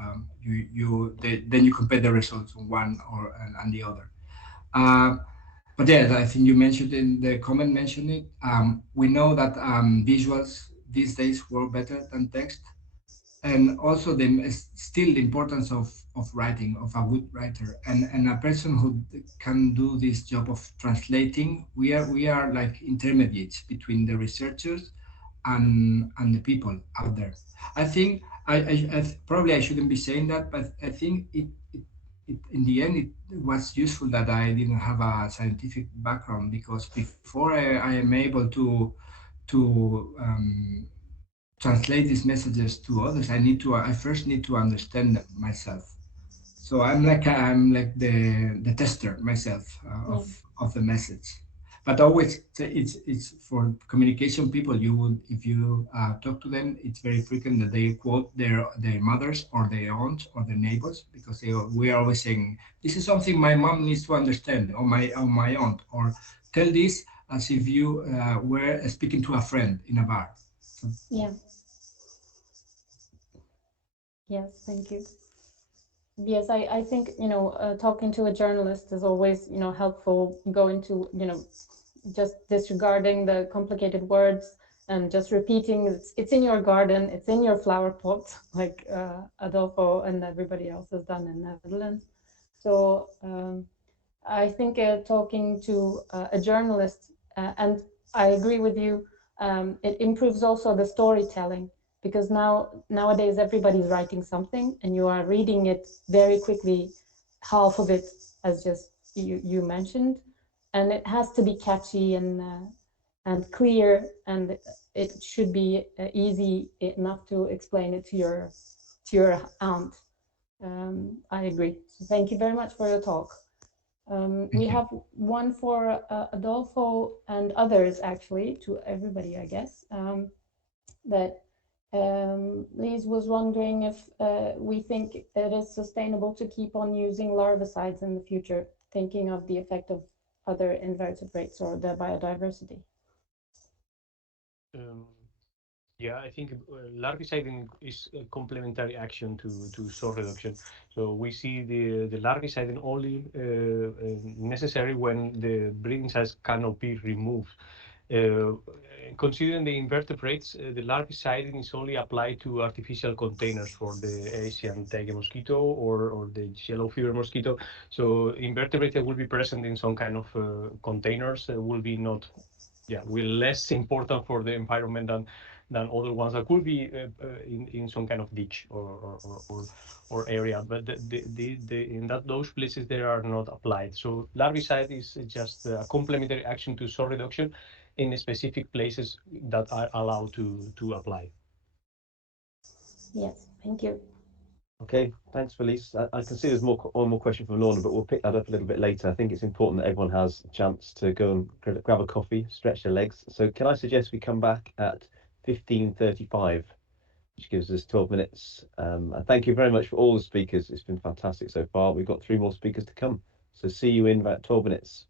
Then you compare the results on one and the other. Uh, but yeah, I think you mentioned in the comment mentioned it. We know that visuals these days work better than text, and also still the importance of writing, of a good writer, and a person who can do this job of translating. We are like intermediates between the researchers and the people out there. I think probably I shouldn't be saying that, but I think it in the end it was useful that I didn't have a scientific background, because before I am able to translate these messages to others, I first need to understand them myself. So I'm like the tester myself of the message. But always it's for communication people. You would, if you talk to them, it's very frequent that they quote their mothers or their aunts or their neighbors, because we are always saying, this is something my mom needs to understand, or my aunt, or tell this as if you were speaking to a friend in a bar. So, Yeah. Yes, thank you. Yes, I think, talking to a journalist is always, helpful, going to, just disregarding the complicated words and just repeating, it's in your garden, it's in your flower pot, like Adolfo and everybody else has done in Netherlands. So I think talking to a journalist, and I agree with you, it improves also the storytelling, because nowadays everybody's writing something and you are reading it very quickly, half of it, as just you mentioned, and it has to be catchy and clear, and it should be easy enough to explain it to your aunt. I agree. So thank you very much for your talk. We have one for Adolfo and others, actually, to everybody, I guess, that Liz was wondering if we think it is sustainable to keep on using larvicides in the future, thinking of the effect of other invertebrates or the biodiversity. Yeah, I think larviciding is a complementary action to soil reduction. So we see the larviciding only necessary when the breeding size cannot be removed. Considering the invertebrates, the larviciding is only applied to artificial containers for the Asian tiger mosquito or the yellow fever mosquito. So invertebrates that will be present in some kind of containers will be not, will less important for the environment than other ones that could be in some kind of ditch or area, but in those places they are not applied. So larvicide is just a complementary action to soil reduction. in specific places that are allowed to apply. Yes, thank you. Okay, thanks, Filiz. I can see there's one more question from Lorna, but we'll pick that up a little bit later. I think it's important that everyone has a chance to go and grab a coffee, stretch their legs. So can I suggest we come back at 15:35, which gives us 12 minutes. And thank you very much for all the speakers. It's been fantastic so far. We've got 3 more speakers to come. So see you in about 12 minutes.